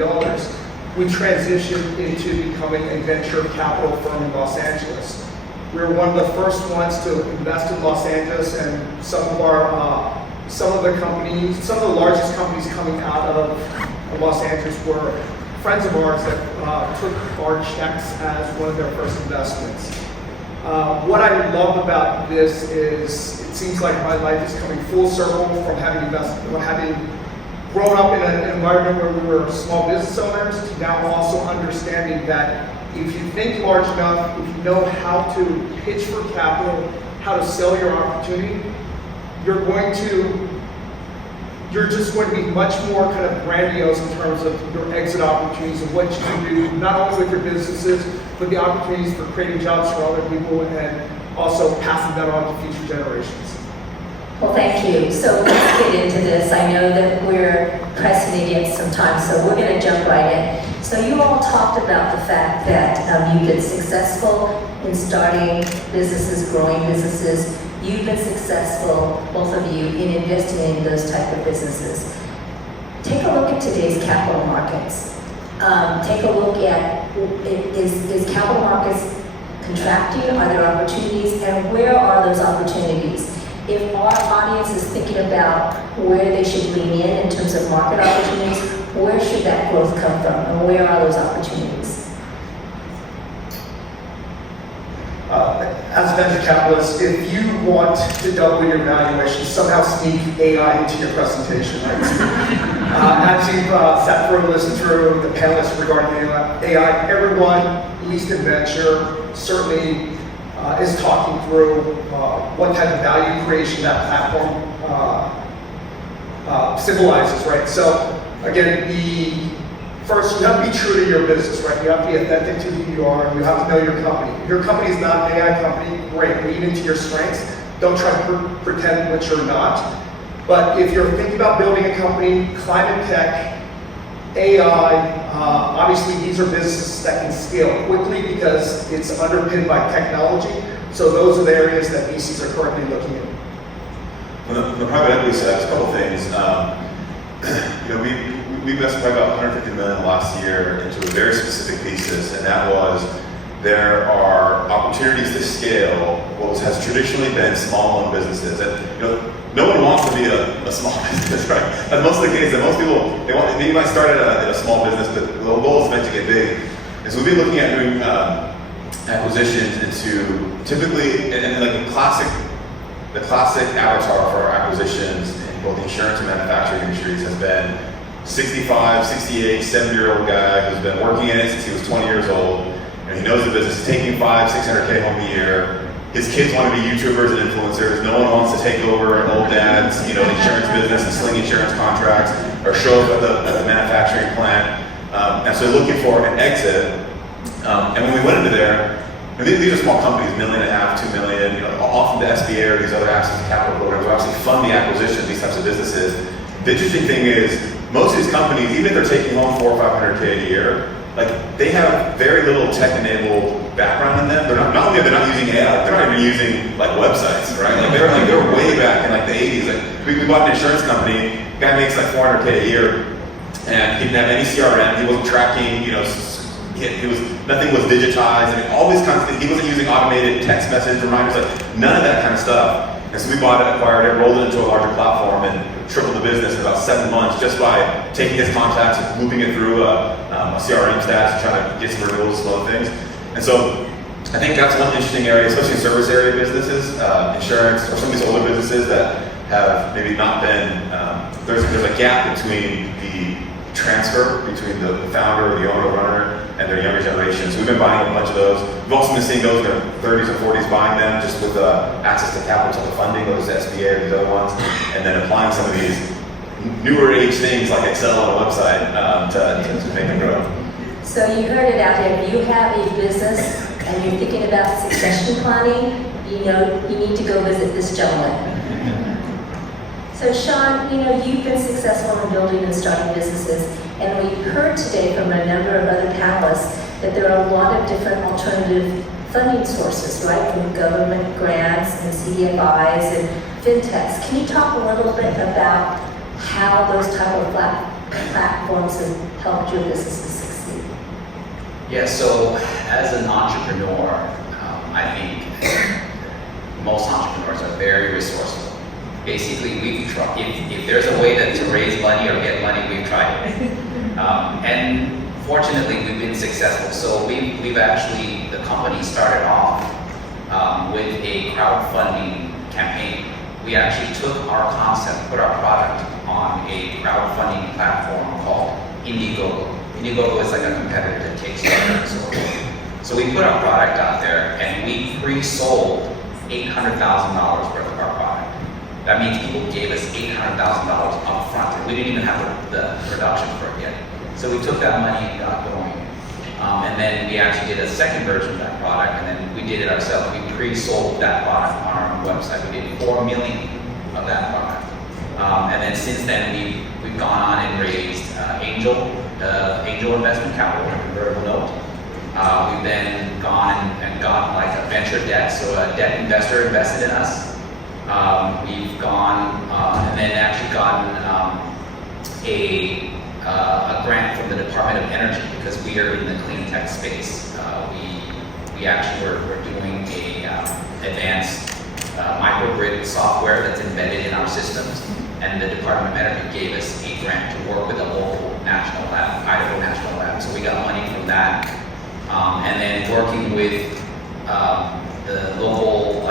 We transitioned into becoming a venture capital firm in Los Angeles. We were one of the first ones to invest in Los Angeles, and some of the largest companies coming out of Los Angeles were friends of ours that took our checks as one of their first investments. What I love about this is it seems like my life is coming full circle from having grown up in an environment where we were small business owners to now also understanding that if you think large enough, if you know how to pitch for capital, how to sell your opportunity, you're just going to be much more kind of grandiose in terms of your exit opportunities and what you can do, not only with your businesses, but the opportunities for creating jobs for other people and also passing that on to future generations. Well, thank you. So let's get into this. I know that we're pressing against some time, so we're going to jump right in. So you all talked about the fact that you've been successful in starting businesses, growing businesses. You've been successful, both of you, in investing in those type of businesses. Take a look at today's capital markets. Take a look at, is capital markets contracting? Are there opportunities? And where are those opportunities? If our audience is thinking about where they should lean in terms of market opportunities, where should that growth come from? And where are those opportunities? As a venture capitalist, if you want to double your valuation, somehow sneak AI into your presentation, right? As you've sat through and listened through the panelists regarding AI, everyone, at least in venture, certainly is talking through what type of value creation that platform symbolizes, right? So again, first, you have to be true to your business, right? You have to be authentic to who you are, and you have to know your company. If your company is not an AI company, great, lean into your strengths. Don't try to pretend what you're not. But if you're thinking about building a company, climate tech, AI, obviously these are businesses that can scale quickly because it's underpinned by technology. So those are the areas that VCs are currently looking at. On the private equity side, a couple things. We invested probably about $150 million last year into a very specific thesis, and that was there are opportunities to scale what has traditionally been small-owned businesses. And no one wants to be a small business, right? That's most of the case. That most people they might start at a small business, but the goal is meant to get big. And so we've been looking at doing acquisitions into typically and like the classic avatar for our acquisitions in both the insurance and manufacturing industries has been 65, 68, 70-year-old guy who's been working in it since he was 20 years old, and he knows the business is taking $500,000-600K home a year. His kids want to be YouTubers and influencers. No one wants to take over an old dad's, insurance business and sling insurance contracts or show up at the manufacturing plant. And so looking for an exit. And when we went into there, these are small companies, $1.5 million, $2 million. Often the SBA or these other access to capital programs will actually fund the acquisition of these types of businesses. The interesting thing is, most of these companies, even if they're taking home $400,000 or $500K a year, they have very little tech-enabled background in them. They're not only are they not using AI, they're not even using websites, right? They're way back in the 80s. We bought an insurance company. Guy makes $400K a year, and he didn't have any CRM. He wasn't tracking. Nothing was digitized. All these kinds of things. He wasn't using automated text message reminders. None of that kind of stuff. And so we bought it, acquired it, rolled it into a larger platform, and tripled the business in about 7 months just by taking his contacts and looping it through a CRM stats, trying to get some renewals, slow things. And so I think that's one interesting area, especially in service area businesses, insurance, or some of these older businesses that have maybe not been, there's a gap between the transfer between the founder or the owner or runner and their younger generation. So we've been buying a bunch of those. We've also been seeing those in their 30s and 40s buying them just with access to capital, to the funding, those SBA or these other ones, and then applying some of these newer age things like Excel on a website to make them grow. So you heard it out there. If you have a business and you're thinking about succession planning, you know you need to go visit this gentleman. So Sean, you know, you've been successful in building and starting businesses, and we heard today from a number of other panelists that there are a lot of different alternative funding sources, right? From government grants and CDFIs and fintechs. Can you talk a little bit about how those type of platforms have helped your businesses succeed? Yeah, so as an entrepreneur, I think most entrepreneurs are very resourceful. Basically, we've tried, if there's a way to raise money or get money, we've tried it. And fortunately, we've been successful. So we've actually, the company started off with a crowdfunding campaign. We actually took our concept, put our product on a crowdfunding platform called Indiegogo. Indiegogo is like a competitor to Kickstarter and so forth. So we put our product out there and we pre-sold $800,000 worth of our product. That means people gave us $800,000 up front, and we didn't even have the production for it yet. So we took that money and got going. And then we actually did a second version of that product, and then we did it ourselves. We pre-sold that product on our own website. We did 4 million of that product. And then since then, we've gone on and raised angel investment capital, a convertible note. We've then gone and gotten like a venture debt, so a debt investor invested in us. We've gone and then actually gotten a grant from the Department of Energy because we are in the clean tech space. We actually were doing a advanced microgrid software that's embedded in our systems, and the Department of Energy gave us a grant to work with a local national lab, Idaho National Lab. So we got money from that, and then working with the local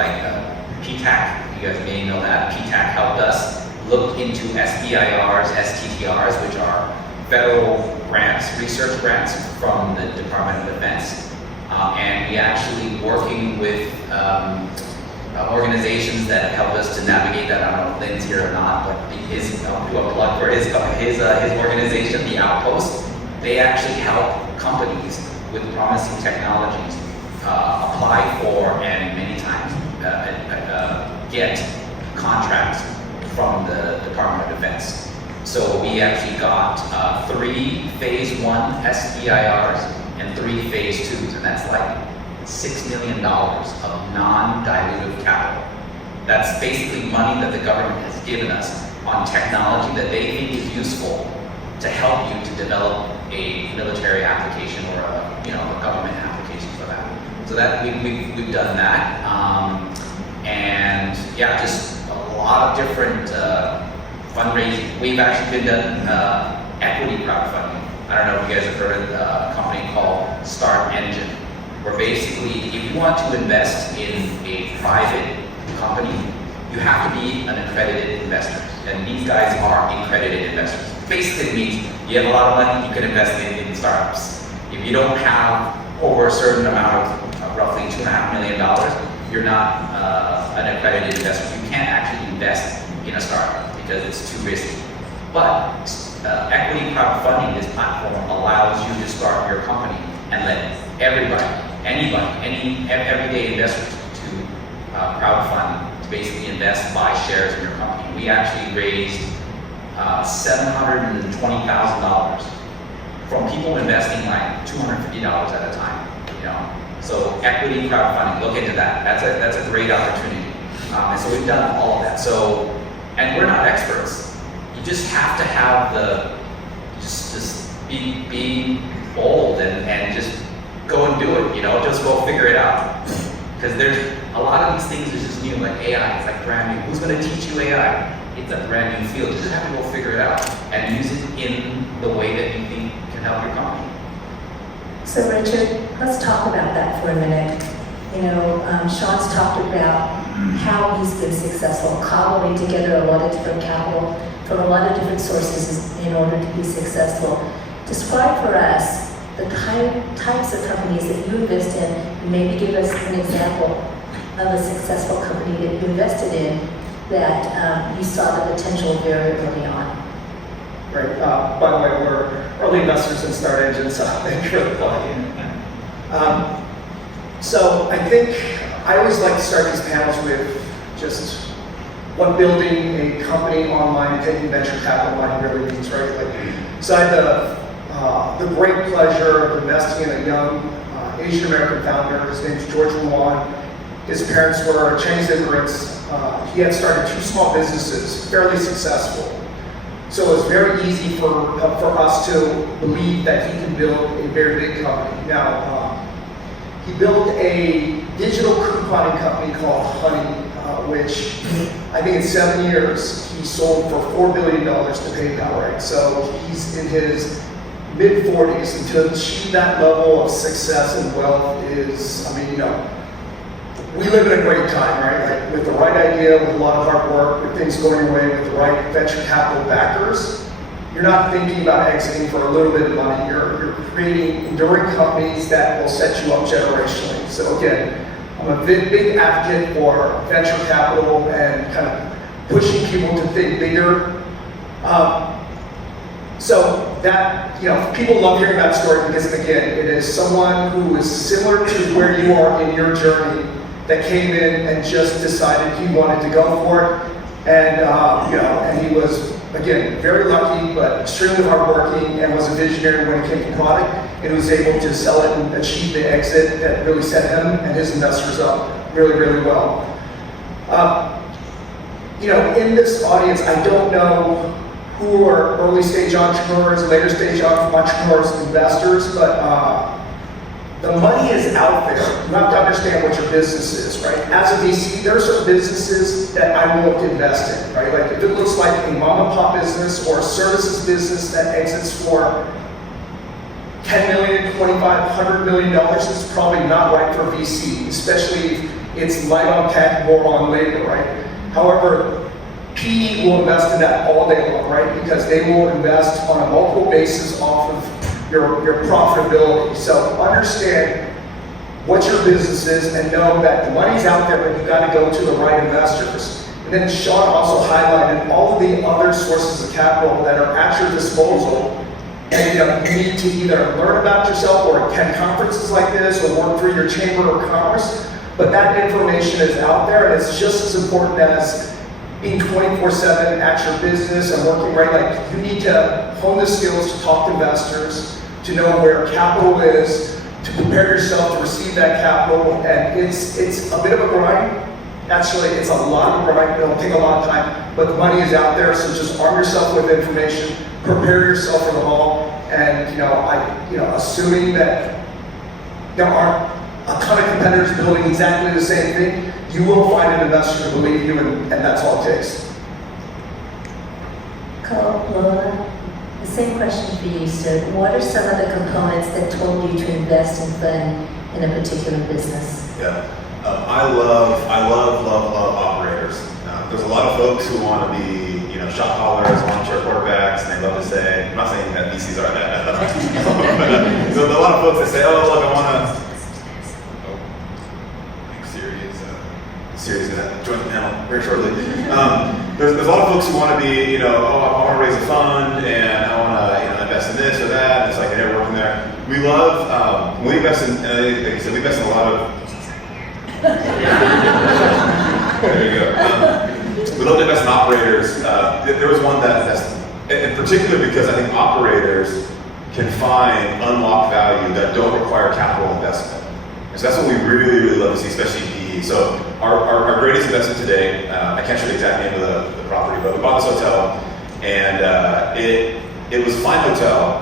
PTAC. You guys may know that PTAC helped us look into SBIRs, STTRs, which are federal grants, research grants from the Department of Defense. And we actually working with organizations that help us to navigate that. I don't know if Lynn's here or not, but I'll do a plug for his organization, The Outpost. They actually help companies with promising technologies apply for and many times get contracts from the Department of Defense. So we actually got 3 phase 1 SBIRs and 3 phase 2s, and that's like $6 million of non-dilutive capital. That's basically money that the government has given us on technology that they think is useful to help you to develop a military application or a government application for that. So that we've done that. And yeah, just a lot of different fundraising. We've actually been done equity crowdfunding. I don't know if you guys have heard of a company called Start Engine, where basically if you want to invest in a private company, you have to be an accredited investor. And these guys are accredited investors. Basically it means you have a lot of money, you can invest in startups. If you don't have over a certain amount of roughly $2.5 million, you're not an accredited investor. You can't actually invest in a startup because it's too risky. But equity crowdfunding, this platform allows you to start your company and let everybody, any everyday investors to crowdfund, to basically invest, buy shares in your company. We actually raised $720,000 from people investing like $250 at a time. So equity crowdfunding, look into that. That's a great opportunity. And so we've done all of that. So, and we're not experts. You just have to have just be bold and just go and do it. Just go figure it out. Because there's a lot of these things is just new, like AI. It's like brand new. Who's going to teach you AI? It's a brand new field. You just have to go figure it out and use it in the way that you think can help your company. So Richard, let's talk about that for a minute. You know, Sean's talked about how he's been successful, cobbling together a lot of different capital from a lot of different sources in order to be successful. Describe for us the types of companies that you invest in, and maybe give us an example of a successful company that you invested in that you saw the potential very early on. Right. By the way, we're early investors in Start Engine, so thank you for the plug. So I think I always like to start these panels with just what building a company online and taking venture capital money really means, right? So I had the great pleasure of investing in a young Asian American founder. His name is George Wan. His parents were Chinese immigrants. He had started 2 small businesses, fairly successful. So it was very easy for us to believe that he could build a very big company. Now, he built a digital couponing company called Honey, which I think in 7 years he sold for $4 billion to PayPal, right? So he's in his mid-40s, and to achieve that level of success and wealth is, I mean, you know, we live in a great time, right? Like with the right idea, with a lot of hard work, with things going your way, with the right venture capital backers, you're not thinking about exiting for a little bit of money. You're creating enduring companies that will set you up generationally. So again, I'm a big advocate for venture capital and kind of pushing people to think bigger. So that, you know, people love hearing that story because, again, it is someone who is similar to where you are in your journey that came in and just decided he wanted to go for it. And, you know, and he was, again, very lucky, but extremely hardworking, and was a visionary when it came to product, and was able to sell it and achieve the exit that really set him and his investors up really, really well. You know, in this audience, I don't know who are early stage entrepreneurs, later stage entrepreneurs, investors, but the money is out there. You have to understand what your business is, right? As a VC, there are certain businesses that I won't invest in, right? Like if it looks like a mom and pop business or a services business that exits for $10 million, $25, $100 million, it's probably not right for VC, especially if it's light on tech, more on labor, right? However, PE will invest in that all day long, right? Because they will invest on a multiple basis off of your profitability. So understand what your business is and know that the money's out there, but you got to go to the right investors. And then Sean also highlighted all of the other sources of capital that are at your disposal. And you know, you need to either learn about yourself or attend conferences like this or work through your chamber of commerce. But that information is out there, and it's just as important as being 24/7 at your business and working right. Like you need to hone the skills to talk to investors, to know where capital is, to prepare yourself to receive that capital. And it's a bit of a grind. Actually, it's a lot of grind. It'll take a lot of time, but the money is out there. So just arm yourself with information, prepare yourself for the haul. And assuming that there aren't a ton of competitors building exactly the same thing, you will find an investor to believe you, and that's all it takes. Cole, Lola, the same question for you, sir. What are some of the components that told you to invest and fund in a particular business? Yeah, I love operators. There's a lot of folks who want to be, shot callers, armchair quarterbacks, and they love to say, I'm not saying that VCs are that, but there's a lot of folks that say, oh, look, I want to, Siri's going to join the panel very shortly. There's a lot of folks who want to be, I want to raise a fund, and I want to invest in this or that, and it's like they're working there. We love, when we invest in, like I said, we invest in a lot of, there you go. We love to invest in operators. There was one that's, in particular because I think operators can find unlocked value that don't require capital investment. And so that's what we really, really love to see, especially in PE. So our greatest investment today, I can't show the exact name of the property, but we bought this hotel, and it was a fine hotel,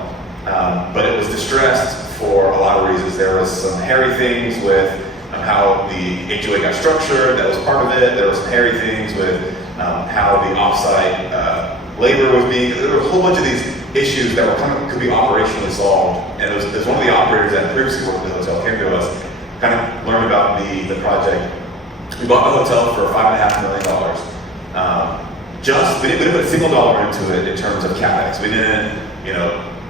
but it was distressed for a lot of reasons. There was some hairy things with how the HOA got structured, that was part of it. There were some hairy things with how the offsite labor was being, there were a whole bunch of these issues that could be operationally solved. And it was one of the operators that previously worked in the hotel came to us, kind of learned about the project. We bought the hotel for $5.5 million. We didn't put a single dollar into it in terms of CapEx. We didn't,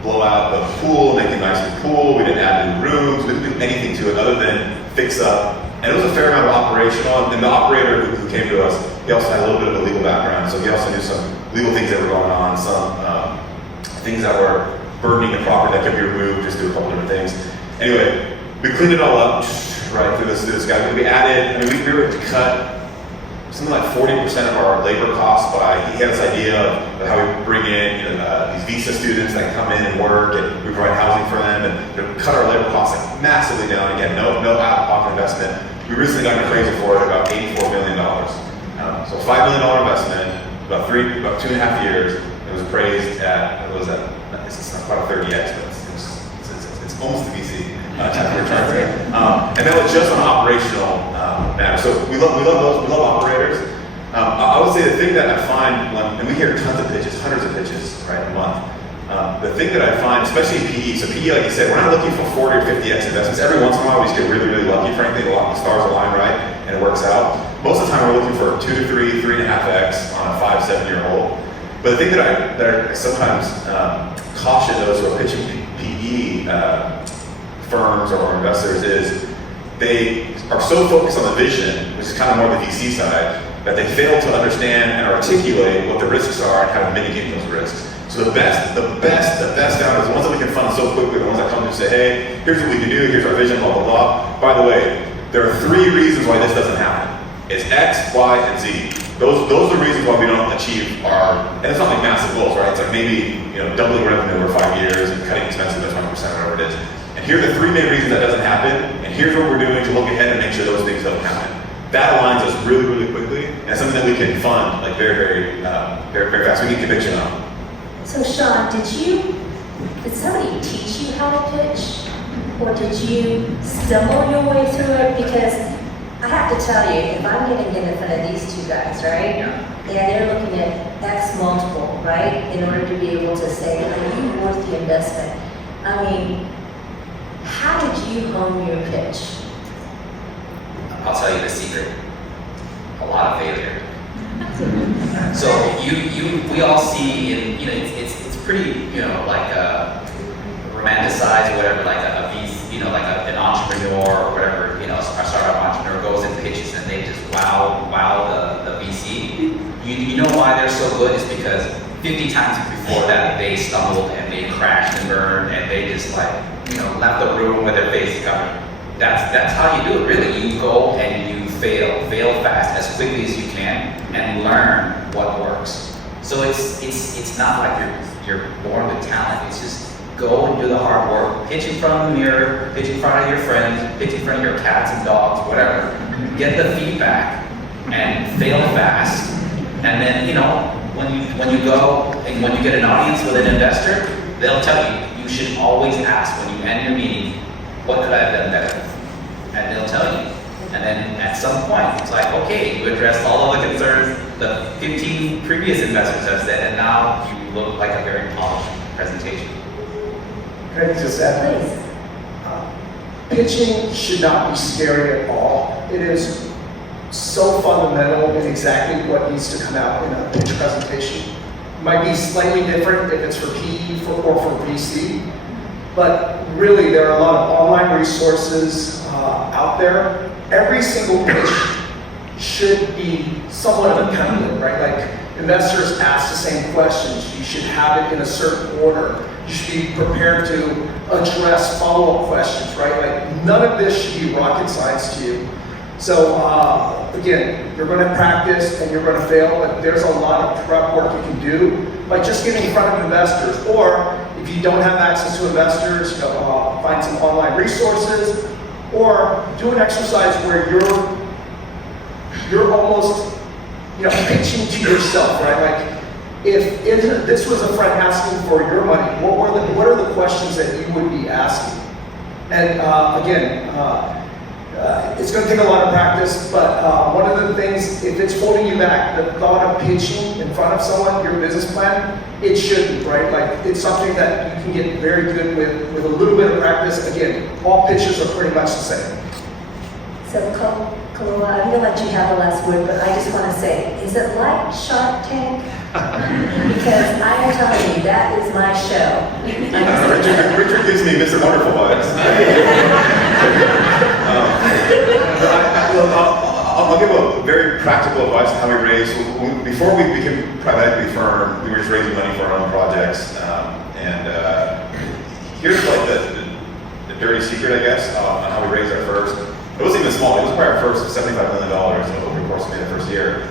blow out the pool, make it nice and cool. We didn't add new rooms. We didn't do anything to it other than fix up. And it was a fair amount of operational. And the operator who came to us, he also had a little bit of a legal background. So he also knew some legal things that were going on, some things that were burdening the property that could be removed, just do a couple different things. Anyway, we cleaned it all up right through this guy. We added, we were able to cut something like 40% of our labor costs by, he had this idea of how we bring in these visa students that come in and work, and we provide housing for them, and cut our labor costs like massively down. Again, no out-of-pocket investment. We recently got an appraisal for it about $84 million. So $5 million investment, about 2.5 years. It was appraised at, it's not quite a 30x, but it's almost the VC type of return. And that was just on operational matter. So we love those, we love operators. I would say the thing that I find, and we hear tons of pitches, hundreds of pitches, right, a month. The thing that I find, especially in PE, so PE, like you said, we're not looking for 40 or 50x investments. Every once in a while, we just get really, really lucky. Frankly, a lot of the stars align right, and it works out. Most of the time, we're looking for 2 to 3, 3.5x on a 5-7 year old. But the thing that I sometimes caution those who are pitching PE firms or investors is they are so focused on the vision, which is kind of more the VC side, that they fail to understand and articulate what the risks are and how to mitigate those risks. So the best founders, the ones that we can fund so quickly, the ones that come and say, hey, here's what we can do, here's our vision, blah, blah, blah. By the way, there are 3 reasons why this doesn't happen. It's X, Y, and Z. Those are the reasons why we don't achieve our, and it's not like massive goals, right? It's like maybe doubling revenue over 5 years and cutting expenses by 20%, whatever it is. And here are the 3 main reasons that doesn't happen, and here's what we're doing to look ahead and make sure those things don't happen. That aligns us really, really quickly, and it's something that we can fund like very, very fast. We need conviction on. So Sean, did somebody teach you how to pitch? Or did you stumble your way through it? Because I have to tell you, if I'm getting in front of these 2 guys, right? And they're looking at X multiple, right? In order to be able to say, are you worth the investment? I mean, how did you hone your pitch? I'll tell you the secret. A lot of failure. So we all see, and it's pretty, like romanticized or whatever, like a VC, like an entrepreneur or whatever, a startup entrepreneur goes and pitches and they just wow the VC. You know why they're so good is because 50 times before that they stumbled and they crashed and burned and they just left the room with their face covered. That's how you do it, really. You go and you fail fast as quickly as you can and learn what works. So it's not like you're born with talent. It's just go and do the hard work. Pitch in front of the mirror, pitch in front of your friends, pitch in front of your cats and dogs, whatever. Get the feedback and fail fast. And then when you go and when you get an audience with an investor, they'll tell you should always ask when you end your meeting, what could I have done better? And they'll tell you. And then at some point, it's like, okay, you addressed all of the concerns the 15 previous investors have said, and now you look like a very polished presentation. Can I just add? Please. Pitching should not be scary at all. It is so fundamental in exactly what needs to come out in a pitch presentation. It might be slightly different if it's for PE or for VC, but really there are a lot of online resources out there. Every single pitch should be somewhat of a template, right? Like investors ask the same questions. You should have it in a certain order. You should be prepared to address follow-up questions, right? Like none of this should be rocket science to you. So again, you're going to practice and you're going to fail, but there's a lot of prep work you can do by just getting in front of investors. Or if you don't have access to investors, find some online resources, or do an exercise where you're almost pitching to yourself, right? Like if this was a friend asking for your money, what are the questions that you would be asking? And again, It's going to take a lot of practice, but one of the things, if it's holding you back, the thought of pitching in front of someone your business plan, it shouldn't, right? Like, it's something that you can get very good with a little bit of practice. Again, all pitches are pretty much the same. So, Kalua, I'm going to let you have the last word, but I just want to say, is it like Shark Tank? Because I am telling you, that is my show. Richard gives me Mr. Wonderful vibes. I'll give a very practical advice on how we raise. Before we became a private equity firm, we were just raising money for our own projects. Here's like the dirty secret, I guess, on how we raised our first. It wasn't even small. It was probably our first $75 million over the course of the first year.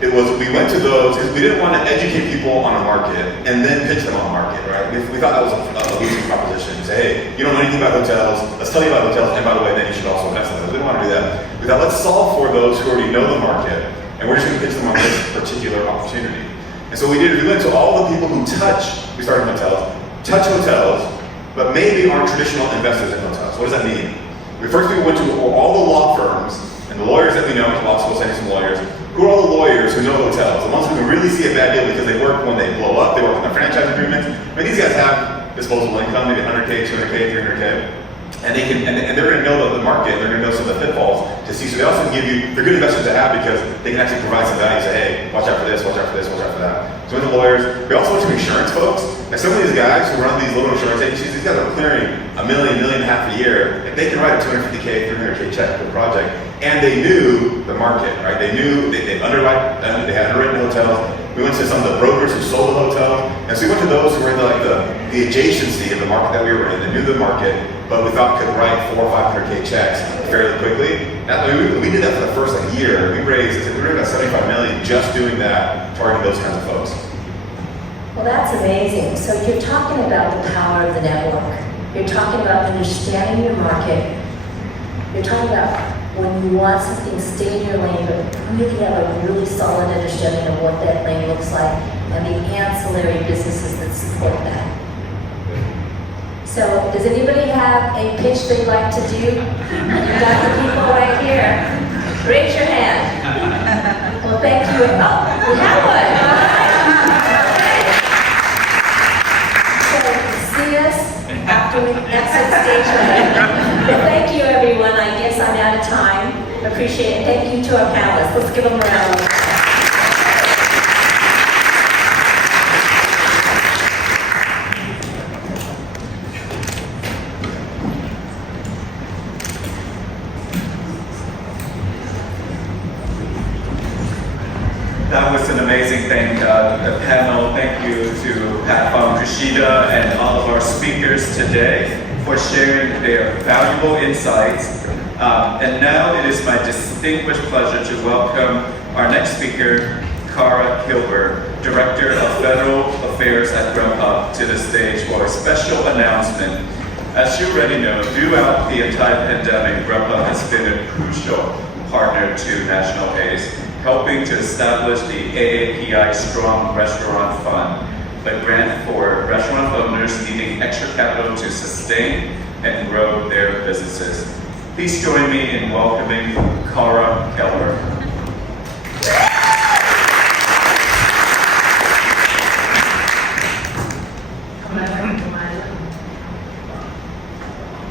It was, we went to those because we didn't want to educate people on a market and then pitch them on the market, right? We thought that was a losing proposition. Say, hey, you don't know anything about hotels, let's tell you about hotels, and by the way, then you should also invest in them. We didn't want to do that. We thought, let's solve for those who already know the market, and we're just going to pitch them on this particular opportunity. And so we did, we went to all the people who we started in hotels, touch hotels, but maybe aren't traditional investors in hotels. What does that mean? First, we went to all the law firms and the lawyers that we know, law school sending some lawyers. Who are all the lawyers who know hotels? The ones who can really see a bad deal because they work when they blow up, they work on their franchise agreements. I mean, these guys have disposable income, maybe 100K, 200K, 300K. And they can, and they're going to know the market, they're going to know some of the pitfalls to see. So they also give you, they're good investors to have because they can actually provide some value. Say, hey, watch out for this, watch out for this, watch out for that. So with the lawyers, we also went to insurance folks. And some of these guys who run these little insurance agencies, these guys are clearing $1 million, $1.5 million a year. And they can write a 250K, 300K check per project. And they knew the market, right? They knew, they underwrite, they had underwritten hotels. We went to some of the brokers who sold the hotels. And so we went to those who were in the adjacency of the market that we were in, that knew the market, but we thought could write 400 or 500K checks fairly quickly. We did that for the first year. We raised about $75 million just doing that, targeting those kinds of folks. Well, that's amazing. So you're talking about the power of the network. You're talking about understanding your market. You're talking about when you want something, stay in your lane, but really have a really solid understanding of what that lane looks like and the ancillary businesses that support that. So, does anybody have a pitch they'd like to do? You've got the people right here. Raise your hand. Well, thank you. Oh, we have one. So, see us after we exit stage left. Well, thank you, everyone. I guess I'm out of time. Appreciate it. Thank you to our panelists. Let's give them a round of applause. That was an amazing thing, the panel. Thank you to Pat Kushida and all of our speakers today for sharing their valuable insights. And now it is my distinguished pleasure to welcome our next speaker, Cara Kilber, Director of Federal Affairs at Grubhub, to the stage for a special announcement. As you already know, throughout the entire pandemic, Grubhub has been a crucial partner to National ACE, helping to establish the AAPI Strong Restaurant Fund, a grant for restaurant owners needing extra capital to sustain and grow their businesses. Please join me in welcoming Cara Keller.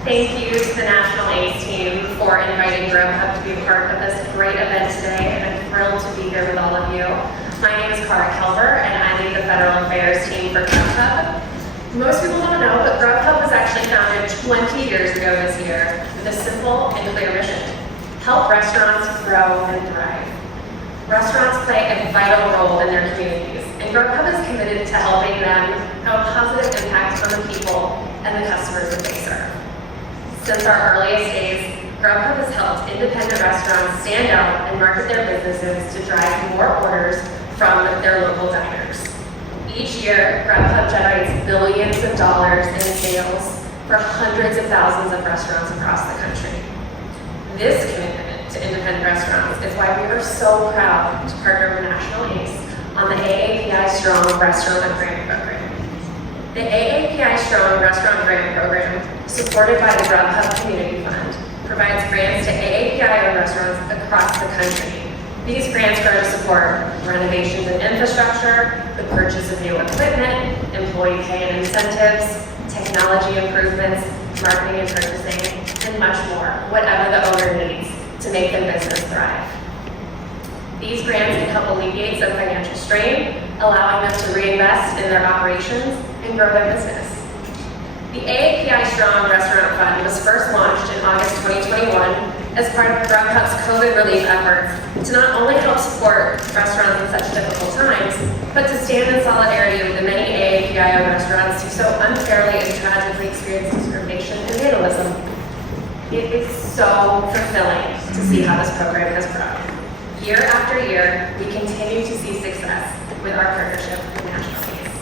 Thank you to the National ACE team for inviting Grubhub to be a part of this great event today, and I'm thrilled to be here with all of you. My name is Cara Kelver, and I lead the Federal Affairs team for Grubhub. Most people don't know, but Grubhub was actually founded 20 years ago this year with a simple and clear mission: help restaurants grow and thrive. Restaurants play a vital role in their communities, and Grubhub is committed to helping them have a positive impact on the people and the customers that they serve. Since our earliest days, Grubhub has helped independent restaurants stand out and market their businesses to drive more orders from their local diners. Each year, Grubhub generates billions of dollars in sales for hundreds of thousands of restaurants across the country. This commitment to independent restaurants is why we are so proud to partner with National ACE on the AAPI Strong Restaurant Grant Program. The AAPI Strong Restaurant Grant Program, supported by the Grubhub Community Fund, provides grants to AAPI-owned restaurants across the country. These grants go to support renovations and infrastructure, the purchase of new equipment, employee pay and incentives, technology improvements, marketing and purchasing, and much more, whatever the owner needs to make their business thrive. These grants can help alleviate some financial strain, allowing them to reinvest in their operations and grow their business. The AAPI Strong Restaurant Fund was first launched in August 2021 as part of Grubhub's COVID relief efforts to not only help support restaurants in such difficult times, but to stand in solidarity with the many AAPI-owned restaurants who so unfairly and tragically experience discrimination and vandalism. It is so fulfilling to see how this program has grown. Year after year, we continue to see success with our partnership with National ACE.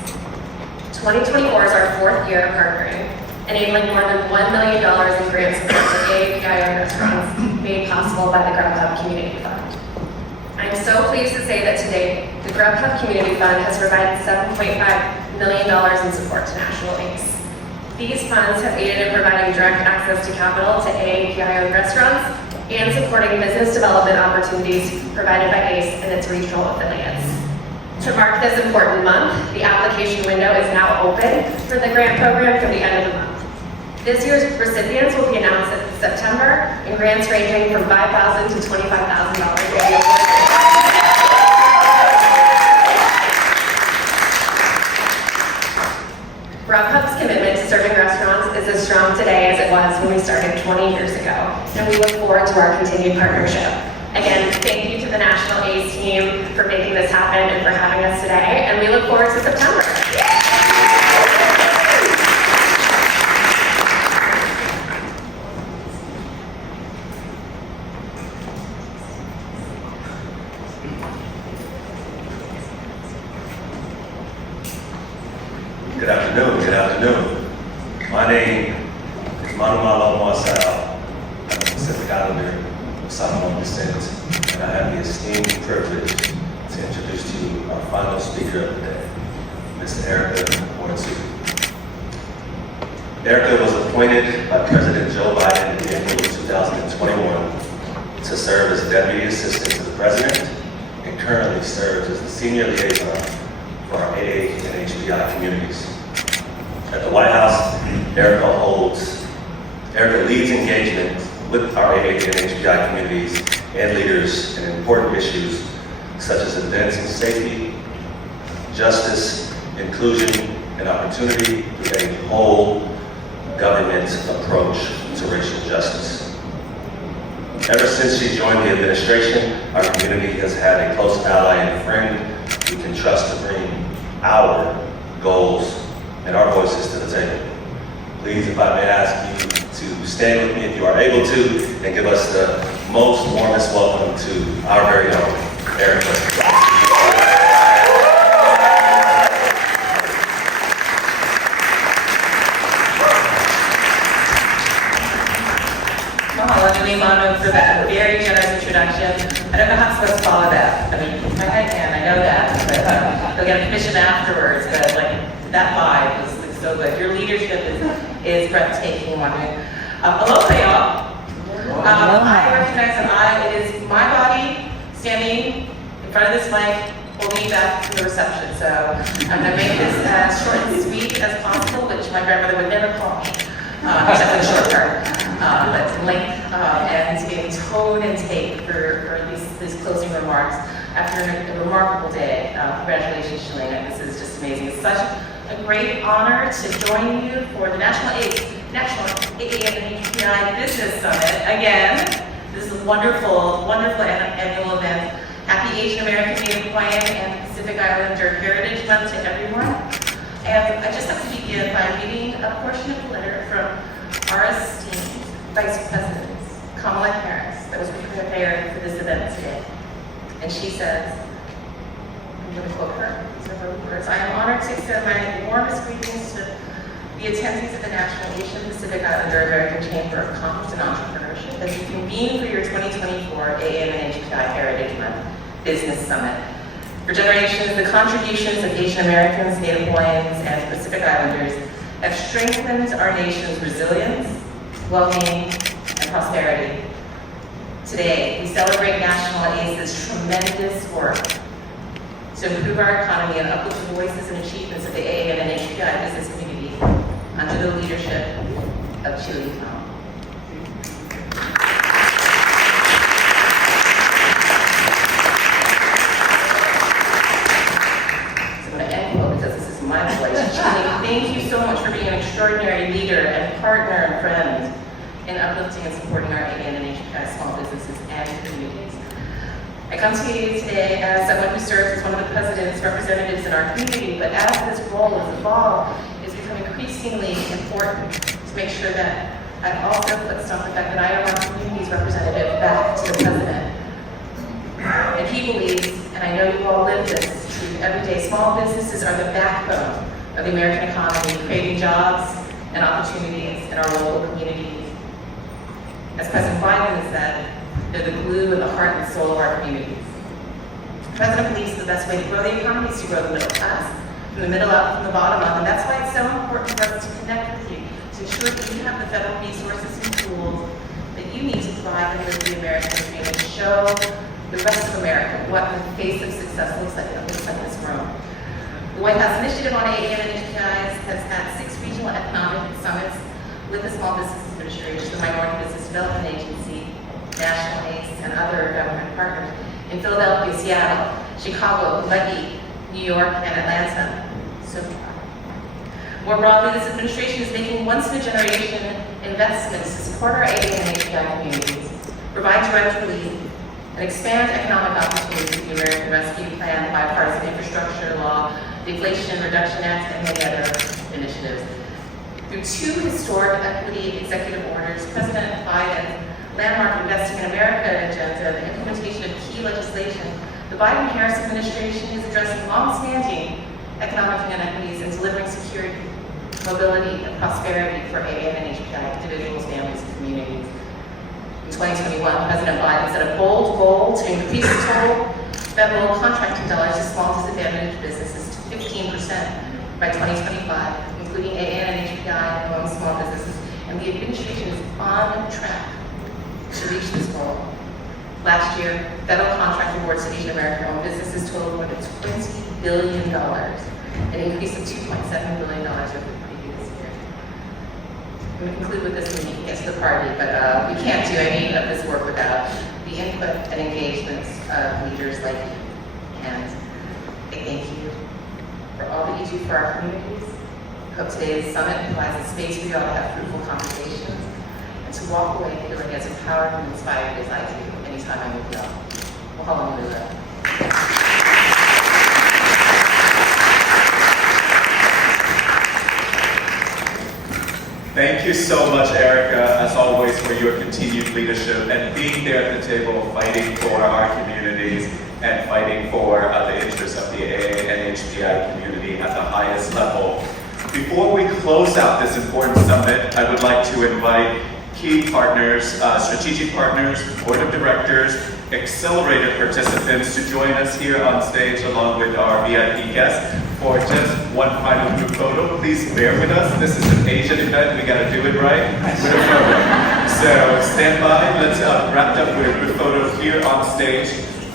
2024 is our fourth year of partnering, enabling more than $1 million in grant support for AAPI-owned restaurants made possible by the Grubhub Community Fund. I am so pleased to say that today, the Grubhub Community Fund has provided $7.5 million in support to National ACE. These funds have aided in providing direct access to capital to AAPI-owned restaurants and supporting business development opportunities provided by ACE and its regional affiliates. To mark this important month, the application window is now open for the grant program through the end of the month. This year's recipients will be announced in September, and grants ranging from $5,000 to $25,000 will be awarded. Grubhub's commitment to serving restaurants is as strong today as it was when we started 20 years ago, and we look forward to our continued partnership. Again, thank you to the National ACE team for making this happen and for having us today, and we look forward to September. Good afternoon, good afternoon. My name is Manumalo Moasao. I'm a Pacific Islander of Samoan descent, and I have the esteemed privilege to introduce to you our final speaker of the day, Ms. Erica Mortsu. Erica was appointed by President Joe Biden in April of 2021 to serve as Deputy Assistant to the President and currently serves as the Senior Liaison for our AANHPI communities. At the White House, Erica leads engagement with our AANHPI communities and leaders in important issues such as advancing safety, justice, inclusion, and opportunity through a whole government approach to racial justice. Ever since she joined the administration, our community has had a close ally and friend we can trust to bring our goals and our voices to the table. Please, if I may ask you to stand with me if you are able to, and give us the most warmest welcome to our very own Erica. Manu for that very generous introduction. I don't know how I'm supposed to follow that. I mean, I can, I know that, but they'll get a commission afterwards. But like that vibe was so good. Your leadership is breathtaking, Manu. Aloha, y'all. I recognize that it is my body standing in front of this mic holding you back to the reception. So I'm going to make this as short and sweet as possible, which my grandmother would never call me. Except in short term, but length and in tone and take for these closing remarks. After a remarkable day, congratulations, Shalena. This is just amazing. It's such a great honor to join you for the National AANHPI Business Summit. Again, this is a wonderful, wonderful annual event. Happy Asian American Native Hawaiian and Pacific Islander Heritage Month to everyone. And I'd just like to begin by reading a portion of the letter from our esteemed Vice President, Kamala Harris, that was prepared for this event today. And she says, I'm going to quote her, these are her words, I am honored to extend my warmest greetings to the attendees of the National Asian Pacific Islander American Chamber of Commerce and Entrepreneurship as you convene for your 2024 AANHPI Heritage Month Business Summit. For generations, the contributions of Asian Americans, Native Hawaiians, and Pacific Islanders have strengthened our nation's resilience, well-being, and prosperity. Today, we celebrate National ACE's tremendous work to improve our economy and uplift the voices and achievements of the AANHPI business community under the leadership of Chile Tom. My place. Chile, thank you so much for being an extraordinary leader and partner and friend in uplifting and supporting our AANHPI small businesses and communities. I come to you today as someone who serves as one of the president's representatives in our community, but as this role has evolved, it's become increasingly important to make sure that I also put some of the fact that I am our community's representative back to the president. And he believes, and I know you all live this, every day, small businesses are the backbone of the American economy, creating jobs and opportunities in our local communities. As President Biden has said, they're the glue and the heart and soul of our communities. The President believes the best way to grow the economy is to grow the middle class, from the middle up, from the bottom up, and that's why it's so important for us to connect with you, to ensure that you have the federal resources and tools that you need to thrive and live the American dream and show the rest of America what the face of success looks like in this room. The White House Initiative on AANHPIs has had 6 regional economic summits with the Small Business Administration, the Minority Business Development Agency, National ACE, and other government partners in Philadelphia, Seattle, Chicago, Kentucky, New York, and Atlanta. So far. More broadly, this administration is making once-in-a-generation investments to support our AANHPI communities, provide direct relief, and expand economic opportunities through the American Rescue Plan, the Bipartisan Infrastructure Law, the Inflation Reduction Act, and many other initiatives. Through 2 historic equity executive orders, President Biden's landmark Investing in America agenda, the implementation of key legislation, the Biden-Harris administration is addressing long-standing economic inequities and delivering security, mobility, and prosperity for AANHPI individuals, families, and communities. In 2021, President Biden set a bold goal to increase the total federal contracting dollars to small disadvantaged businesses to 15% by 2025, including AANHPI and among small businesses, and the administration is on track to reach this goal. Last year, federal contract awards to Asian American-owned businesses totaled more than $20 billion, an increase of $2.7 billion over the previous year. I'm going to conclude with this and we can get to the party, but we can't do any of this work without the input and engagements of leaders like you. And I thank you for all that you do for our communities. I hope today's summit provides a space for you all to have fruitful conversations and to walk away feeling as empowered and inspired as I do anytime I'm with you all. Hallelujah. Thank you so much, Erica, as always, for your continued leadership and being there at the table, fighting for our communities and fighting for the interests of the AANHPI community at the highest level. Before we close out this important summit, I would like to invite key partners, strategic partners, board of directors, accelerator participants to join us here on stage along with our VIP guests for just one final group photo. Please bear with us. This is an Asian event. We got to do it right with a photo. So stand by. Let's wrap up with a group photo here on stage.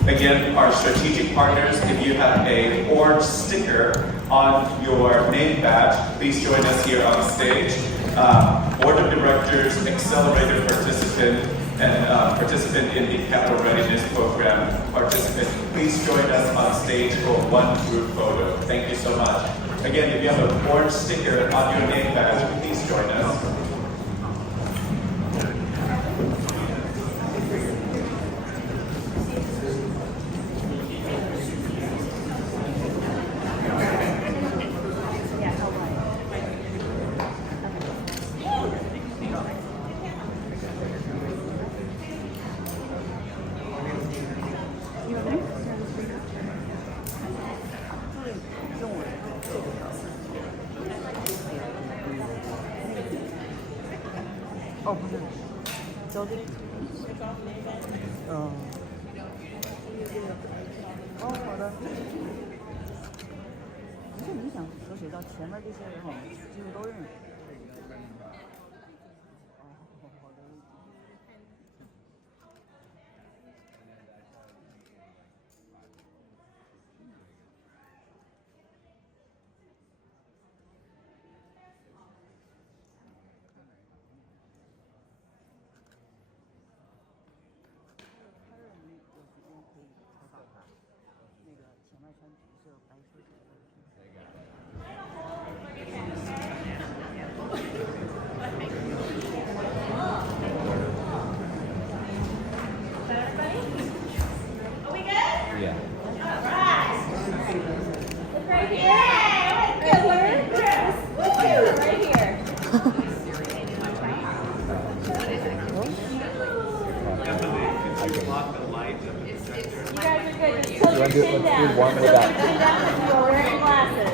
Again, our strategic partners, if you have a orange sticker on your name badge, please join us here on stage. Board of Directors, accelerator participant, and participant in the Capital Readiness Program participant, please join us on stage for one group photo. Thank you so much. Again, if you have an orange sticker on your name badge, please join us. let's do one without. You're wearing glasses.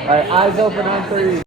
All right, eyes open on 3.